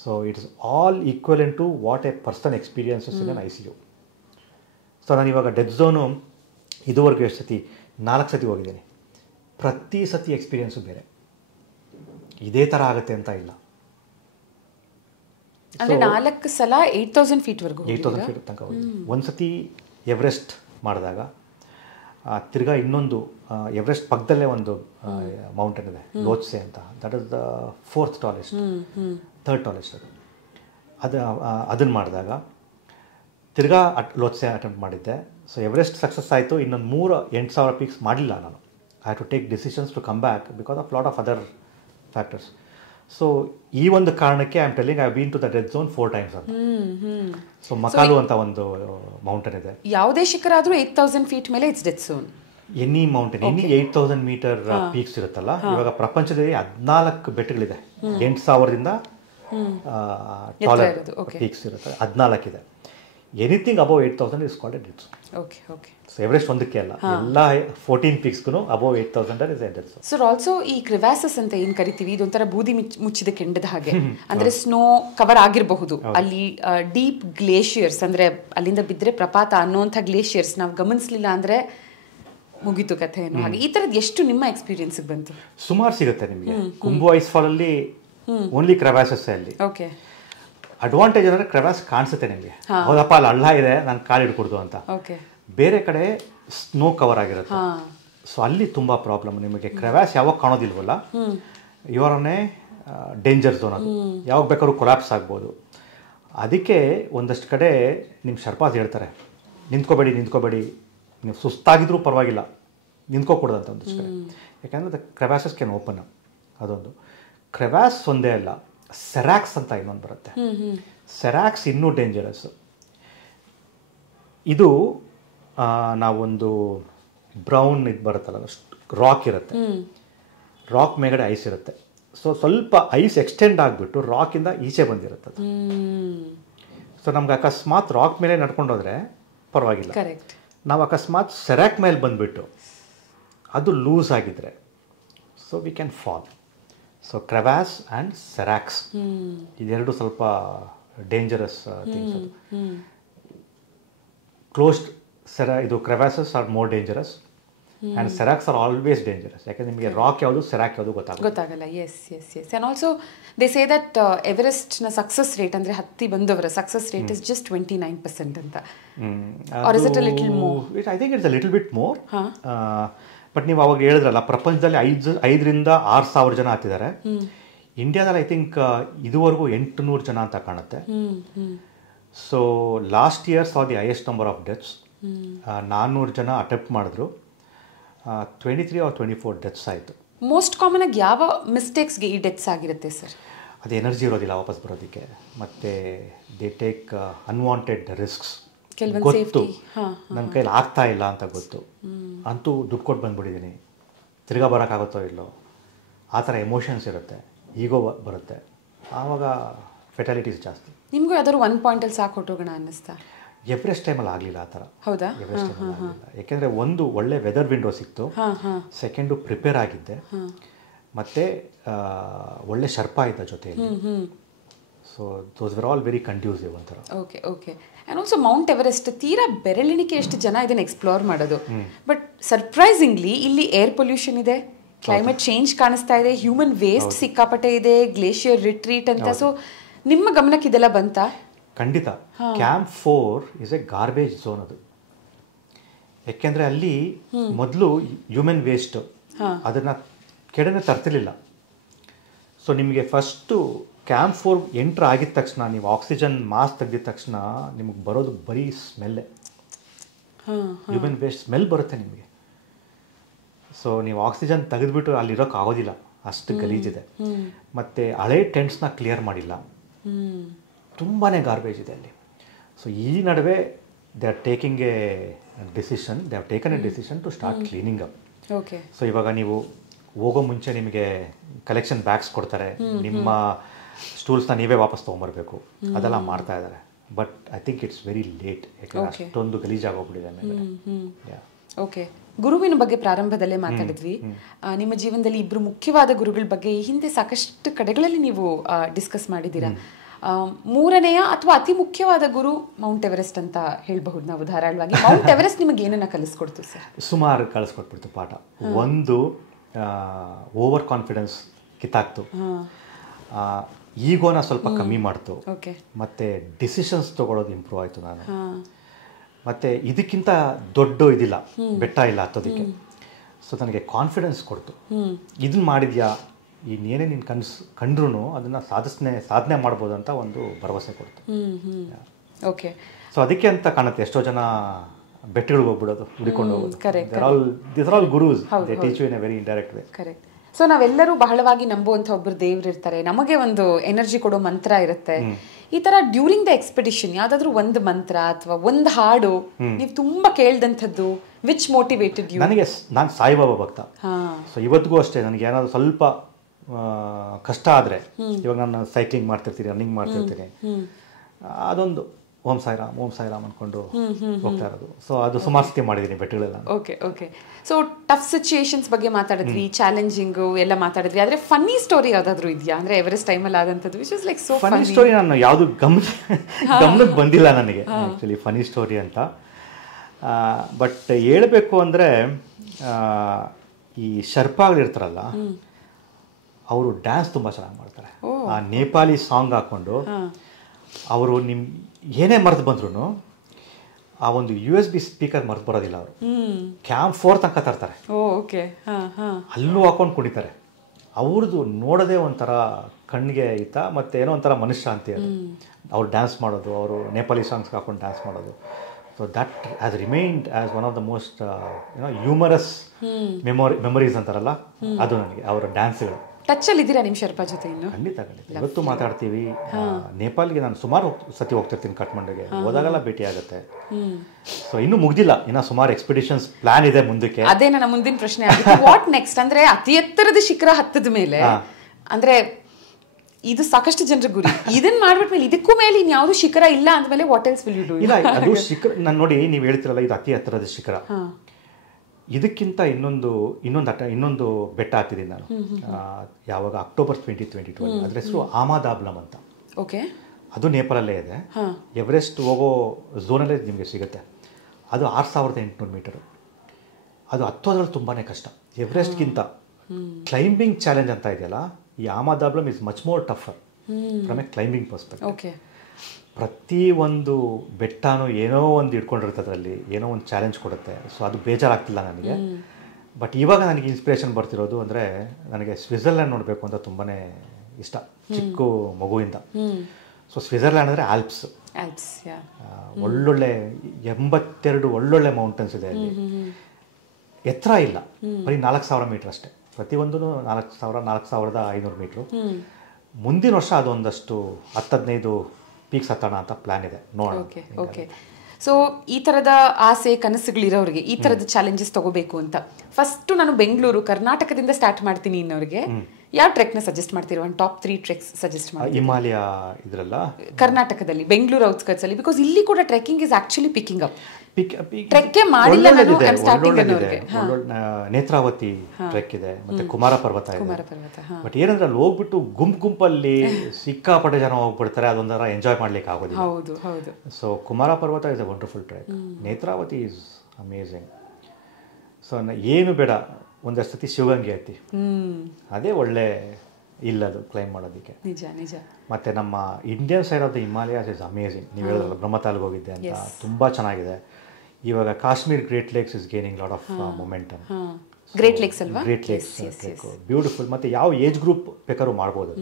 So it is all equivalent to what a person experiences in ICU. So ನಾನು ಇವಾಗ ಡೆತ್ ಝೋನು ಇದುವರೆಗೂ ಎಷ್ಟು ಸತಿ 4 ಸತಿ ಹೋಗಿದ್ದೀನಿ. ಪ್ರತಿ ಸತಿ ಎಕ್ಸ್ಪೀರಿಯನ್ಸು ಬೇರೆ. ಇದೇ ಥರ ಆಗುತ್ತೆ ಅಂತ ಇಲ್ಲ. ಅಂದರೆ 4 ಸಲ 8,000 ಫೀಟ್ವರೆಗೂ 8,000 ಫೀಟ್ ತನಕ ಹೋಗಿದ್ದೀನಿ. ಒಂದು ಸತಿ ಎವರೆಸ್ಟ್ ಮಾಡಿದಾಗ, ತಿರ್ಗಾ ಇನ್ನೊಂದು ಎವರೆಸ್ಟ್ ಪಕ್ಕದಲ್ಲೇ ಒಂದು ಮೌಂಟೇನ್ ಇದೆ, ಲೋಚ್ಸೆ ಅಂತ. That is the 4th tallest, 3rd tallest ಅದು. ಅದನ್ನು ಮಾಡಿದಾಗ ತಿರ್ಗಾ ಲೋತ್ಸೆ ಅಟೆಂಪ್ಟ್ ಮಾಡಿದ್ದೆ. ಸೊ ಎವರೆಸ್ಟ್ ಸಕ್ಸಸ್ ಆಯಿತು. ಇನ್ನೊಂದು 8,000 ಪೀಕ್ಸ್ ಮಾಡಲಿಲ್ಲ ನಾನು. I have to take decisions to come back because of lot of other factors. So ಈ ಒಂದು ಕಾರಣಕ್ಕೆ I am telling I been to the death zone 4 times ಅಂತ. ಸೊ ಮಕಾಲು ಅಂತ ಒಂದು ಮೌಂಟೇನ್ ಇದೆ. ಯಾವುದೇ ಶಿಖರ ಆದರೂ 8,000 ಫೀಟ್ ಮೇಲೆ it's death zone. Any mountain, any 8,000 meter peaks ಇರುತ್ತಲ್ಲ, ಇವಾಗ ಪ್ರಪಂಚದಲ್ಲಿ 14 ಬೆಟ್ಟಗಳಿದೆ. 8,000ದಿಂದ ಟಾಲರ್ ಪೀಕ್ಸ್ ಇರುತ್ತೆ, 14 ಇದೆ. Anything above 8,000 is called a death zone. Okay okay. So Everest ಒಂದಕ್ಕೆ ಅಲ್ಲ, ಎಲ್ಲ 14 ಪೀಕ್ಸ್ಗೂ above 8,000 is a death zone. Sir also ಈ ಕ್ರಿವಾಸಸ್ ಅಂತ ಏನು ಕರಿತೀವಿ, ಇದೊಂಥರ ಬೂದಿ ಮುಚ್ಚಿದ ಕೆಂಡದ ಹಾಗೆ, ಅಂದ್ರೆ ಸ್ನೋ ಕವರ್ ಆಗಿರಬಹುದು. ಅಲ್ಲಿ ಡೀಪ್ ಗ್ಲೇಷಿಯರ್ಸ್, ಅಂದ್ರೆ ಅಲ್ಲಿಂದ ಬಿದ್ದರೆ ಪ್ರಪಾತ ಅನ್ನೋಂಥ ಗ್ಲೇಷಿಯರ್ಸ್ ನಾವು ಗಮನಿಸಲಿಲ್ಲ ಅಂದ್ರೆ ಮುಗಿತು ಕಥೆ ಏನೋ ಹಾಗೆ. ಈ ಥರದ್ದು ಎಷ್ಟು ನಿಮ್ಮ ಎಕ್ಸ್ಪೀರಿಯನ್ಸ್ಗೆ ಬಂತು? ಸುಮಾರು ಸಿಗುತ್ತೆ ನಿಮಗೆ. ಕುಂಭು ಐಸ್ ಫಾಲ್ ಅಲ್ಲಿ ಓನ್ಲಿ ಕ್ರೆವಾಸಸ್ ಅಲ್ಲಿ. ಓಕೆ. ಅಡ್ವಾಂಟೇಜ್ ಅಂದರೆ ಕ್ರೆವಾಸ್ ಕಾಣಿಸುತ್ತೆ ನಿಮಗೆ, ಹೌದಪ್ಪ ಅಲ್ಲಿ ಹಳ್ಳ ಇದೆ, ನಾನು ಕಾಲು ಹಿಡ್ಕೊಡ್ದು ಅಂತ. ಓಕೆ. ಬೇರೆ ಕಡೆ ಸ್ನೋ ಕವರ್ ಆಗಿರುತ್ತೆ. ಸೊ ಅಲ್ಲಿ ತುಂಬ ಪ್ರಾಬ್ಲಮ್. ನಿಮಗೆ ಕ್ರೆವಾಸ್ ಯಾವಾಗ ಕಾಣೋದಿಲ್ವಲ್ಲ, ಇವರನ್ನೇ ಡೇಂಜರ್ ಝೋನ್. ಅದು ಯಾವಾಗ ಬೇಕಾದ್ರೂ ಕೊಲಾಪ್ಸ್ ಆಗ್ಬೋದು. ಅದಕ್ಕೆ ಒಂದಷ್ಟು ಕಡೆ ನಿಮ್ಮ ಶರ್ಪಾಸ್ ಹೇಳ್ತಾರೆ, ನಿಂತ್ಕೋಬೇಡಿ, ನೀವು ಸುಸ್ತಾಗಿದ್ರೂ ಪರವಾಗಿಲ್ಲ, ನಿಂತ್ಕೋಕೂಡದಂತ ಒಂದಷ್ಟು ಕಡೆ. ಯಾಕೆಂದರೆ ದ ಕ್ರೆವಾಸಸ್ ಕ್ಯಾನ್ ಓಪನ್. ಅದೊಂದು ಕ್ರೆವಾಸ್ ಒಂದೇ ಅಲ್ಲ, ಸೆರಾಕ್ಸ್ ಅಂತ ಇನ್ನೊಂದು ಬರುತ್ತೆ. ಸೆರಾಕ್ಸ್ ಇನ್ನೂ ಡೇಂಜರಸ್. ಇದು ನಾವೊಂದು ಬ್ರೌನ್ ಇದು ಬರುತ್ತಲ್ಲ, ರಾಕ್ ಇರುತ್ತೆ, ರಾಕ್ ಮೇಗಡೆ ಐಸ್ ಇರುತ್ತೆ. ಸೊ ಸ್ವಲ್ಪ ಐಸ್ ಎಕ್ಸ್ಟೆಂಡ್ ಆಗಿಬಿಟ್ಟು ರಾಕಿಂದ ಈಚೆ ಬಂದಿರುತ್ತೆ ಅದು. ಸೊ ನಮ್ಗೆ ಅಕಸ್ಮಾತ್ ರಾಕ್ ಮೇಲೆ ನಡ್ಕೊಂಡೋದ್ರೆ ಪರವಾಗಿಲ್ಲ. ನಾವು ಅಕಸ್ಮಾತ್ ಸೆರಾಕ್ ಮೇಲೆ ಬಂದುಬಿಟ್ಟು ಅದು ಲೂಸ್ ಆಗಿದ್ರೆ so we can fall. So crevasse and seracs ಇದೆರಡು ಸ್ವಲ್ಪ ಡೇಂಜರಸ್ ಥಿಂಗ್ಸ್. ಅದು ಕ್ಲೋಸ್ಡ್ ಇದು crevasses are more dangerous and seracs are always dangerous. ಯಾಕಂದರೆ ನಿಮಗೆ ರಾಕ್ ಯಾವುದು ಸೆರಾಕ್ ಯಾವುದು ಗೊತ್ತಾಗಲ್ಲ. Yes. And also they say that ಎವರೆಸ್ಟ್ನ ಸಕ್ಸಸ್ ರೇಟ್, ಅಂದರೆ ಹತ್ತಿ ಬಂದವರ ಸಕ್ಸಸ್ ರೇಟ್ ಇಸ್ ಜಸ್ಟ್ 29% ಅಂತ. Or is it a little more? I think it's a little bit more. But ನೀವು ಅವಾಗ ಹೇಳಿದ್ರಲ್ಲ, ಪ್ರಪಂಚದಲ್ಲಿ 5,000 to 6,000 ಜನ ಹತ್ತಿದ್ದಾರೆ. ಇಂಡಿಯಾದಲ್ಲಿ ಐ ಥಿಂಕ್ ಇದುವರೆಗೂ 800 ಜನ ಅಂತ ಕಾಣುತ್ತೆ. So last year saw the highest number of deaths. 400 ಜನ ಅಟೆಂಪ್ಟ್ ಮಾಡಿದ್ರು, 23 or 24 ಡೆತ್ಸ್ ಆಯಿತು. ಮೋಸ್ಟ್ ಕಾಮನ್ ಆಗಿ ಯಾವ ಮಿಸ್ಟೇಕ್ಸ್ಗೆ ಈ ಡೆತ್ಸ್ ಆಗಿರುತ್ತೆ ಸರ್? ಅದು ಎನರ್ಜಿ ಇರೋದಿಲ್ಲ ವಾಪಸ್ ಬರೋದಕ್ಕೆ, ಮತ್ತು ದೇ ಟೇಕ್ ಅನ್ವಾಂಟೆಡ್ ರಿಸ್ಕ್ಸ್. ಗೊತ್ತು ನನ್ನ ಕೈಲಿ ಆಗ್ತಾ ಇಲ್ಲ ಅಂತ ಗೊತ್ತು, ಅಂತೂ ದುಡ್ಡು ಕೊಟ್ಟು ಬಂದ್ಬಿಟ್ಟಿದ್ದೀನಿ, ತಿರ್ಗಾ ಬರೋಕ್ಕಾಗುತ್ತೋ ಇಲ್ಲೋ, ಆ ಥರ ಎಮೋಷನ್ಸ್ ಇರುತ್ತೆ, ಈಗೋ ಬರುತ್ತೆ, ಆವಾಗ ಫೆಟಾಲಿಟೀಸ್ ಜಾಸ್ತಿ. ನಿಮಗೂ ಯಾವ್ದಾದ್ರು 1 ಪಾಯಿಂಟಲ್ಲಿ ಸಾಕು ಹೊಟ್ಟೋಗೋಣ ಅನ್ನಿಸ್ತಾ? ಎವರೆಸ್ಟ್ ಟೈಮಲ್ಲಿ ಆಗಲಿಲ್ಲ ಆ ಥರ. ಹೌದಾ? ಎವರೆಸ್ಟ್ ಟೈಮಲ್ಲಿ ಆಗಲಿಲ್ಲ, ಯಾಕೆಂದರೆ ಒಂದು ಒಳ್ಳೆ ವೆದರ್ ವಿಂಡೋ ಸಿಕ್ತು, ಸೆಕೆಂಡು ಪ್ರಿಪೇರ್ ಆಗಿದ್ದೆ, ಮತ್ತು ಒಳ್ಳೆ ಶರ್ಪ ಇದ್ದ ಜೊತೆಯಲ್ಲಿ. So those were all very conducive ಒಂಥರ. Okay. And also mount Everest ತೀರಾ ಬೆರಳಿಣಿಕೆ ಎಷ್ಟು ಜನ ಇದನ್ನು ಎಕ್ಸ್ಪ್ಲೋರ್ ಮಾಡೋದು. ಬಟ್ ಸರ್ಪ್ರೈಸಿಂಗ್ಲಿ ಇಲ್ಲಿ ಏರ್ ಪೊಲ್ಯೂಷನ್ ಇದೆ, ಕ್ಲೈಮೇಟ್ ಚೇಂಜ್ ಕಾಣಿಸ್ತಾ ಇದೆ, ಹ್ಯೂಮನ್ ವೇಸ್ಟ್ ಸಿಕ್ಕಾಪಟ್ಟೆ ಇದೆ, ಗ್ಲೇಷಿಯರ್ ರಿಟ್ರೀಟ್ ಅಂತ. ಸೊ ನಿಮ್ಮ ಗಮನಕ್ಕೆ ಇದೆಲ್ಲ ಬಂತಾ? ಖಂಡಿತ. Camp 4 is A garbage zone ಅದು. ಯಾಕೆಂದರೆ ಅಲ್ಲಿ ಮೊದಲು ಹ್ಯೂಮನ್ ವೇಸ್ಟು ಅದನ್ನು ಕೆಳಗೆ ತರ್ತಿರ್ಲಿಲ್ಲ. ಸೊ ನಿಮಗೆ ಫಸ್ಟು ಕ್ಯಾಂಪ್ 4 ಎಂಟ್ರ್ ಆಗಿದ ತಕ್ಷಣ, ನೀವು ಆಕ್ಸಿಜನ್ ಮಾಸ್ಕ್ ತೆಗೆದಿದ ತಕ್ಷಣ ನಿಮಗೆ ಬರೋದು ಬರೀ ಸ್ಮೆಲ್ಲೇ, ಹ್ಯೂಮನ್ ವೇಸ್ಟ್ ಸ್ಮೆಲ್ ಬರುತ್ತೆ ನಿಮಗೆ. ಸೊ ನೀವು ಆಕ್ಸಿಜನ್ ತೆಗೆದುಬಿಟ್ಟು ಅಲ್ಲಿರೋಕೆ ಆಗೋದಿಲ್ಲ, ಅಷ್ಟು ಗಲೀಜಿದೆ. ಮತ್ತು ಹಳೆ ಟೆಂಟ್ಸ್ನ ಕ್ಲಿಯರ್ ಮಾಡಿಲ್ಲ, ತುಂಬಾ ಗಾರ್ಬೇಜ್ ಇದೆ ಅಲ್ಲಿ. ಸೊ ಈ ನಡುವೆ they are taking a decision, they have taken a decision to start cleaning up. Okay. So ಇವಾಗ ನೀವು ಹೋಗೋ ಮುಂಚೆ ನಿಮಗೆ ಕಲೆಕ್ಷನ್ ಬ್ಯಾಗ್ಸ್ ಕೊಡ್ತಾರೆ, ನಿಮ್ಮ ಸ್ಟೂಲ್ಸ್ನ ನೀವೇ ವಾಪಸ್ ತೊಗೊಂಬರ್ಬೇಕು, ಅದೆಲ್ಲ ಮಾಡ್ತಾ ಇದ್ದಾರೆ. But I think it's very late, ಯಾಕಂದರೆ ಅಷ್ಟೊಂದು ಗಲೀಜಾಗೋಗ್ಬಿಟ್ಟಿದೆ ಮೇಲೆ. ಓಕೆ. ಗುರುವಿನ ಬಗ್ಗೆ ಪ್ರಾರಂಭದಲ್ಲೇ ಮಾತಾಡಿದ್ವಿ. ನಿಮ್ಮ ಜೀವನದಲ್ಲಿ ಇಬ್ಬರು ಮುಖ್ಯವಾದ ಗುರುಗಳ ಬಗ್ಗೆ ಈ ಹಿಂದೆ ಸಾಕಷ್ಟು ಕಡೆಗಳಲ್ಲಿ ನೀವು ಡಿಸ್ಕಸ್ ಮಾಡಿದ್ದೀರಾ. ಮೂರನೆಯ ಅಥವಾ ಅತಿ ಮುಖ್ಯವಾದ ಗುರು ಮೌಂಟ್ ಎವರೆಸ್ಟ್ ಅಂತ ಹೇಳಬಹುದು ನಾವು ಧಾರಾಳವಾಗಿ. ಮೌಂಟ್ ಎವರೆಸ್ಟ್ ನಿಮಗೆ ಏನನ್ನ ಕಲಿಸ್ಕೊಡ್ತು ಸರ್? ಸುಮಾರು ಕಲಿಸ್ಕೊಟ್ಬಿಡ್ತು ಪಾಠ. ಒಂದು, ಓವರ್ ಕಾನ್ಫಿಡೆನ್ಸ್ ಕಿತ್ತಾಕ್ತು, ಈಗೋನ ಸ್ವಲ್ಪ ಕಮ್ಮಿ ಮಾಡ್ತು, ಮತ್ತು ಡಿಸಿಷನ್ಸ್ ತೊಗೊಳೋದು ಇಂಪ್ರೂವ್ ಆಯಿತು ನಾನು. ಮತ್ತು ಇದಕ್ಕಿಂತ ದೊಡ್ಡ ಇದಿಲ್ಲ, ಬೆಟ್ಟ ಇಲ್ಲ ಹತ್ತೋದಕ್ಕೆ. ಸೊ ನನಗೆ ಕಾನ್ಫಿಡೆನ್ಸ್ ಕೊಡ್ತು, ಇದನ್ನ ಮಾಡಿದ್ಯಾ, ಇನ್ನೇನೇ ನೀನು ಕಂಡ್ರೂ ಅದನ್ನು ಸಾಧನೆ ಮಾಡ್ಬೋದು ಅಂತ ಒಂದು ಭರವಸೆ ಕೊಡ್ತು. ಓಕೆ. ಸೊ ಅದಕ್ಕೆ ಅಂತ ಕಾಣುತ್ತೆ ಎಷ್ಟೋ ಜನ ಬೆಟ್ಟಗಳಿಗೆ ಹೋಗ್ಬಿಡೋದು ಹುಡುಕೊಂಡು ಹೋಗೋದು. correct, These are all gurus. They teach you in a very indirect way. Correct. So ನಾವೆಲ್ಲರೂ ಬಹಳವಾಗಿ ನಂಬುವಂಥ ಒಬ್ಬರು ದೇವ್ರು ಇರ್ತಾರೆ, ನಮಗೆ ಒಂದು ಎನರ್ಜಿ ಕೊಡೋ ಮಂತ್ರ ಇರುತ್ತೆ. ಈ ತರ ಡ್ಯೂರಿಂಗ್ ದ ಎಕ್ಸ್ಪೆಡಿಷನ್ ಯಾವ್ದಾದ್ರು ಒಂದು ಮಂತ್ರ ಅಥವಾ ಒಂದು ಹಾಡು ನೀವು ತುಂಬಾ ಕೇಳ್ದಂಥದ್ದು, ವಿಚ್ ಮೋಟಿವೇಟೆಡ್ ಯು? ನಾನು ಸಾಯಿಬಾಬಾ ಭಕ್ತ. ಸೊ ಇವತ್ತಿಗೂ ಅಷ್ಟೇ ನನಗೆ ಏನಾದ್ರು ಸ್ವಲ್ಪ ಕಷ್ಟ ಆದರೆ, ಇವಾಗ ನಾನು ಸೈಕ್ಲಿಂಗ್ ಮಾಡ್ತಿರ್ತೀನಿ, ರನ್ನಿಂಗ್ ಮಾಡ್ತಿರ್ತೀನಿ, ಅದೊಂದು ಓಂ ಸಾಯಿರಾಮ್ ಅಂದ್ಕೊಂಡು ಹೋಗ್ತಾ ಇರೋದು. ಸೊ ಅದು ಸುಮಾರು ಸತಿ ಮಾಡಿದ್ದೀನಿ ಬೆಟ್ಟಗಳೆಲ್ಲ. Okay okay. So tough situations ಬಗ್ಗೆ ಮಾತಾಡಿದ್ವಿ, ಚಾಲೆಂಜಿಂಗು ಎಲ್ಲ ಮಾತಾಡಿದ್ವಿ, ಆದರೆ ಫನ್ನಿ ಸ್ಟೋರಿ ಯಾವ್ದಾದ್ರು ಇದೆಯಾ? ಅಂದ್ರೆ ಎವರೆಸ್ಟ್ ಟೈಮಲ್ಲಿ ಆದಂಥದ್ದು which is like so funny story ನಾನು ಯಾವುದು ಗಮನಕ್ಕೆ ಬಂದಿಲ್ಲ ನನಗೆ ಆ್ಯಕ್ಚುಲಿ ಫನ್ನಿ ಸ್ಟೋರಿ ಅಂತ. ಬಟ್ ಹೇಳಬೇಕು ಅಂದರೆ ಈ ಶರ್ಪಾಗಳಿರ್ತಾರಲ್ಲ, ಅವರು ಡ್ಯಾನ್ಸ್ ತುಂಬ ಚೆನ್ನಾಗಿ ಮಾಡ್ತಾರೆ. ಆ ನೇಪಾಳಿ ಸಾಂಗ್ ಹಾಕ್ಕೊಂಡು ಅವರು ಏನೇ ಮರೆತು ಬಂದ್ರು ಆ ಒಂದು USB ಸ್ಪೀಕರ್ ಮರೆತು ಬರೋದಿಲ್ಲ. ಅವರು ಕ್ಯಾಮ್ 4 ತನಕ ತರ್ತಾರೆ, ಅಲ್ಲೂ ಹಾಕೊಂಡು ಕುಡಿತಾರೆ. ಅವ್ರದ್ದು ನೋಡೋದೇ ಒಂಥರ ಕಣ್ಣಿಗೆ ಈತ, ಮತ್ತು ಏನೋ ಒಂಥರ ಮನಃಶಾಂತಿ ಅದು. ಅವ್ರು ಡ್ಯಾನ್ಸ್ ಮಾಡೋದು, ಅವರು ನೇಪಾಳಿ ಸಾಂಗ್ಸ್ಗೆ ಹಾಕೊಂಡು ಡ್ಯಾನ್ಸ್ ಮಾಡೋದು. So that has remained as one of the most humorous memories ಅಂತಾರಲ್ಲ, ಅದು ನನಗೆ ಅವರ ಡ್ಯಾನ್ಸ್ಗಳು. ಟಚ್ಚಲ್ಲಿ ಇದ್ದೀರಾ ನಿಮ್ಮ ಶರ್ಪಾ ಜೊತೆ? ಇನ್ನು ಖಂಡಿತ ಇವತ್ತು ಮಾತಾಡ್ತೀವಿ. ನೇಪಾಲ್ಗೆ ನಾನು ಸುಮಾರು ಸತಿ ಹೋಗ್ತಿರ್ತೀನಿ, ಕಠ್ಮಂಡುಗೆ ಹೋದಾಗೆಲ್ಲ ಭೇಟಿ ಆಗುತ್ತೆ. ಸೊ ಇನ್ನೂ ಮುಗ್ದಿಲ್ಲ, ಇನ್ನು ಸುಮಾರು ಎಕ್ಸ್ಪಿಡಿಷನ್ಸ್ ಪ್ಲಾನ್ ಇದೆ ಮುಂದಕ್ಕೆ. ಅದೇ ನನ್ನ ಮುಂದಿನ ಪ್ರಶ್ನೆ ಆಗುತ್ತೆ, ವಾಟ್ ನೆಕ್ಸ್ಟ್? ಅಂದ್ರೆ ಅತಿ ಎತ್ತರದ ಶಿಖರ ಹತ್ತದ ಮೇಲೆ, ಅಂದ್ರೆ ಇದು ಸಾಕಷ್ಟು ಜನರ ಗುರಿ, ಇದನ್ನ ಮಾಡ್ಬಿಟ್ಮೇಲೆ ಇದಕ್ಕೂ ಮೇಲೆ ಇನ್ಯಾವುದು ಶಿಖರ ಇಲ್ಲ ಅಂದ್ಮೇಲೆ what else will you do? ಇಲ್ಲ, ಅದು ಶಿಖರ ನಾನು ನೋಡಿ, ನೀವು ಹೇಳ್ತಿರಲ್ಲ ಇದು ಅತಿ ಎತ್ತರದ ಶಿಖರ, ಇದಕ್ಕಿಂತ ಇನ್ನೊಂದು ಬೆಟ್ಟ ಹತ್ತಿದ್ದೀನಿ ನಾನು ಯಾವಾಗ ಅಕ್ಟೋಬರ್ 2022 ಅದ್ರ ಹೆಸರು ಆಮಾದಾಬ್ಲಮ್ ಅಂತ. ಓಕೆ. ಅದು ನೇಪಾಳಲ್ಲೇ ಇದೆ, ಎವರೆಸ್ಟ್ ಹೋಗೋ ಝೋನಲ್ಲೇ ನಿಮಗೆ ಸಿಗುತ್ತೆ. ಅದು 6800 ಮೀಟರು. ಅದು ಹತ್ತೋದ್ರಲ್ಲಿ ತುಂಬಾ ಕಷ್ಟ. ಎವರೆಸ್ಟ್ಗಿಂತ ಕ್ಲೈಂಬಿಂಗ್ ಚಾಲೆಂಜ್ ಅಂತ ಇದೆಯಲ್ಲ, ಈ Ama Dablam is much more tougher from a climbing perspective. Okay. ಪ್ರತಿ ಒಂದು ಬೆಟ್ಟನೂ ಏನೋ ಒಂದು ಇಟ್ಕೊಂಡಿರುತ್ತೆ, ಅದರಲ್ಲಿ ಏನೋ ಒಂದು ಚಾಲೆಂಜ್ ಕೊಡುತ್ತೆ. ಸೊ ಅದು ಬೇಜಾರಾಗ್ತಿಲ್ಲ ನನಗೆ. ಬಟ್ ಇವಾಗ ನನಗೆ ಇನ್ಸ್ಪಿರೇಷನ್ ಬರ್ತಿರೋದು ಅಂದರೆ, ನನಗೆ ಸ್ವಿಟ್ಜರ್ಲ್ಯಾಂಡ್ ನೋಡಬೇಕು ಅಂತ ತುಂಬಾ ಇಷ್ಟ ಚಿಕ್ಕ ಮಗುವಿಂದ. ಸೊ ಸ್ವಿಟ್ಜರ್ಲ್ಯಾಂಡ್ ಅಂದರೆ ಆಲ್ಪ್ಸ್, ಒಳ್ಳೊಳ್ಳೆ 82 ಒಳ್ಳೊಳ್ಳೆ ಮೌಂಟನ್ಸ್ ಇದೆ ಅಲ್ಲಿ. ಎತ್ತರ ಇಲ್ಲ, ಬರೀ 4000 ಮೀಟ್ರ್ ಅಷ್ಟೇ, ಪ್ರತಿಯೊಂದೂ 4500 ಮೀಟ್ರು. ಮುಂದಿನ ವರ್ಷ ಅದೊಂದಷ್ಟು 10-15 ಪೀಕ್ಸ್ ಹತ್ತೋಣ ಅಂತ ಪ್ಲಾನ್ ಇದೆ, ನೋಡೋಣ. Okay okay. ಸೊ ಈ ಥರದ ಆಸೆ ಕನಸುಗಳಿರೋರಿಗೆ, ಈ ಥರದ ಚಾಲೆಂಜಸ್ ತಗೋಬೇಕು ಅಂತ, ಫಸ್ಟು ನಾನು ಬೆಂಗಳೂರು ಕರ್ನಾಟಕದಿಂದ ಸ್ಟಾರ್ಟ್ ಮಾಡ್ತೀನಿ ಇನ್ನೋರಿಗೆ ಯಾವ ಟ್ರೆಕ್ನ ಸಜೆಸ್ಟ್ ಮಾಡ್ತೀರಾ? ಒಂದು ಟಾಪ್ 3 ಟ್ರೆಕ್ಸ್ ಸಜೆಸ್ಟ್ ಮಾಡಿ. ಹಿಮಾಲಯ ಇದರಲ್ಲ ಕರ್ನಾಟಕದಲ್ಲಿ ಬೆಂಗಳೂರು ಔಟ್ಸ್ಕರ್ಟ್ಸ್ ಅಲ್ಲಿ, ಬಿಕಾಸ್ ಇಲ್ಲಿ ಕೂಡ trekking is actually picking up. Trek ಮಾಡಿಲ್ಲ ನಾನು, ನೇತ್ರಾವತಿ ಟ್ರೆಕ್ ಇದೆ, ಮತ್ತೆ ಕುಮಾರ ಪರ್ವತ ಇದೆ. ಬಟ್ ಏನಂದ್ರೆ ಅಲ್ಲಿ ಹೋಗ್ಬಿಟ್ಟು ಗುಂಪಲ್ಲಿ ಸಿಕ್ಕಾಪಟ್ಟೆ ಜನ ಹೋಗ್ಬಿಡ್ತಾರೆ, ಅದೊಂಥರ ಎಂಜಾಯ್ ಮಾಡ್ಲಿಕ್ಕೆ ಆಗೋದಿಲ್ಲ. ಹೌದು ಹೌದು. ಸೊ ಕುಮಾರ ಪರ್ವತ is a wonderful trek. Netravati is amazing. So ಏನು ಬೇಡ, ಒಂದಷ್ಟು ಸತಿ ಶಿವಗಂಗೆ ಹತ್ತಿ, ಅದೇ ಒಳ್ಳೆ ಇಲ್ಲದು ಕ್ಲೈಮ್ ಮಾಡೋದಕ್ಕೆ. ನಿಜ ನಿಜ. ಮತ್ತೆ ನಮ್ಮ Indian side of the Himalayas is amazing. ನೀವು ಹೇಳಿದ್ರಲ್ಲ ಬ್ರಹ್ಮತಾಲ್ಗೆ ಹೋಗಿದ್ದೆ ಅಂತ, ತುಂಬ ಚೆನ್ನಾಗಿದೆ. ಇವಾಗ Kashmir great lakes is gaining lot of momentum. Great lakes ಅಲ್ವಾ? Great lakes beautiful. ಮತ್ತು ಯಾವ ಏಜ್ ಗ್ರೂಪ್ ಬೇಕಾದ್ರೂ ಮಾಡ್ಬೋದು,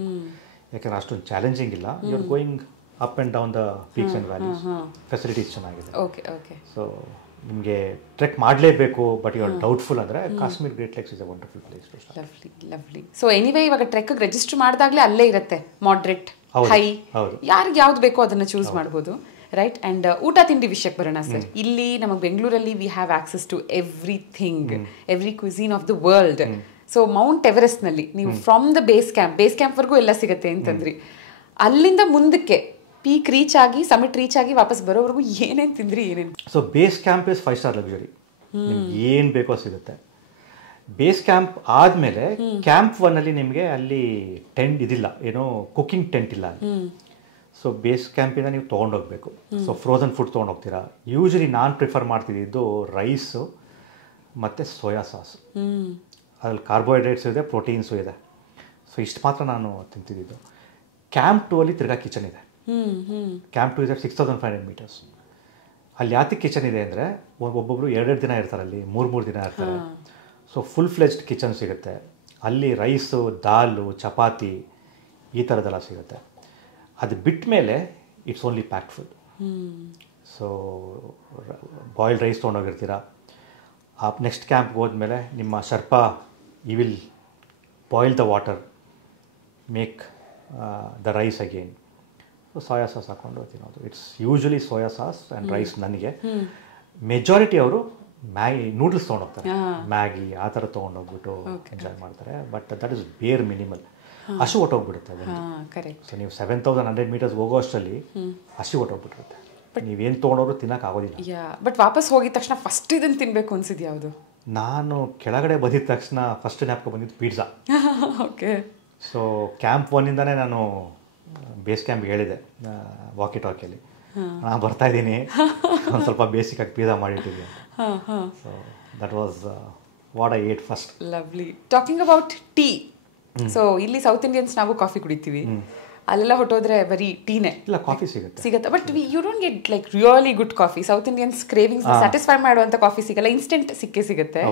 ಯಾಕಂದ್ರೆ ಅಷ್ಟೊಂದು ಚಾಲೆಂಜಿಂಗ್ ಇಲ್ಲ. You are going up and down the peaks and valleys. Facilities ಚೆನ್ನಾಗಿದೆ. Okay okay. ಸೊ ನಿಮಗೆ ಟ್ರೆಕ್ ಮಾಡಲೇಬೇಕು ಬಟ್ ಯು ಆರ್ ಡೌಟ್ಫುಲ್ ಅಂದರೆ Kashmir great lakes is a wonderful place to start. Lovely lovely. So anyway ಇವಾಗ ಟ್ರೆಕ್ಗೆ register ಮಾಡಿದಾಗಲೇ ಅಲ್ಲೇ ಇರುತ್ತೆ moderate, high, ಯಾರಿಗೆ ಯಾವ್ದು ಬೇಕೋ ಅದನ್ನು ಚೂಸ್ ಮಾಡ್ಬೋದು, ರೈಟ್? ಆ್ಯಂಡ್ ಊಟ ತಿಂಡಿ ವಿಷಯಕ್ಕೆ ಬರೋಣ ಸರ್. ಇಲ್ಲಿ ನಮಗೆ ಬೆಂಗಳೂರಲ್ಲಿ we have access to everything, every cuisine of the world. So mount ಎವರೆಸ್ಟ್ನಲ್ಲಿ ನೀವು ಫ್ರಮ್ ದ ಬೇಸ್ ಕ್ಯಾಂಪ್ವರೆಗೂ ಎಲ್ಲ ಸಿಗುತ್ತೆ ಅಂತಂದ್ರಿ. ಅಲ್ಲಿಂದ ಮುಂದಕ್ಕೆ ಪೀಕ್ ರೀಚ್ ಆಗಿ, ಸಮಿಟ್ ರೀಚ್ ಆಗಿ ವಾಪಸ್ ಬರೋವರೆಗೂ ಏನೇನು ತಿಂದ್ರಿ, ಏನೇನು? So base camp is 5 star luxury, ನಿಮ್ಗೆ ಏನು ಬೇಕೋ ಸಿಗುತ್ತೆ. ಬೇಸ್ ಕ್ಯಾಂಪ್ ಆದಮೇಲೆ ಕ್ಯಾಂಪ್ 1 ನಿಮಗೆ ಅಲ್ಲಿ ಟೆಂಟ್ ಇದಿಲ್ಲ, ಏನೋ ಕುಕಿಂಗ್ ಟೆಂಟ್ ಇಲ್ಲ ಅಲ್ಲಿ. ಸೊ ಬೇಸ್ ಕ್ಯಾಂಪಿಂದ ನೀವು ತೊಗೊಂಡೋಗ್ಬೇಕು. ಸೊ ಫ್ರೋಝನ್ ಫುಡ್ ತೊಗೊಂಡೋಗ್ತೀರಾ. ಯೂಶಲಿ ನಾನು ಪ್ರಿಫರ್ ಮಾಡ್ತಿದ್ದು ರೈಸು ಮತ್ತು ಸೋಯಾ ಸಾಸು. ಅದ್ರಲ್ಲಿ ಕಾರ್ಬೋಹೈಡ್ರೇಟ್ಸ್ ಇದೆ, ಪ್ರೋಟೀನ್ಸು ಇದೆ. ಸೊ ಇಷ್ಟು ಮಾತ್ರ ನಾನು ತಿಂತಿದ್ದು. ಕ್ಯಾಂಪ್ 2 ಅಲ್ಲಿ ತಿರ್ಗಾ ಕಿಚನ್ ಇದೆ. ಕ್ಯಾಂಪ್ 2 ಇದೆ 6500 ಮೀಟರ್ಸ್. ಅಲ್ಲಿ ಯಾತಕ್ಕೆ ಕಿಚನ್ ಇದೆ ಅಂದರೆ, ಒಬ್ಬೊಬ್ಬರು 2 ದಿನ ಇರ್ತಾರೆ ಅಲ್ಲಿ, 3 ದಿನ ಇರ್ತಾರೆ. ಸೊ ಫುಲ್ ಫ್ಲೆಜ್ಡ್ ಕಿಚನ್ ಸಿಗುತ್ತೆ ಅಲ್ಲಿ. ರೈಸು, ದಾಲು, ಚಪಾತಿ ಈ ಥರದ್ದೆಲ್ಲ ಸಿಗುತ್ತೆ. ಅದು ಬಿಟ್ಟ ಮೇಲೆ it's only packed food. So boiled rice ತೊಗೊಂಡೋಗಿರ್ತೀರ. ಆ ನೆಕ್ಸ್ಟ್ ಕ್ಯಾಂಪ್ಗೆ ಹೋದ್ಮೇಲೆ ನಿಮ್ಮ ಶರ್ಪಾ ಈ will boil the water, make the rice again. So soya sauce ಹಾಕ್ಕೊಂಡು ತಿನ್ನೋದು. It's usually soya sauce and rice. ನನಗೆ ಮೆಜಾರಿಟಿ ಅವರು ಮ್ಯಾಗಿ ನೂಡಲ್ಸ್ ತೊಗೊಂಡೋಗ್ತಾರೆ, ಮ್ಯಾಗಿ ಆ ಥರ ತೊಗೊಂಡೋಗ್ಬಿಟ್ಟು ಎಂಜಾಯ್ ಮಾಡ್ತಾರೆ. But that is bare minimal. ಹಸು ಹೊಟ್ಟೋಗ್ಬಿಡುತ್ತೆ ಅದನ್ನು. ಸೊ ನೀವು 7,100 ಮೀಟರ್ಸ್ ಹೋಗೋ ಅಷ್ಟರಲ್ಲಿ ಹಸಿ ಹೊಟ್ಟೋಗ್ಬಿಟ್ಟಿರುತ್ತೆ. ನೀವೇನು ತೊಗೊಂಡೋರು ತಿನ್ನೋಕ್ಕಾಗೋದಿಲ್ಲ. ಬಟ್ ವಾಪಸ್ ಹೋಗಿದ ತಕ್ಷಣ ಫಸ್ಟ್ ಇದನ್ನು ತಿನ್ನಬೇಕು ಅನ್ಸಿದ್ದು ಯಾವುದು? ನಾನು ಕೆಳಗಡೆ ಬಂದಿದ ತಕ್ಷಣ ಫಸ್ಟ್ ಜ್ಞಾಪಕ ಬಂದಿದ್ದು ಪಿಜ್ಜಾ. ಓಕೆ. ಸೊ ಕ್ಯಾಂಪ್ 1ಇಂದನೇ ನಾನು ಬೇಸ್ ಕ್ಯಾಂಪ್ಗೆ ಹೇಳಿದೆ ವಾಕಿ ಟಾಕಿಯಲ್ಲಿ, ನಾನು ಬರ್ತಾ ಇದ್ದೀನಿ, ಒಂದು ಸ್ವಲ್ಪ ಬೇಸಿಕಾಗಿ ಪಿಜ್ಜಾ ಮಾಡಿಟ್ಟಿದ್ದೀನಿ. So that was what I ate first. Lovely. Talking about tea, so ಇಲ್ಲಿ ಸೌತ್ ಇಂಡಿಯನ್ಸ್ ನಾವು ಕಾಫಿ ಕುಡಿತೀವಿ, ಅಲ್ಲೆಲ್ಲ ಹೊಟ್ಟೋದ್ರೆ ಬರೀ ಟೀನೇ. ಇಲ್ಲ, ಕಾಫಿ ಸಿಗುತ್ತೆ. But you don't get like really good coffee. South Indians cravings satisfy ಮಾಡುವಂಥ ಕಾಫಿ ಸಿಗಲ್ಲ, ಇನ್ಸ್ಟೆಂಟ್ ಸಿಗುತ್ತೆ,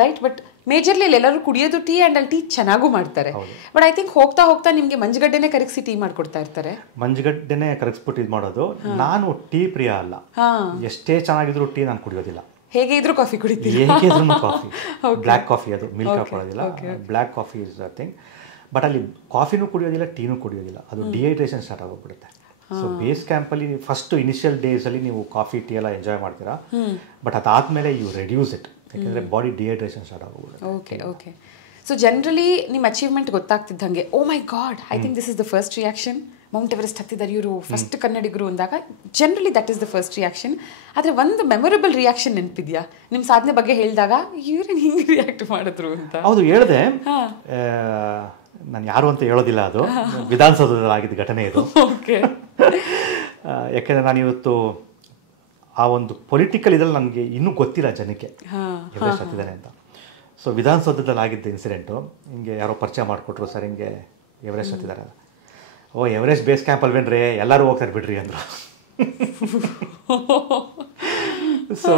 ರೈಟ್? ಬಟ್ ಮೇಜರ್ಲಿ ಎಲ್ಲರೂ ಕುಡಿಯೋದು ಟೀ, ಆ್ಯಂಡ್ ಅಲ್ಲಿ ಟೀ ಚೆನ್ನಾಗೂ ಮಾಡ್ತಾರೆ. ಬಟ್ ಐ ಥಿಂಕ್ ಹೋಗ್ತಾ ಹೋಗ್ತಾ ನಿಮಗೆ ಮಂಜುಗಡ್ಡೆನೇ ಕರಗಿಸಿ ಟೀ ಮಾಡ್ಕೊಡ್ತಾ ಇರ್ತಾರೆ. ಮಂಜುಗಡ್ಡೆನೇ ಕರಗಿಸ್ಬಿಟ್ಟು ಇದು ಮಾಡೋದು. ನಾನು ಟೀ ಪ್ರಿಯ ಅಲ್ಲ. ಎಷ್ಟೇ ಚೆನ್ನಾಗಿದ್ರು ಟೀ ನಾನು ಕುಡಿಯೋದಿಲ್ಲ. ಹೇಗೆ ಇದ್ರೂ ಕಾಫಿ ಕುಡಿತೀವಿ. ಹೇಗಿದ್ರು ಕಾಫಿ, ಬ್ಲ್ಯಾಕ್ ಕಾಫಿ, ಅದು ಮಿಲ್ಕ್ ಹಾಕೊಳ್ಳೋದಿಲ್ಲ. Black coffee is a thing. But ಅಲ್ಲಿ ಕಾಫಿನೂ ಕುಡಿಯೋದಿಲ್ಲ, ಟೀನೂ ಕುಡಿಯೋದಿಲ್ಲ. ಅದು ಡಿಹೈಡ್ರೇಷನ್ ಸ್ಟಾರ್ಟ್ ಆಗೋಗ್ಬಿಡುತ್ತೆ. ಸೊ ಬೇಸ್ ಕ್ಯಾಂಪಲ್ಲಿ ಫಸ್ಟ್ ಇನಿಷಿಯಲ್ ಡೇಸಲ್ಲಿ ನೀವು ಕಾಫಿ ಟೀ ಎಲ್ಲ ಎಂಜಾಯ್ ಮಾಡ್ತೀರಾ. ಬಟ್ ಅದಾದಮೇಲೆ ಯು ರೆಡ್ಯೂಸ್ ಇಟ್, ಯಾಕೆಂದರೆ ಬಾಡಿ ಡಿಹೈಡ್ರೇಷನ್ ಸ್ಟಾರ್ಟ್ ಆಗೋಗ್ಬಿಡುತ್ತೆ. Okay okay. ಸೊ ಜನರಲಿ ನಿಮ್ಮ ಅಚೀವ್ಮೆಂಟ್ ಗೊತ್ತಾಗ್ತಿದ್ದಂಗೆ oh my god, I think this is the first reaction. Mount Everest ಹತ್ತಿದ್ದಾರೆ ಇವರು, ಫಸ್ಟ್ ಕನ್ನಡಿಗರು ಅಂದಾಗ generally that is the first reaction. ಆದರೆ ಒಂದು ಮೆಮೊರಬಲ್ ರಿಯಾಕ್ಷನ್ ನೆನಪಿದೆಯಾ ನಿಮ್ಮ ಸಾಧನೆ ಬಗ್ಗೆ ಹೇಳಿದಾಗ? ಇವ್ರೇನು ಹಿಂಗೆ ರಿಯಾಕ್ಟ್ ಮಾಡಿದ್ರು ಅಂತ? ಹೌದು, ಹೇಳಿದೆ. ನಾನು ಯಾರು ಅಂತ ಹೇಳೋದಿಲ್ಲ, ಅದು ವಿಧಾನಸೌಧದಲ್ಲಿ ಆಗಿದ್ದ ಘಟನೆ ಇದು. ಓಕೆ. ಯಾಕೆಂದರೆ ನಾನು ಇವತ್ತು ಆ ಒಂದು ಪೊಲಿಟಿಕಲ್ ಇದ್ರಲ್ಲಿ ನನಗೆ ಇನ್ನೂ ಗೊತ್ತಿಲ್ಲ ಜನಕ್ಕೆ ಎವರೆಸ್ಟ್ ಹತ್ತಿದ್ದಾನೆ ಅಂತ. ಸೊ ವಿಧಾನಸೌಧದಲ್ಲಿ ಆಗಿದ್ದ ಇನ್ಸಿಡೆಂಟು ಹಿಂಗೆ ಯಾರೋ ಪರಿಚಯ ಮಾಡಿಕೊಟ್ರು, ಸರ್ ಹಿಂಗೆ ಎವರೆಸ್ಟ್ ಹತ್ತಿದ್ದಾರೆ. ಓ, ಎವರೆಸ್ಟ್ ಬೇಸ್ ಕ್ಯಾಂಪ್ ಅಲ್ವೇನ್ರಿ, ಎಲ್ಲರೂ ಹೋಗ್ತಾರೆ ಬಿಡ್ರಿ ಅಂದರು. ಸೊ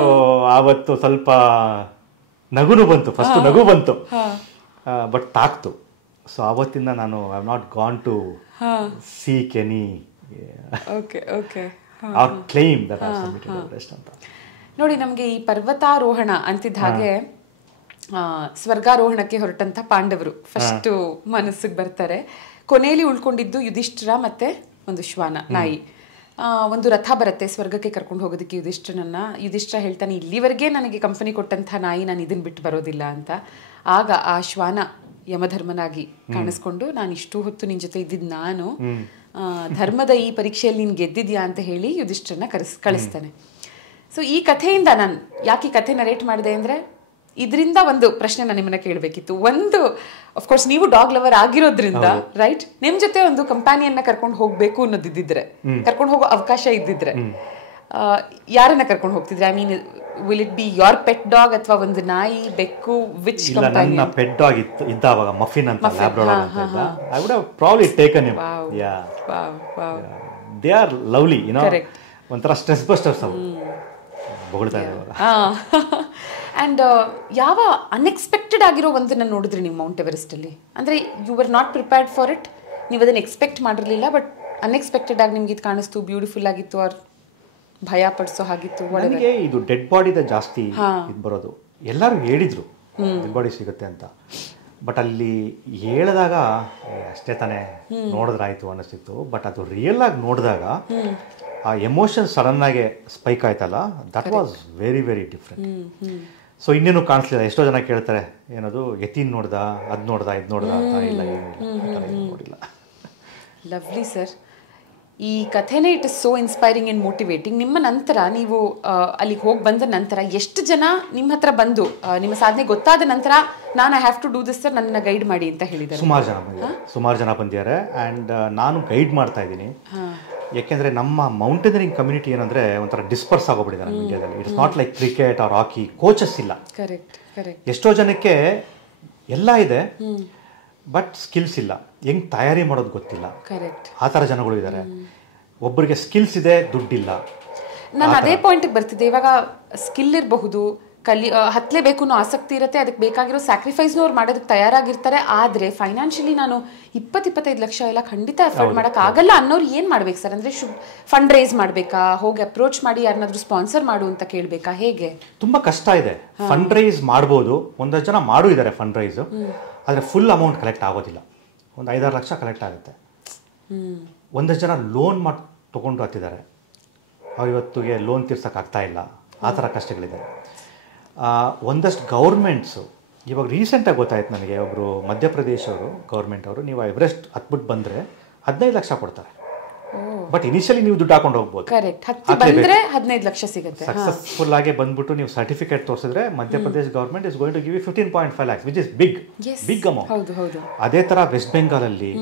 ಆವತ್ತು ಸ್ವಲ್ಪ ನಗುನು ಬಂತು, ಫಸ್ಟ್ ನಗು ಬಂತು, ಬಟ್ ತಾಕ್ತು. ಸೊ ಆವತ್ತಿಂದ ನಾನು I have not gone to seek any or claim that I submitted Everest ಅಂತ. ನೋಡಿ, ನಮಗೆ ಈ ಪರ್ವತಾರೋಹಣ ಅಂತಿದ್ದ ಹಾಗೆ ಸ್ವರ್ಗಾರೋಹಣಕ್ಕೆ ಹೊರಟಂಥ ಪಾಂಡವರು ಫಸ್ಟು ಮನಸ್ಸಿಗೆ ಬರ್ತಾರೆ. ಕೊನೆಯಲ್ಲಿ ಉಳ್ಕೊಂಡಿದ್ದು ಯುಧಿಷ್ಠಿರ ಮತ್ತೆ ಒಂದು ಶ್ವಾನ, ನಾಯಿ. ಒಂದು ರಥ ಬರುತ್ತೆ ಸ್ವರ್ಗಕ್ಕೆ ಕರ್ಕೊಂಡು ಹೋಗೋದಕ್ಕೆ ಯುಧಿಷ್ಠಿರನನ್ನ. ಯುಧಿಷ್ಠಿರ ಹೇಳ್ತಾನೆ, ಇಲ್ಲಿವರೆಗೆ ನನಗೆ ಕಂಪನಿ ಕೊಟ್ಟಂಥ ನಾಯಿ, ನಾನು ಇದನ್ನು ಬಿಟ್ಟು ಬರೋದಿಲ್ಲ ಅಂತ. ಆಗ ಆ ಶ್ವಾನ ಯಮಧರ್ಮನಾಗಿ ಕಾಣಿಸ್ಕೊಂಡು, ನಾನು ಇಷ್ಟು ಹೊತ್ತು ನಿನ್ನ ಜೊತೆ ಇದ್ದಿದ್ದು ನಾನು, ಧರ್ಮದ ಈ ಪರೀಕ್ಷೆಯಲ್ಲಿ ನೀನು ಗೆದ್ದಿದ್ಯಾ ಅಂತ ಹೇಳಿ ಯುಧಿಷ್ಠಿರನ ಕಳಿಸ್ತಾನೆ. ಸೊ ಈ ಕಥೆಯಿಂದ ನಾನು ಯಾಕೆ ಈ ಕಥೆ ನರೇಟ್ ಮಾಡಿದೆ ಅಂದರೆ, ಇದರಿಂದ ಒಂದು ಪ್ರಶ್ನೆ ನಾನು ನಿಮ್ಮನ್ನ ಕೇಳಬೇಕಿತ್ತು. ಒಂದು, ಅಫ್ಕೋರ್ಸ್ ನೀವು ಡಾಗ್ ಲವರ್ ಆಗಿರೋದ್ರಿಂದ, ರೈಟ್, ನಿಮ್ಮ ಜೊತೆ ಒಂದು ಕಂಪ್ಯಾನಿಯನ್ನ ಕರ್ಕೊಂಡು ಹೋಗ್ಬೇಕು ಅನ್ನೋದಿದ್ದಿದ್ರೆ, ಕರ್ಕೊಂಡು ಹೋಗೋ ಅವಕಾಶ ಇದ್ದಿದ್ರೆ ಯಾರನ್ನ ಕರ್ಕೊಂಡು ಹೋಗ್ತಿದ್ರೆ? I mean, will it be your pet dog ಅಥವಾ ಒಂದು ನಾಯಿ, ಬೆಕ್ಕು, ವಿಚ್ ಕಂಪ್ಯಾನಿಯನ್? ನನ್ನ ಪೆಟ್ ಡಾಗ್ ಇದ್ದಾವಾಗ ಮಫಿನ್ ಅಂತ ಲ್ಯಾಬ್ರಾಡಾರ್ ಅಂತ ಇದ್ದ. I would have probably taken him. Yeah, they are lovely, you know, ಒಂಥರ ಸ್ಟ್ರೆಸ್ ಬಸ್ಟರ್ಸ್ ಅವು. ಬೊಗಳ್ತಾ ಇದ್ದಾರೆ. ಆ್ಯಂಡ್ ಯಾವ ಅನ್ಎಕ್ಸ್ಪೆಕ್ಟೆಡ್ ಆಗಿರೋ ಒಂದನ್ನು ನೋಡಿದ್ರಿ ನೀವು ಮೌಂಟ್ ಎವರೆಸ್ಟ್ ಅಲ್ಲಿ? ಅಂದರೆ you were not prepared for it, ನೀವು ಅದನ್ನು ಎಕ್ಸ್ಪೆಕ್ಟ್ ಮಾಡಿರಲಿಲ್ಲ, ಬಟ್ ಅನ್ಎಕ್ಸ್ಪೆಕ್ಟೆಡ್ ಆಗಿ ನಿಮ್ಗೆ ಇದು ಕಾಣಿಸ್ತು, ಬ್ಯೂಟಿಫುಲ್ ಆಗಿತ್ತು, ಅವ್ರು ಭಯ ಪಡಿಸೋ ಹಾಗಿತ್ತು? ನನಗೆ ಇದು ಡೆಡ್ ಬಾಡಿದ ಜಾಸ್ತಿ ಇದು ಬರೋದು. ಎಲ್ಲರೂ ಹೇಳಿದ್ರು ಡೆಡ್ ಬಾಡಿ ಸಿಗುತ್ತೆ ಅಂತ, ಬಟ್ ಅಲ್ಲಿ ಹೇಳಿದಾಗ ಅಷ್ಟೇ ತಾನೇ ನೋಡಿದ್ರಾಯ್ತು ಅನ್ನಿಸ್ತಿತ್ತು. ಬಟ್ ಅದು ರಿಯಲ್ ಆಗಿ ನೋಡಿದಾಗ ಆ ಎಮೋಷನ್ ಸಡನ್ ಆಗಿ ಸ್ಪೈಕ್ ಆಯ್ತಲ್ಲ, that was very very different. So ಇನ್ನೇನು ಕಾಣಿಸ್ಲಿಲ್ಲ. ಎಷ್ಟೋ ಜನ ಕೇಳ್ತಾರೆ, ಏನದು ಯತೀನ್ ನೋಡ್ದ, ಅದು ನೋಡ್ದ, ಇದು ನೋಡ್ದ ಅಂತ. ಇಲ್ಲ, ಏನು ನೋಡಿಲ್ಲ. Lovely sir. ಈ ಕಥೆನೇ it is so inspiring and motivating. ನಿಮ್ಮ ನಂತರ ನೀವು ಅಲ್ಲಿಗೆ ಹೋಗಿ ಬಂದ ನಂತರ ಎಷ್ಟು ಜನ ನಿಮ್ಮ ಹತ್ರ ಬಂದು ನಿಮ್ಮ ಸಾಧನೆ ಗೊತ್ತಾದ ನಂತರ ನಾನು I have to do this sir, ನನ್ನ ಗೈಡ್ ಮಾಡಿ ಅಂತ ಹೇಳಿದ್ದಾರೆ? ಸುಮಾರು ಜನ ಬಂದಿದ್ದಾರೆ. ಆ್ಯಂಡ್ ನಾನು ಗೈಡ್ ಮಾಡ್ತಾ ಇದ್ದೀನಿ. ಯಾಕೆಂದರೆ ನಮ್ಮ ಮೌಂಟೇನರಿಂಗ್ ಕಮ್ಯುನಿಟಿ ಏನಂದರೆ ಒಂಥರ ಡಿಸ್ಪರ್ಸ್ ಆಗೋಗ್ಬಿಟ್ಟಿದೆ ನಮ್ಮ ಇಂಡಿಯಾದಲ್ಲಿ. It's not like cricket or hockey, coaches ಇಲ್ಲ. Correct correct. ಎಷ್ಟೋ ಜನಕ್ಕೆ ಎಲ್ಲ ಇದೆ, ಬಟ್ ಸ್ಕಿಲ್ಸ್ ಇಲ್ಲ, ಹೆಂಗೆ ತಯಾರಿ ಮಾಡೋದು ಗೊತ್ತಿಲ್ಲ. ಕರೆಕ್ಟ್. ಆ ಥರ ಜನಗಳು ಇದ್ದಾರೆ. ಒಬ್ಬರಿಗೆ ಸ್ಕಿಲ್ಸ್ ಇದೆ, ದುಡ್ಡಿಲ್ಲ. ನಾನು ಅದೇ ಪಾಯಿಂಟಿಗೆ ಬರ್ತಿದ್ದೆ. ಇವಾಗ ಸ್ಕಿಲ್ ಇರಬಹುದು, ಹತ್ತಲೇಬೇಕು ಅನ್ನೋ ಆಸಕ್ತಿ ಇರುತ್ತೆ, ಅದಕ್ಕೆ ಬೇಕಾಗಿರೋ ಸ್ಯಾಕ್ರಿಫೈಸ್ನೂ ಅವ್ರು ಮಾಡೋದಕ್ಕೆ ತಯಾರಾಗಿರ್ತಾರೆ. ಆದರೆ ಫೈನಾನ್ಷಿಯಲಿ ನಾನು 20-25 ಲಕ್ಷ ಎಲ್ಲ ಖಂಡಿತ ಎಫರ್ಟ್ ಮಾಡೋಕ್ಕಾಗಲ್ಲ ಅನ್ನೋರು ಏನು ಮಾಡ್ಬೇಕು ಸರ್? ಅಂದರೆ ಫಂಡ್ ರೇಸ್ ಮಾಡಬೇಕಾ, ಹೋಗಿ ಅಪ್ರೋಚ್ ಮಾಡಿ ಯಾರನ್ನಾದ್ರೂ ಸ್ಪಾನ್ಸರ್ ಮಾಡು ಅಂತ ಕೇಳಬೇಕಾ, ಹೇಗೆ? ತುಂಬ ಕಷ್ಟ ಇದೆ. ಫಂಡ್ ರೈಸ್ ಮಾಡ್ಬೋದು, ಒಂದಷ್ಟು ಜನ ಮಾಡೂ ಇದ್ದಾರೆ ಫಂಡ್ ರೈಸು, ಆದರೆ ಫುಲ್ ಅಮೌಂಟ್ ಕಲೆಕ್ಟ್ ಆಗೋದಿಲ್ಲ. ಒಂದು 5-6 ಲಕ್ಷ ಕಲೆಕ್ಟ್ ಆಗುತ್ತೆ. ಒಂದಷ್ಟು ಜನ ಲೋನ್ ಮಾಡಿ ತೊಗೊಂಡು ಹತ್ತಿದ್ದಾರೆ, ಅವ್ರು ಇವತ್ತಿಗೆ ಲೋನ್ ತೀರ್ಸೋಕ್ಕಾಗ್ತಾ ಇಲ್ಲ, ಆ ಥರ ಕಷ್ಟಗಳಿದೆ. ಒಂದಷ್ಟು ಗೌರ್ಮೆಂಟ್ಸು ಇವಾಗ ರೀಸೆಂಟಾಗಿ ಗೊತ್ತಾಯ್ತು ನನಗೆ, ಒಬ್ಬರು ಮಧ್ಯಪ್ರದೇಶ ಅವರು ಗೌರ್ಮೆಂಟ್ ಅವರು, ನೀವು ಎವರೆಸ್ಟ್ ಹತ್ಬಿಟ್ಟು ಬಂದರೆ 15 ಲಕ್ಷ ಕೊಡ್ತಾರೆ. ಬಟ್ ಇನಿಷಿಯಲಿ ನೀವು ದುಡ್ಡು ಹಾಕೊಂಡು ಹೋಗ್ಬೋದು. ಕರೆಕ್ಟ್, ಹತ್ತಿ ಬಂದರೆ 15 ಲಕ್ಷ ಸಿಗುತ್ತೆ. ಸಕ್ಸಸ್ಫುಲ್ ಆಗಿ ಬಂದ್ಬಿಟ್ಟು ನೀವು ಸರ್ಟಿಫಿಕೇಟ್ ತೋರಿಸಿದ್ರೆ Madhya Pradesh government is going to give you 15.5 lakhs, which is big amount. ಅದೇ ಥರ ವೆಸ್ಟ್ ಬೆಂಗಾಲಲ್ಲಿ,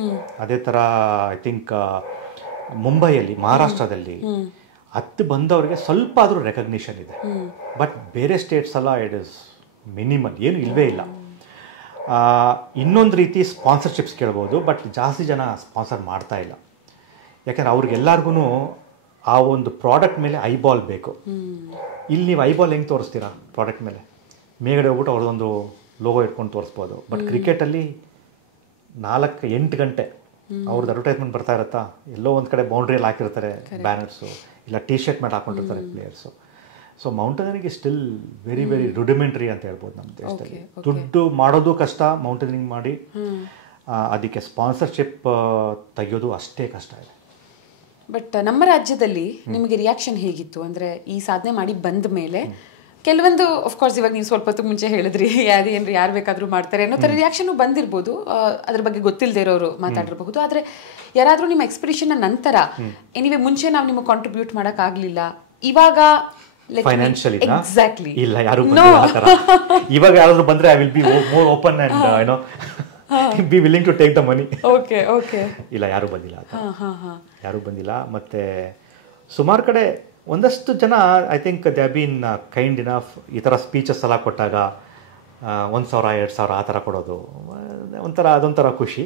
ಅದೇ ಥರ ಐ ಥಿಂಕ್ ಮುಂಬೈಯಲ್ಲಿ, ಮಹಾರಾಷ್ಟ್ರದಲ್ಲಿ ಹತ್ತು ಬಂದವರಿಗೆ ಸ್ವಲ್ಪ ಆದರೂ ರೆಕಗ್ನಿಷನ್ ಇದೆ. ಬಟ್ ಬೇರೆ ಸ್ಟೇಟ್ಸ್ ಎಲ್ಲ ಇಟ್ ಇಸ್ ಮಿನಿಮಲ್, ಏನು ಇಲ್ಲವೇ ಇಲ್ಲ. ಇನ್ನೊಂದು ರೀತಿ ಸ್ಪಾನ್ಸರ್ಶಿಪ್ಸ್ ಕೇಳ್ಬೋದು, ಬಟ್ ಜಾಸ್ತಿ ಜನ ಸ್ಪಾನ್ಸರ್ ಮಾಡ್ತಾ ಇಲ್ಲ. ಯಾಕೆಂದರೆ ಅವ್ರಿಗೆಲ್ಲರಿಗೂ ಆ ಒಂದು ಪ್ರಾಡಕ್ಟ್ ಮೇಲೆ ಐಬಾಲ್ ಬೇಕು. ಇಲ್ಲಿ ನೀವು ಐಬಾಲ್ ಹೆಂಗೆ ತೋರಿಸ್ತೀರಾ ಪ್ರಾಡಕ್ಟ್ ಮೇಲೆ? ಮೇಗಡೆ ಹೋಗ್ಬಿಟ್ಟು ಅವ್ರದ್ದೊಂದು ಲೋಗೋ ಇಟ್ಕೊಂಡು ತೋರಿಸ್ಬೋದು. ಬಟ್ ಕ್ರಿಕೆಟಲ್ಲಿ 4-8 ಗಂಟೆ ಅವ್ರದ್ದು ಅಡ್ವರ್ಟೈಸ್ಮೆಂಟ್ ಬರ್ತಾ ಇರುತ್ತಾ, ಎಲ್ಲೋ ಒಂದು ಕಡೆ ಬೌಂಡ್ರಿಯಲ್ಲಿ ಹಾಕಿರ್ತಾರೆ ಬ್ಯಾನರ್ಸು, ಇಲ್ಲ ಟಿ ಶರ್ಟ್ ಮೇಲೆ ಹಾಕೊಂಡಿರ್ತಾರೆ players. So mountaineering still very ರುಡಿಮೆಂಟ್ರಿ ಅಂತ ಹೇಳ್ಬೋದು ನಮ್ಮ ದೇಶದಲ್ಲಿ. ದುಡ್ಡು ಮಾಡೋದು ಕಷ್ಟ, ಮೌಂಟೇನಿಂಗ್ ಮಾಡಿ ಅದಕ್ಕೆ ಸ್ಪಾನ್ಸರ್ಶಿಪ್ ತೆಗೆಯೋದು ಅಷ್ಟೇ ಕಷ್ಟ ಇದೆ. ಬಟ್ ನಮ್ಮ ರಾಜ್ಯದಲ್ಲಿ ನಿಮಗೆ ರಿಯಾಕ್ಷನ್ ಹೇಗಿತ್ತು? ಅಂದರೆ ಈ ಸಾಧನೆ ಮಾಡಿ ಬಂದ ಮೇಲೆ ಕೆಲವೊಂದು ಅಫ್ಕೋರ್ಸ್ ಇವಾಗ ನೀವು ಸ್ವಲ್ಪ ಹೊತ್ತಿಗೆ ಮುಂಚೆ ಹೇಳಿದ್ರಿ ಅದೇನ್ರಿ ಯಾರು ಬೇಕಾದರೂ ಮಾಡ್ತಾರೆ ಅನ್ನೋ ಥರ ರಿಯಾಕ್ಷನ್ ಬಂದಿರ್ಬೋದು, ಅದ್ರ ಬಗ್ಗೆ ಗೊತ್ತಿಲ್ಲದೆ ಇರೋರು ಮಾತಾಡಿರಬಹುದು. ಆದರೆ ಯಾರಾದರೂ ನಿಮ್ಮ ಎಕ್ಸ್ಪಿಡಿಷನ್ ನಂತರ ಎನಿವೆ ಮುಂಚೆ ನಾವು ನಿಮಗೆ ಕಾಂಟ್ರಿಬ್ಯೂಟ್ ಮಾಡೋಕ್ಕಾಗಲಿಲ್ಲ, ಇವಾಗ ಫೈನಾನ್ಷಿಯಲಿ ಎಕ್ಸಾಕ್ಟ್ಲಿ ಇಲ್ಲ, ಯಾರು ಇವಾಗ ಯಾರಾದರೂ ಬಂದರೆ I will be more open and you know be willing to take the money. Okay ಇಲ್ಲ, ಯಾರೂ ಬಂದಿಲ್ಲ, ಯಾರೂ ಬಂದಿಲ್ಲ. ಮತ್ತು ಸುಮಾರು ಕಡೆ ಒಂದಷ್ಟು ಜನ I think they have been kind enough. ಈ ಥರ ಸ್ಪೀಚಸ್ ಎಲ್ಲ ಕೊಟ್ಟಾಗ 1,000-2,000 ಆ ಥರ ಕೊಡೋದು ಅದೊಂಥರ ಖುಷಿ.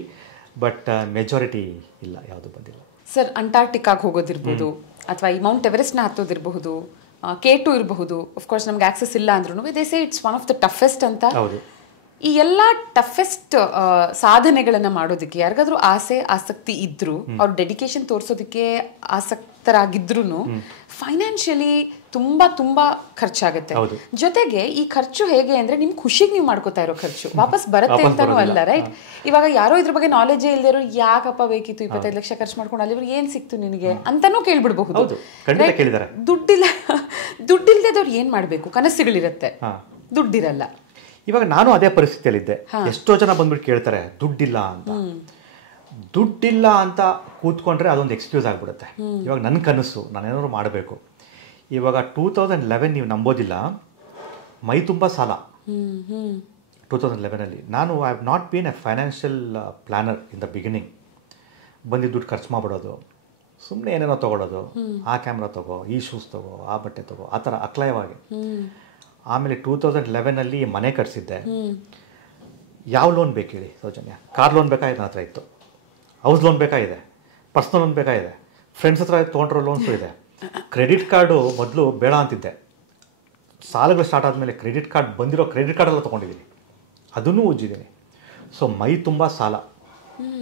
ಬಟ್ ಮೆಜಾರಿಟಿ ಇಲ್ಲ, ಯಾವುದು ಬಂದಿಲ್ಲ. ಸರ್, ಅಂಟಾರ್ಟಿಕಾಗೆ ಹೋಗೋದಿರ್ಬೋದು, ಅಥವಾ ಈ ಮೌಂಟ್ ಎವರೆಸ್ಟ್ನ ಹತ್ತೋದಿರಬಹುದು, K2 ಇರಬಹುದು. ಅಫ್ಕೋರ್ಸ್ ನಮ್ಗೆ ಆಕ್ಸೆಸ್ ಇಲ್ಲ ಅಂದ್ರೂ they say it's one of the toughest ಅಂತ. ಈ ಎಲ್ಲ ಟಫೆಸ್ಟ್ ಸಾಧನೆಗಳನ್ನು ಮಾಡೋದಕ್ಕೆ ಯಾರಿಗಾದ್ರೂ ಆಸಕ್ತಿ ಇದ್ರು, ಅವ್ರ ಡೆಡಿಕೇಶನ್ ತೋರಿಸೋದಕ್ಕೆ ಆಸಕ್ತರಾಗಿದ್ರು ಫೈನಾನ್ಷಿಯಲಿ ತುಂಬಾ ಖರ್ಚಾಗುತ್ತೆ. ಜೊತೆಗೆ ಈ ಖರ್ಚು ಹೇಗೆ ಅಂದ್ರೆ ನಿಮ್ ಖುಷಿಗೆ ನೀವು ಮಾಡ್ಕೋತಾ ಇರೋ ಖರ್ಚು ವಾಪಸ್ ಬರುತ್ತೆ ಅಂತಾನೂ ಅಲ್ಲ, ರೈಟ್? ಇವಾಗ ಯಾರೋ ಇದ್ರ ಬಗ್ಗೆ ನಾಲೆಜೇ ಇಲ್ಲದೆ ಇರೋ ಯಾಕಪ್ಪ ಬೇಕಿತ್ತು 25 ಲಕ್ಷ ಖರ್ಚು ಮಾಡ್ಕೊಂಡು ಅಲ್ಲಿ ಏನ್ ಸಿಕ್ತು ನಿನಗೆ ಅಂತಾನೂ ಕೇಳ್ಬಿಡ್ಬಹುದು. ದುಡ್ಡಿಲ್ದೇದವ್ರು ಏನ್ ಮಾಡ್ಬೇಕು? ಕನಸುಗಳಿರತ್ತೆ, ದುಡ್ಡಿರಲ್ಲ. ಇವಾಗ ನಾನು ಅದೇ ಪರಿಸ್ಥಿತಿಯಲ್ಲಿದ್ದೆ. ಎಷ್ಟೋ ಜನ ಬಂದ್ಬಿಟ್ಟು ಕೇಳ್ತಾರೆ ದುಡ್ಡಿಲ್ಲ ಅಂತ. ದುಡ್ಡಿಲ್ಲ ಅಂತ ಕೂತ್ಕೊಂಡ್ರೆ ಅದೊಂದು ಎಕ್ಸ್ಕ್ಯೂಸ್ ಆಗಿಬಿಡುತ್ತೆ. ಇವಾಗ ನನ್ನ ಕನಸು, ನಾನೇನಾದ್ರು ಮಾಡಬೇಕು. ಇವಾಗ 2011 ನೀವು ನಂಬೋದಿಲ್ಲ, ಮೈ ತುಂಬ ಸಾಲ. 2011 ನಾನು I have not been a financial planner in the beginning. ಬಂದಿದ್ದು ದುಡ್ಡು ಖರ್ಚು ಮಾಡಿಬಿಡೋದು, ಸುಮ್ಮನೆ ಏನೇನೋ ತೊಗೊಳೋದು, ಆ ಕ್ಯಾಮ್ರಾ ತಗೋ, ಈ ಶೂಸ್ ತಗೋ, ಆ ಬಟ್ಟೆ ತಗೋ, ಆ ಥರ ಅಕ್ಲಾಯವಾಗಿ. ಆಮೇಲೆ 2011 ಮನೆ ಕಟ್ಸಿದ್ದೆ. ಯಾವ ಲೋನ್ ಬೇಕು ಹೇಳಿ ಸೌಜನ್ಯ? ಕಾರ್ ಲೋನ್ ಬೇಕಾಗಿದೆ, ನನ್ನ ಹತ್ರ ಇತ್ತು. ಹೌಸ್ ಲೋನ್ ಬೇಕಾಗಿದೆ, ಪರ್ಸ್ನಲ್ ಲೋನ್ ಬೇಕಾಗಿದೆ, ಫ್ರೆಂಡ್ಸ್ ಹತ್ರ ತೊಗೊಂಡಿರೋ ಲೋನ್ಸು ಇದೆ. ಕ್ರೆಡಿಟ್ ಕಾರ್ಡು ಮೊದಲು ಬೇಡ ಅಂತಿದ್ದೆ. ಸಾಲಗಳು ಸ್ಟಾರ್ಟ್ ಆದಮೇಲೆ ಕ್ರೆಡಿಟ್ ಕಾರ್ಡ್ ಬಂದಿರೋ ಕ್ರೆಡಿಟ್ ಕಾರ್ಡೆಲ್ಲ ತೊಗೊಂಡಿದ್ದೀನಿ, ಅದನ್ನೂ ಉಜ್ಜಿದ್ದೀನಿ. ಸೊ ಮೈ ತುಂಬ ಸಾಲ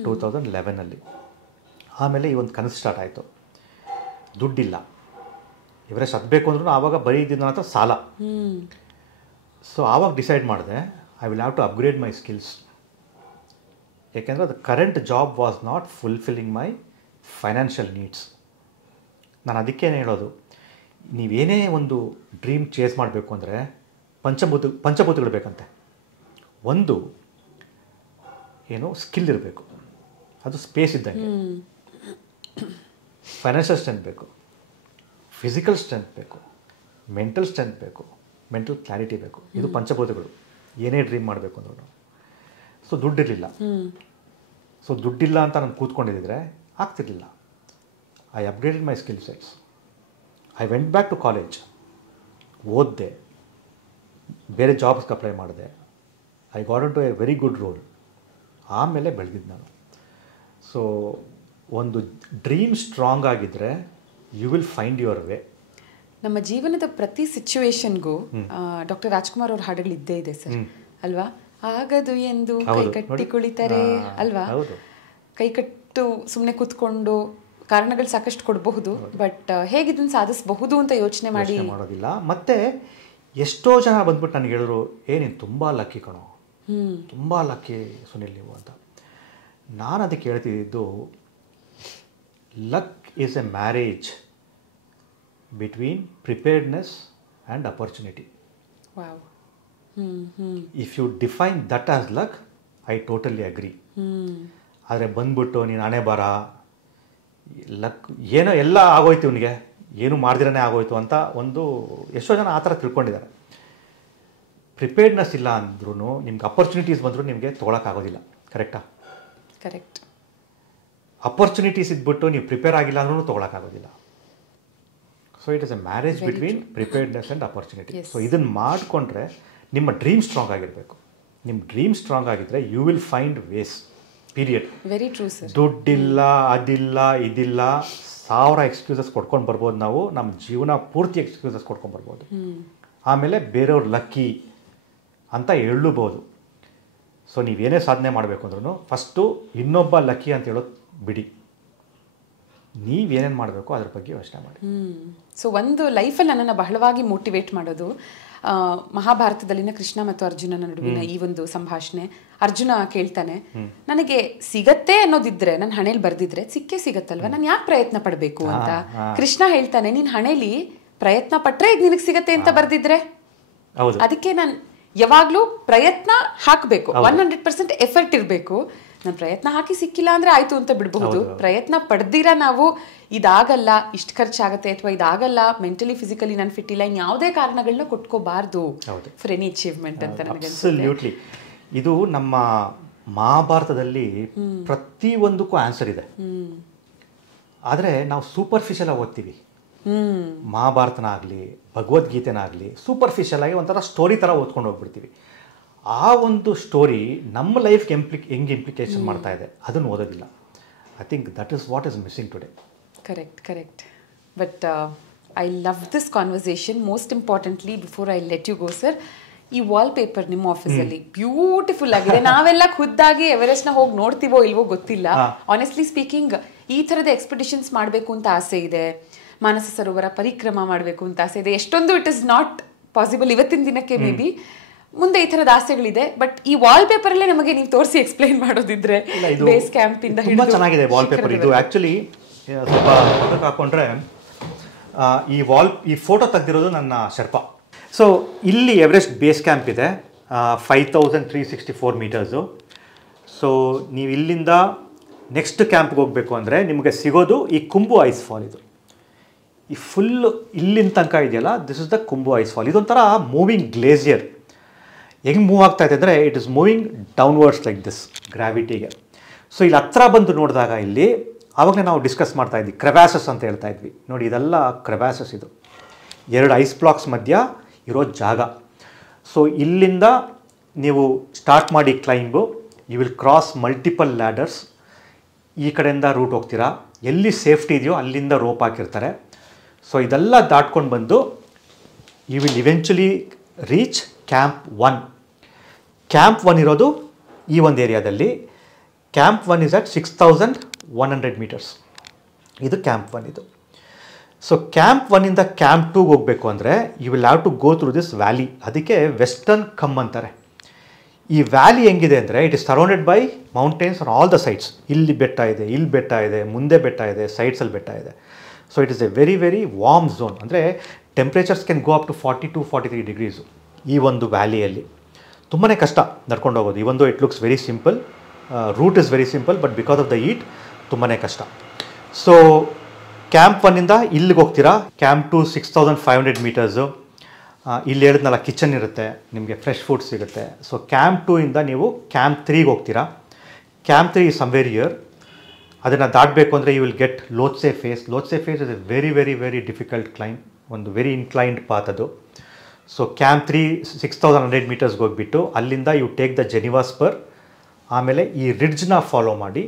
2011. ಆಮೇಲೆ ಈ ಒಂದು ಕನಸು ಸ್ಟಾರ್ಟ್ ಆಯಿತು, ದುಡ್ಡಿಲ್ಲ, ಎವರೆಸ್ಟ್ ಹತ್ತಬೇಕು ಅಂದ್ರೂ ಆವಾಗ ಬರೀ ಇದ್ದಿದ್ದು ನನ್ನ ಹತ್ರ ಸಾಲ. ಸೊ ಆವಾಗ ಡಿಸೈಡ್ ಮಾಡಿದೆ, I will have to upgrade my skills. ಏಕೆಂದರೆ ಅದು current job was not fulfilling my financial needs. ನಾನು ಅದಕ್ಕೇನು ಹೇಳೋದು, ನೀವೇನೇ ಒಂದು ಡ್ರೀಮ್ ಚೇಸ್ ಮಾಡಬೇಕು ಅಂದರೆ ಪಂಚಭೂತಗಳು ಬೇಕಂತೆ. ಒಂದು ಏನು ಸ್ಕಿಲ್ ಇರಬೇಕು, ಅದು ಸ್ಪೇಸ್ ಇದ್ದಂಗೆ. ಫೈನಾನ್ಷಿಯಲ್ ಸ್ಟ್ರೆಂತ್ ಬೇಕು, ಫಿಸಿಕಲ್ ಸ್ಟ್ರೆಂತ್ ಬೇಕು, ಮೆಂಟಲ್ ಸ್ಟ್ರೆಂತ್ ಬೇಕು, ಮೆಂಟಲ್ ಕ್ಲಾರಿಟಿ ಬೇಕು. ಇದು ಪಂಚಭೂತಗಳು ಏನೇ ಡ್ರೀಮ್ ಮಾಡಬೇಕು ಅಂದ್ರೂ. ಸೊ ದುಡ್ಡಿರಲಿಲ್ಲ. ಸೊ ದುಡ್ಡಿಲ್ಲ ಅಂತ ನಾನು ಕೂತ್ಕೊಂಡಿದ್ದರೆ ಆಗ್ತಿರ್ಲಿಲ್ಲ. I upgraded my skill sets. I went back to college, ಓದಿದೆ, ಬೇರೆ ಜಾಬ್ಸ್ಗೆ ಅಪ್ಲೈ ಮಾಡಿದೆ. I got into a very good role. ಆಮೇಲೆ ಬೆಳೆದಿದ್ದು ನಾನು. ಸೊ ಒಂದು ಡ್ರೀಮ್ ಸ್ಟ್ರಾಂಗ್ ಆಗಿದ್ದರೆ you will find your way. ನಮ್ಮ ಜೀವನದ ಪ್ರತಿ ಸಿಚುವೇಶನ್ಗೂ ಡಾಕ್ಟರ್ ರಾಜ್ಕುಮಾರ್ ಅವ್ರ ಹಾಡುಗಳು ಇದ್ದೇ ಇದೆ ಸರ್ ಅಲ್ವಾ? ಆಗದು ಎಂದು ಕೈಕಟ್ಟಿ ಕುಳಿತಾರೆ ಅಲ್ವಾ? ಕೈಕಟ್ಟು ಸುಮ್ಮನೆ ಕೂತ್ಕೊಂಡು ಕಾರಣಗಳು ಸಾಕಷ್ಟು ಕೊಡಬಹುದು, ಬಟ್ ಹೇಗಿದ್ದನ್ನು ಸಾಧಿಸಬಹುದು ಅಂತ ಯೋಚನೆ ಮಾಡೋದಿಲ್ಲ. ಮತ್ತೆ ಎಷ್ಟೋ ಜನ ಬಂದ್ಬಿಟ್ಟು ನನಗೆ ಹೇಳಿದ್ರು, ನೀನು ತುಂಬ ಲಕ್ಕಿ ಕಣೋ, ತುಂಬ ಲಕ್ಕಿ ಸುನಿಲ್ ನೀವು ಅಂತ. ನಾನು ಅದಕ್ಕೆ ಹೇಳ್ತಿದ್ದು, luck is a marriage between preparedness and opportunity. If you define that as luck, I totally agree. ಆದರೆ ಬಂದ್ಬಿಟ್ಟು ನೀನು ಹಣೆ ಬರ ಲಕ್ ಏನೋ ಎಲ್ಲ ಆಗೋಯ್ತು, ಇವನಿಗೆ ಏನು ಮಾಡ್ದಿರೇ ಆಗೋಯ್ತು ಅಂತ ಎಷ್ಟೋ ಜನ ಆ ಥರ ತಿಳ್ಕೊಂಡಿದ್ದಾರೆ. ಪ್ರಿಪೇರ್ಡ್ನೆಸ್ ಇಲ್ಲ ಅಂದ್ರೂ ನಿಮ್ಗೆ ಅಪರ್ಚುನಿಟೀಸ್ ಬಂದರೂ ನಿಮಗೆ ತೊಗೊಳಕ್ಕಾಗೋದಿಲ್ಲ. ಕರೆಕ್ಟಾ? ಕರೆಕ್ಟ್. ಅಪರ್ಚುನಿಟೀಸ್ ಇದ್ಬಿಟ್ಟು ನೀವು ಪ್ರಿಪೇರ್ ಆಗಿಲ್ಲ ಅಂದ್ರೂ ತೊಗೊಳಕ್ಕಾಗೋದಿಲ್ಲ. So it is a marriage between preparedness and opportunity. So ಇದನ್ನು ಮಾಡಿಕೊಂಡ್ರೆ ನಿಮ್ಮ ಡ್ರೀಮ್ ಸ್ಟ್ರಾಂಗ್ ಆಗಿರಬೇಕು. ನಿಮ್ಮ ಡ್ರೀಮ್ ಸ್ಟ್ರಾಂಗ್ ಆಗಿದ್ದರೆ you will find ways. Period. Very true sir. ದುಡ್ಡಿಲ್ಲ, ಅದಿಲ್ಲ, ಇದಿಲ್ಲ, 1000 ಎಕ್ಸ್ಕ್ಯೂಸಸ್ ಕೊಡ್ಕೊಂಡು ಬರ್ಬೋದು ನಾವು. ನಮ್ಮ ಜೀವನ ಪೂರ್ತಿ ಎಕ್ಸ್ಕ್ಯೂಸಸ್ ಕೊಡ್ಕೊಂಡು ಬರ್ಬೋದು. ಆಮೇಲೆ ಬೇರೆಯವ್ರು ಲಕ್ಕಿ ಅಂತ ಹೇಳಬಹುದು. ಸೊ ನೀವೇನೇ ಸಾಧನೆ ಮಾಡಬೇಕು ಅಂದ್ರೂ ಫಸ್ಟು ಇನ್ನೊಬ್ಬ ಲಕ್ಕಿ ಅಂತ ಹೇಳೋದು ಬಿಡಿ, ನೀವೇನೇನು ಮಾಡಬೇಕು ಅದ್ರ ಬಗ್ಗೆ ಯೋಚನೆ ಮಾಡಿ. ಸೊ ಒಂದು ಲೈಫಲ್ಲಿ ನನ್ನನ್ನು ಬಹಳವಾಗಿ ಮೋಟಿವೇಟ್ ಮಾಡೋದು ಮಹಾಭಾರತದಲ್ಲಿನ ಕೃಷ್ಣ ಮತ್ತು ಅರ್ಜುನನ ನಡುವಿನ ಈ ಒಂದು ಸಂಭಾಷಣೆ. ಅರ್ಜುನ ಕೇಳ್ತಾನೆ, ನನಗೆ ಸಿಗತ್ತೆ ಅನ್ನೋದಿದ್ರೆ ನನ್ನ ಹಣೆಯಲ್ಲಿ ಬರ್ದಿದ್ರೆ ಸಿಕ್ಕೇ ಸಿಗತ್ತಲ್ವಾ, ನಾನು ಯಾಕೆ ಪ್ರಯತ್ನ ಪಡಬೇಕು ಅಂತ. ಕೃಷ್ಣ ಹೇಳ್ತಾನೆ, ನೀನ್ ಹಣೆಯಲ್ಲಿ ಪ್ರಯತ್ನ ಪಟ್ರೆ ಇದು ನಿನಗೆ ಸಿಗತ್ತೆ ಅಂತ ಬರ್ದಿದ್ರೆ. ಅದಕ್ಕೆ ನಾನು ಯಾವಾಗ್ಲೂ ಪ್ರಯತ್ನ ಹಾಕಬೇಕು, 100% ಎಫರ್ಟ್ ಇರಬೇಕು. ನಾನು ಪ್ರಯತ್ನ ಹಾಕಿ ಸಿಕ್ಕಿಲ್ಲ ಅಂದ್ರೆ ಆಯ್ತು ಅಂತ ಬಿಡಬಹುದು. ಪ್ರಯತ್ನ ಪಡೆದಿರ ನಾವು ಇದಾಗಲ್ಲ, ಇಷ್ಟು ಖರ್ಚಾಗತ್ತೆ, ಅಥವಾ ಇದಾಗಲ್ಲ, ಮೆಂಟಲಿ ಫಿಸಿಕಲಿ ನಾನು ಫಿಟ್ ಇಲ್ಲ, ಯಾವುದೇ ಕಾರಣಗಳನ್ನ ಕೊಟ್ಕೋಬಾರ್ದು ಫಾರ್ ಎನಿ ಅಚೀವ್ಮೆಂಟ್ ಅಂತ ನನಗೆ ಅನ್ಸುತ್ತೆ. ಇದು ನಮ್ಮ ಮಹಾಭಾರತದಲ್ಲಿ ಪ್ರತಿಯೊಂದಕ್ಕೂ ಆನ್ಸರ್ ಇದೆ. ಆದರೆ ನಾವು ಸೂಪರ್ಫಿಷಿಯಲ್ ಆಗಿ ಓದ್ತೀವಿ. ಮಹಾಭಾರತನ ಆಗಲಿ ಭಗವದ್ಗೀತೆನ ಆಗಲಿ ಸೂಪರ್ಫಿಷಿಯಲ್ ಆಗಿ ಒಂಥರ ಸ್ಟೋರಿ ಥರ ಓದ್ಕೊಂಡು ಹೋಗ್ಬಿಡ್ತೀವಿ. ಆ ಒಂದು ಸ್ಟೋರಿ ನಮ್ಮ ಲೈಫ್ಗೆ ಹೆಂಗೆ ಇಂಪ್ಲಿಕೇಶನ್ ಮಾಡ್ತಾ ಇದೆ ಅದನ್ನು ಓದೋದಿಲ್ಲ. I think that is what is missing today. Correct. But I love this conversation. Most importantly before I let you go sir, ಈ ವಾಲ್ ಪೇಪರ್ ನಿಮ್ಮ ಆಫೀಸಲ್ಲಿ ಬ್ಯೂಟಿಫುಲ್ ಆಗಿದೆ. ನಾವೆಲ್ಲ ಖುದ್ದಾಗಿ ಎವರೆಸ್ಟ್ನ ಹೋಗಿ ನೋಡ್ತೀವೋ ಇಲ್ವೋ ಗೊತ್ತಿಲ್ಲ. ಆನೆಸ್ಟ್ಲಿ ಸ್ಪೀಕಿಂಗ್, ಈ ಥರದ ಎಕ್ಸ್ಪಿಡಿಷನ್ಸ್ ಮಾಡಬೇಕು ಅಂತ ಆಸೆ ಇದೆ. ಮಾನಸ ಸರೋವರ ಪರಿಕ್ರಮ ಮಾಡಬೇಕು ಅಂತ ಆಸೆ ಇದೆ. ಎಷ್ಟೊಂದು ಇಟ್ ಇಸ್ ನಾಟ್ ಪಾಸಿಬಲ್ ಇವತ್ತಿನ ದಿನಕ್ಕೆ. ಮೇ ಬಿ ಮುಂದೆ ಈ ಥರದ ಆಸೆಗಳಿದೆ. ಬಟ್ ಈ ವಾಲ್ ಪೇಪರ್ ಅಲ್ಲೇ ನಮಗೆ ನೀವು ತೋರಿಸಿ ಎಕ್ಸ್ಪ್ಲೈನ್ ಮಾಡೋದಿದ್ರೆ, ಬೇಸ್ ಕ್ಯಾಂಪ್ ಇಂದ ತುಂಬಾ ಚೆನ್ನಾಗಿದೆ ವಾಲ್ ಪೇಪರ್. ಇದು ಆಕ್ಚುಲಿ ಸ್ವಲ್ಪ ಫೋಟೋಗೆ ಹಾಕೊಂಡ್ರೆ ಈ ಫೋಟೋ ತೆಗೆದಿರೋದು ನನ್ನ ಶರ್ಪ. ಸೊ ಇಲ್ಲಿ ಎವರೆಸ್ಟ್ ಬೇಸ್ ಕ್ಯಾಂಪ್ ಇದೆ, 5364 ಮೀಟರ್ಸು. ಸೊ ನೀವು ಇಲ್ಲಿಂದ ನೆಕ್ಸ್ಟ್ ಕ್ಯಾಂಪ್ಗೆ ಹೋಗಬೇಕು ಅಂದರೆ ನಿಮಗೆ ಸಿಗೋದು ಈ ಕುಂಬು ಐಸ್ ಫಾಲ್. ಇದು ಈ ಫುಲ್ಲು ಇಲ್ಲಿನ ತನಕ ಇದೆಯಲ್ಲ, this is the Khumbu ice fall. ಇದೊಂಥರ ಮೂವಿಂಗ್ ಗ್ಲೇಸಿಯರ್. ಹೆಂಗೆ ಮೂವ್ ಆಗ್ತಾ ಇದೆ ಅಂದರೆ it is moving downwards like this ಗ್ರಾವಿಟಿಗೆ. ಸೊ ಇಲ್ಲಿ ಹತ್ರ ಬಂದು ನೋಡಿದಾಗ ಇಲ್ಲಿ ಆವಾಗಲೇ ನಾವು ಡಿಸ್ಕಸ್ ಮಾಡ್ತಾ ಇದ್ವಿ, ಕ್ರೆವ್ಯಾಸಸ್ ಅಂತ ಹೇಳ್ತಾ ಇದ್ವಿ. ನೋಡಿ ಇದೆಲ್ಲ ಕ್ರೆವ್ಯಾಸಸ್. ಇದು 2 ಐಸ್ ಬ್ಲಾಕ್ಸ್ ಮಧ್ಯ ಇರೋ ಜಾಗ. ಸೊ ಇಲ್ಲಿಂದ ನೀವು ಸ್ಟಾರ್ಟ್ ಮಾಡಿ climb, you will cross multiple ladders. ಈ ಕಡೆಯಿಂದ ರೂಟ್ ಹೋಗ್ತೀರಾ, ಎಲ್ಲಿ ಸೇಫ್ಟಿ ಇದೆಯೋ ಅಲ್ಲಿಂದ ರೋಪ್ ಹಾಕಿರ್ತಾರೆ. ಸೊ ಇದೆಲ್ಲ ದಾಟ್ಕೊಂಡು ಬಂದು you will eventually reach camp 1. Camp 1 ಇರೋದು ಈ ಒಂದು ಏರಿಯಾದಲ್ಲಿ. Camp 1 is at 6100 meters. ಇದು ಕ್ಯಾಂಪ್ 1 ಇದು. ಸೊ ಕ್ಯಾಂಪ್ 1 ಇಂದ ಕ್ಯಾಂಪ್ 2ಗೆ ಹೋಗಬೇಕು ಅಂದರೆ you will have to go through this valley. ಅದಕ್ಕೆ ವೆಸ್ಟರ್ನ್ ಕಮ್ ಅಂತಾರೆ. ಈ ವ್ಯಾಲಿ ಹೆಂಗಿದೆ ಅಂದರೆ it is surrounded by mountains on all the sides. ಇಲ್ಲಿ ಬೆಟ್ಟ ಇದೆ, ಇಲ್ಲಿ ಬೆಟ್ಟ ಇದೆ, ಮುಂದೆ ಬೆಟ್ಟ ಇದೆ, ಸೈಡ್ಸಲ್ಲಿ ಬೆಟ್ಟ ಇದೆ. So it is a very very warm zone. ಅಂದರೆ temperatures can go up to 42-43 degrees ಈ ಒಂದು ವ್ಯಾಲಿಯಲ್ಲಿ. ತುಂಬಾ ಕಷ್ಟ ನಡ್ಕೊಂಡು ಹೋಗೋದು. ಈ ಒಂದು it looks very simple, route is very simple, but because of the heat ತುಂಬಾ ಕಷ್ಟ. ಸೊ ಕ್ಯಾಂಪ್ 1 ಇಂದ ಇಲ್ಲಿಗೆ ಹೋಗ್ತೀರಾ. Camp 2 6500 metres. ಇಲ್ಲಿ ಹೇಳಿದ್ನಲ್ಲ ಕಿಚನ್ ಇರುತ್ತೆ, ನಿಮಗೆ ಫ್ರೆಶ್ ಫುಡ್ ಸಿಗುತ್ತೆ. ಸೊ ಕ್ಯಾಂಪ್ 2 ಇಂದ ನೀವು ಕ್ಯಾಂಪ್ 3ಗೆ ಹೋಗ್ತೀರಾ. Camp 3 is somewhere here. ಅದನ್ನು ದಾಟಬೇಕು ಅಂದರೆ you will get Lhotse face. Lhotse face is a very very very difficult climb, ಒಂದು ವೆರಿ ಇನ್ಕ್ಲೈನ್ಡ್ ಪಾತ್ ಅದು. ಸೊ ಕ್ಯಾಂಪ್ 3 6100 ಮೀಟರ್ಸ್ಗೆ ಹೋಗಿಬಿಟ್ಟು ಅಲ್ಲಿಂದ you take the Geneva spur. ಆಮೇಲೆ ಈ ರಿಡ್ಜ್ನ ಫಾಲೋ ಮಾಡಿ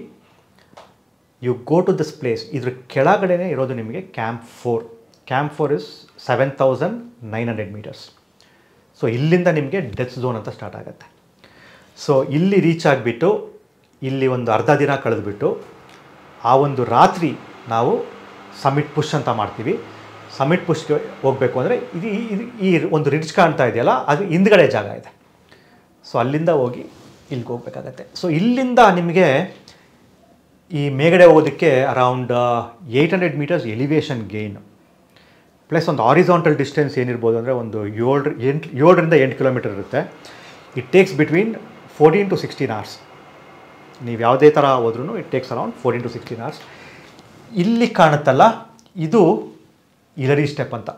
you go to this place. ಇದ್ರ ಕೆಳಗಡೆನೇ ಇರೋದು ನಿಮಗೆ camp 4. Camp 4 is 7,900 metres. So ಇಲ್ಲಿಂದ ನಿಮಗೆ ಡೆತ್ ಝೋನ್ ಅಂತ ಸ್ಟಾರ್ಟ್ ಆಗುತ್ತೆ. ಸೊ ಇಲ್ಲಿ ರೀಚ್ ಆಗಿಬಿಟ್ಟು ಇಲ್ಲಿ ಒಂದು ಅರ್ಧ ದಿನ ಕಳೆದುಬಿಟ್ಟು ಆ ಒಂದು ರಾತ್ರಿ ನಾವು ಸಮಿಟ್ ಪುಷ್ ಅಂತ ಮಾಡ್ತೀವಿ. ಸಮಿಟ್ ಪುಷ್ಗೆ ಹೋಗಬೇಕು ಅಂದರೆ ಈ ಒಂದು ರಿಡ್ಜ್ ಕಾಣ್ತಾ ಇದೆಯಲ್ಲ, ಅದು ಹಿಂದ್ಗಡೆ ಜಾಗ ಇದೆ. ಸೊ ಅಲ್ಲಿಂದ ಹೋಗಿ ಇಲ್ಲಿಗೆ ಹೋಗ್ಬೇಕಾಗತ್ತೆ. ಸೊ ಇಲ್ಲಿಂದ ನಿಮಗೆ ಈ ಮೇಗಡೆ ಹೋಗೋದಕ್ಕೆ around 800 meters elevation gain plus ಒಂದು ಹಾರಿಸಾಂಟಲ್ ಡಿಸ್ಟೆನ್ಸ್ ಏನಿರ್ಬೋದು ಅಂದರೆ ಒಂದು 7ರಿಂದ 8 ಕಿಲೋಮೀಟರ್ ಇರುತ್ತೆ. It takes between 14 to 16 hours. ನೀವು ಯಾವುದೇ ಥರ ಹೋದ್ರೂ it takes around 14 to 16 hours. ಇಲ್ಲಿ ಕಾಣುತ್ತಲ್ಲ, ಇದು ಇಲರಿ ಸ್ಟೆಪ್ ಅಂತ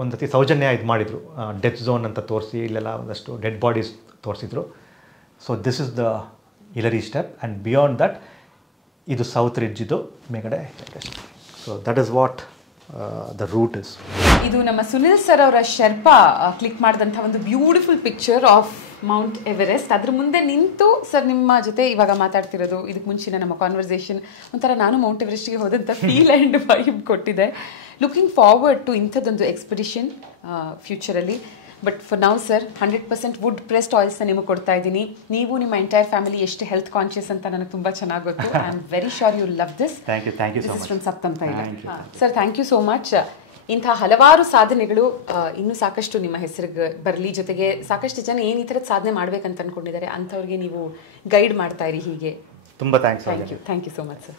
ಒಂದು ಸತಿ ಸೌಜನ್ಯ ಇದು ಮಾಡಿದರು, ಡೆತ್ ಝೋನ್ ಅಂತ ತೋರಿಸಿ ಇಲ್ಲೆಲ್ಲ ಒಂದಷ್ಟು ಡೆಡ್ ಬಾಡೀಸ್ ತೋರಿಸಿದ್ರು. So this is the Hillary step and beyond that ಇದು ಸೌತ್ ರಿಡ್ಜ್, ಇದು ಮೇಗಡೆ. So that is what the route is. ಇದು ನಮ್ಮ ಸುನಿಲ್ ಸರ್ ಅವರ ಶೆರ್ಪಾ ಕ್ಲಿಕ್ ಮಾಡಿದಂಥ ಒಂದು beautiful picture of Mount Everest. ಅದ್ರ ಮುಂದೆ ನಿಂತು ಸರ್ ನಿಮ್ಮ ಜೊತೆ ಇವಾಗ ಮಾತಾಡ್ತಿರೋದು, ಇದಕ್ಕೆ ಮುಂಚಿನ ನಮ್ಮ ಕಾನ್ವರ್ಸೇಷನ್ ಒಂಥರ ನಾನು ಮೌಂಟ್ ಎವರೆಸ್ಟ್ಗೆ ಹೋದಂಥ ಫೀಲ್ ಆ್ಯಂಡ್ ವೈಬ್ ಕೊಟ್ಟಿದೆ. ಲುಕಿಂಗ್ ಫಾರ್ವರ್ಡ್ ಟು ಇಂಥದ್ದೊಂದು ಎಕ್ಸ್ಪಿಡಿಷನ್ ಫ್ಯೂಚರಲ್ಲಿ. But for now sir 100% wood pressed ಆಯಿಲ್ಸ್ನ ನಿಮಗೆ ಕೊಡ್ತಾ ಇದ್ದೀನಿ. ನೀವು ನಿಮ್ಮ ಎಂಟೈರ್ ಫ್ಯಾಮಿಲಿ ಎಷ್ಟು ಹೆಲ್ತ್ ಕಾನ್ಷಿಯಸ್ ಅಂತ ನನಗೆ ತುಂಬ ಚೆನ್ನಾಗಿ ಗೊತ್ತು. I am very sure you love this. Thank you so much. From Saptam Thailand. Sir thank you so much. ಇಂಥ ಹಲವಾರು ಸಾಧನೆಗಳು ಇನ್ನೂ ಸಾಕಷ್ಟು ನಿಮ್ಮ ಹೆಸರಿಗೆ ಬರಲಿ. ಜೊತೆಗೆ ಸಾಕಷ್ಟು ಜನ ಏನು ಈ ಥರದ ಸಾಧನೆ ಮಾಡ್ಬೇಕಂತ ಅಂದ್ಕೊಂಡಿದ್ದಾರೆ ಅಂಥವ್ರಿಗೆ ನೀವು ಗೈಡ್ ಮಾಡ್ತಾ ಇರಿ ಹೀಗೆ. ತುಂಬ thanks. Thank you so much sir.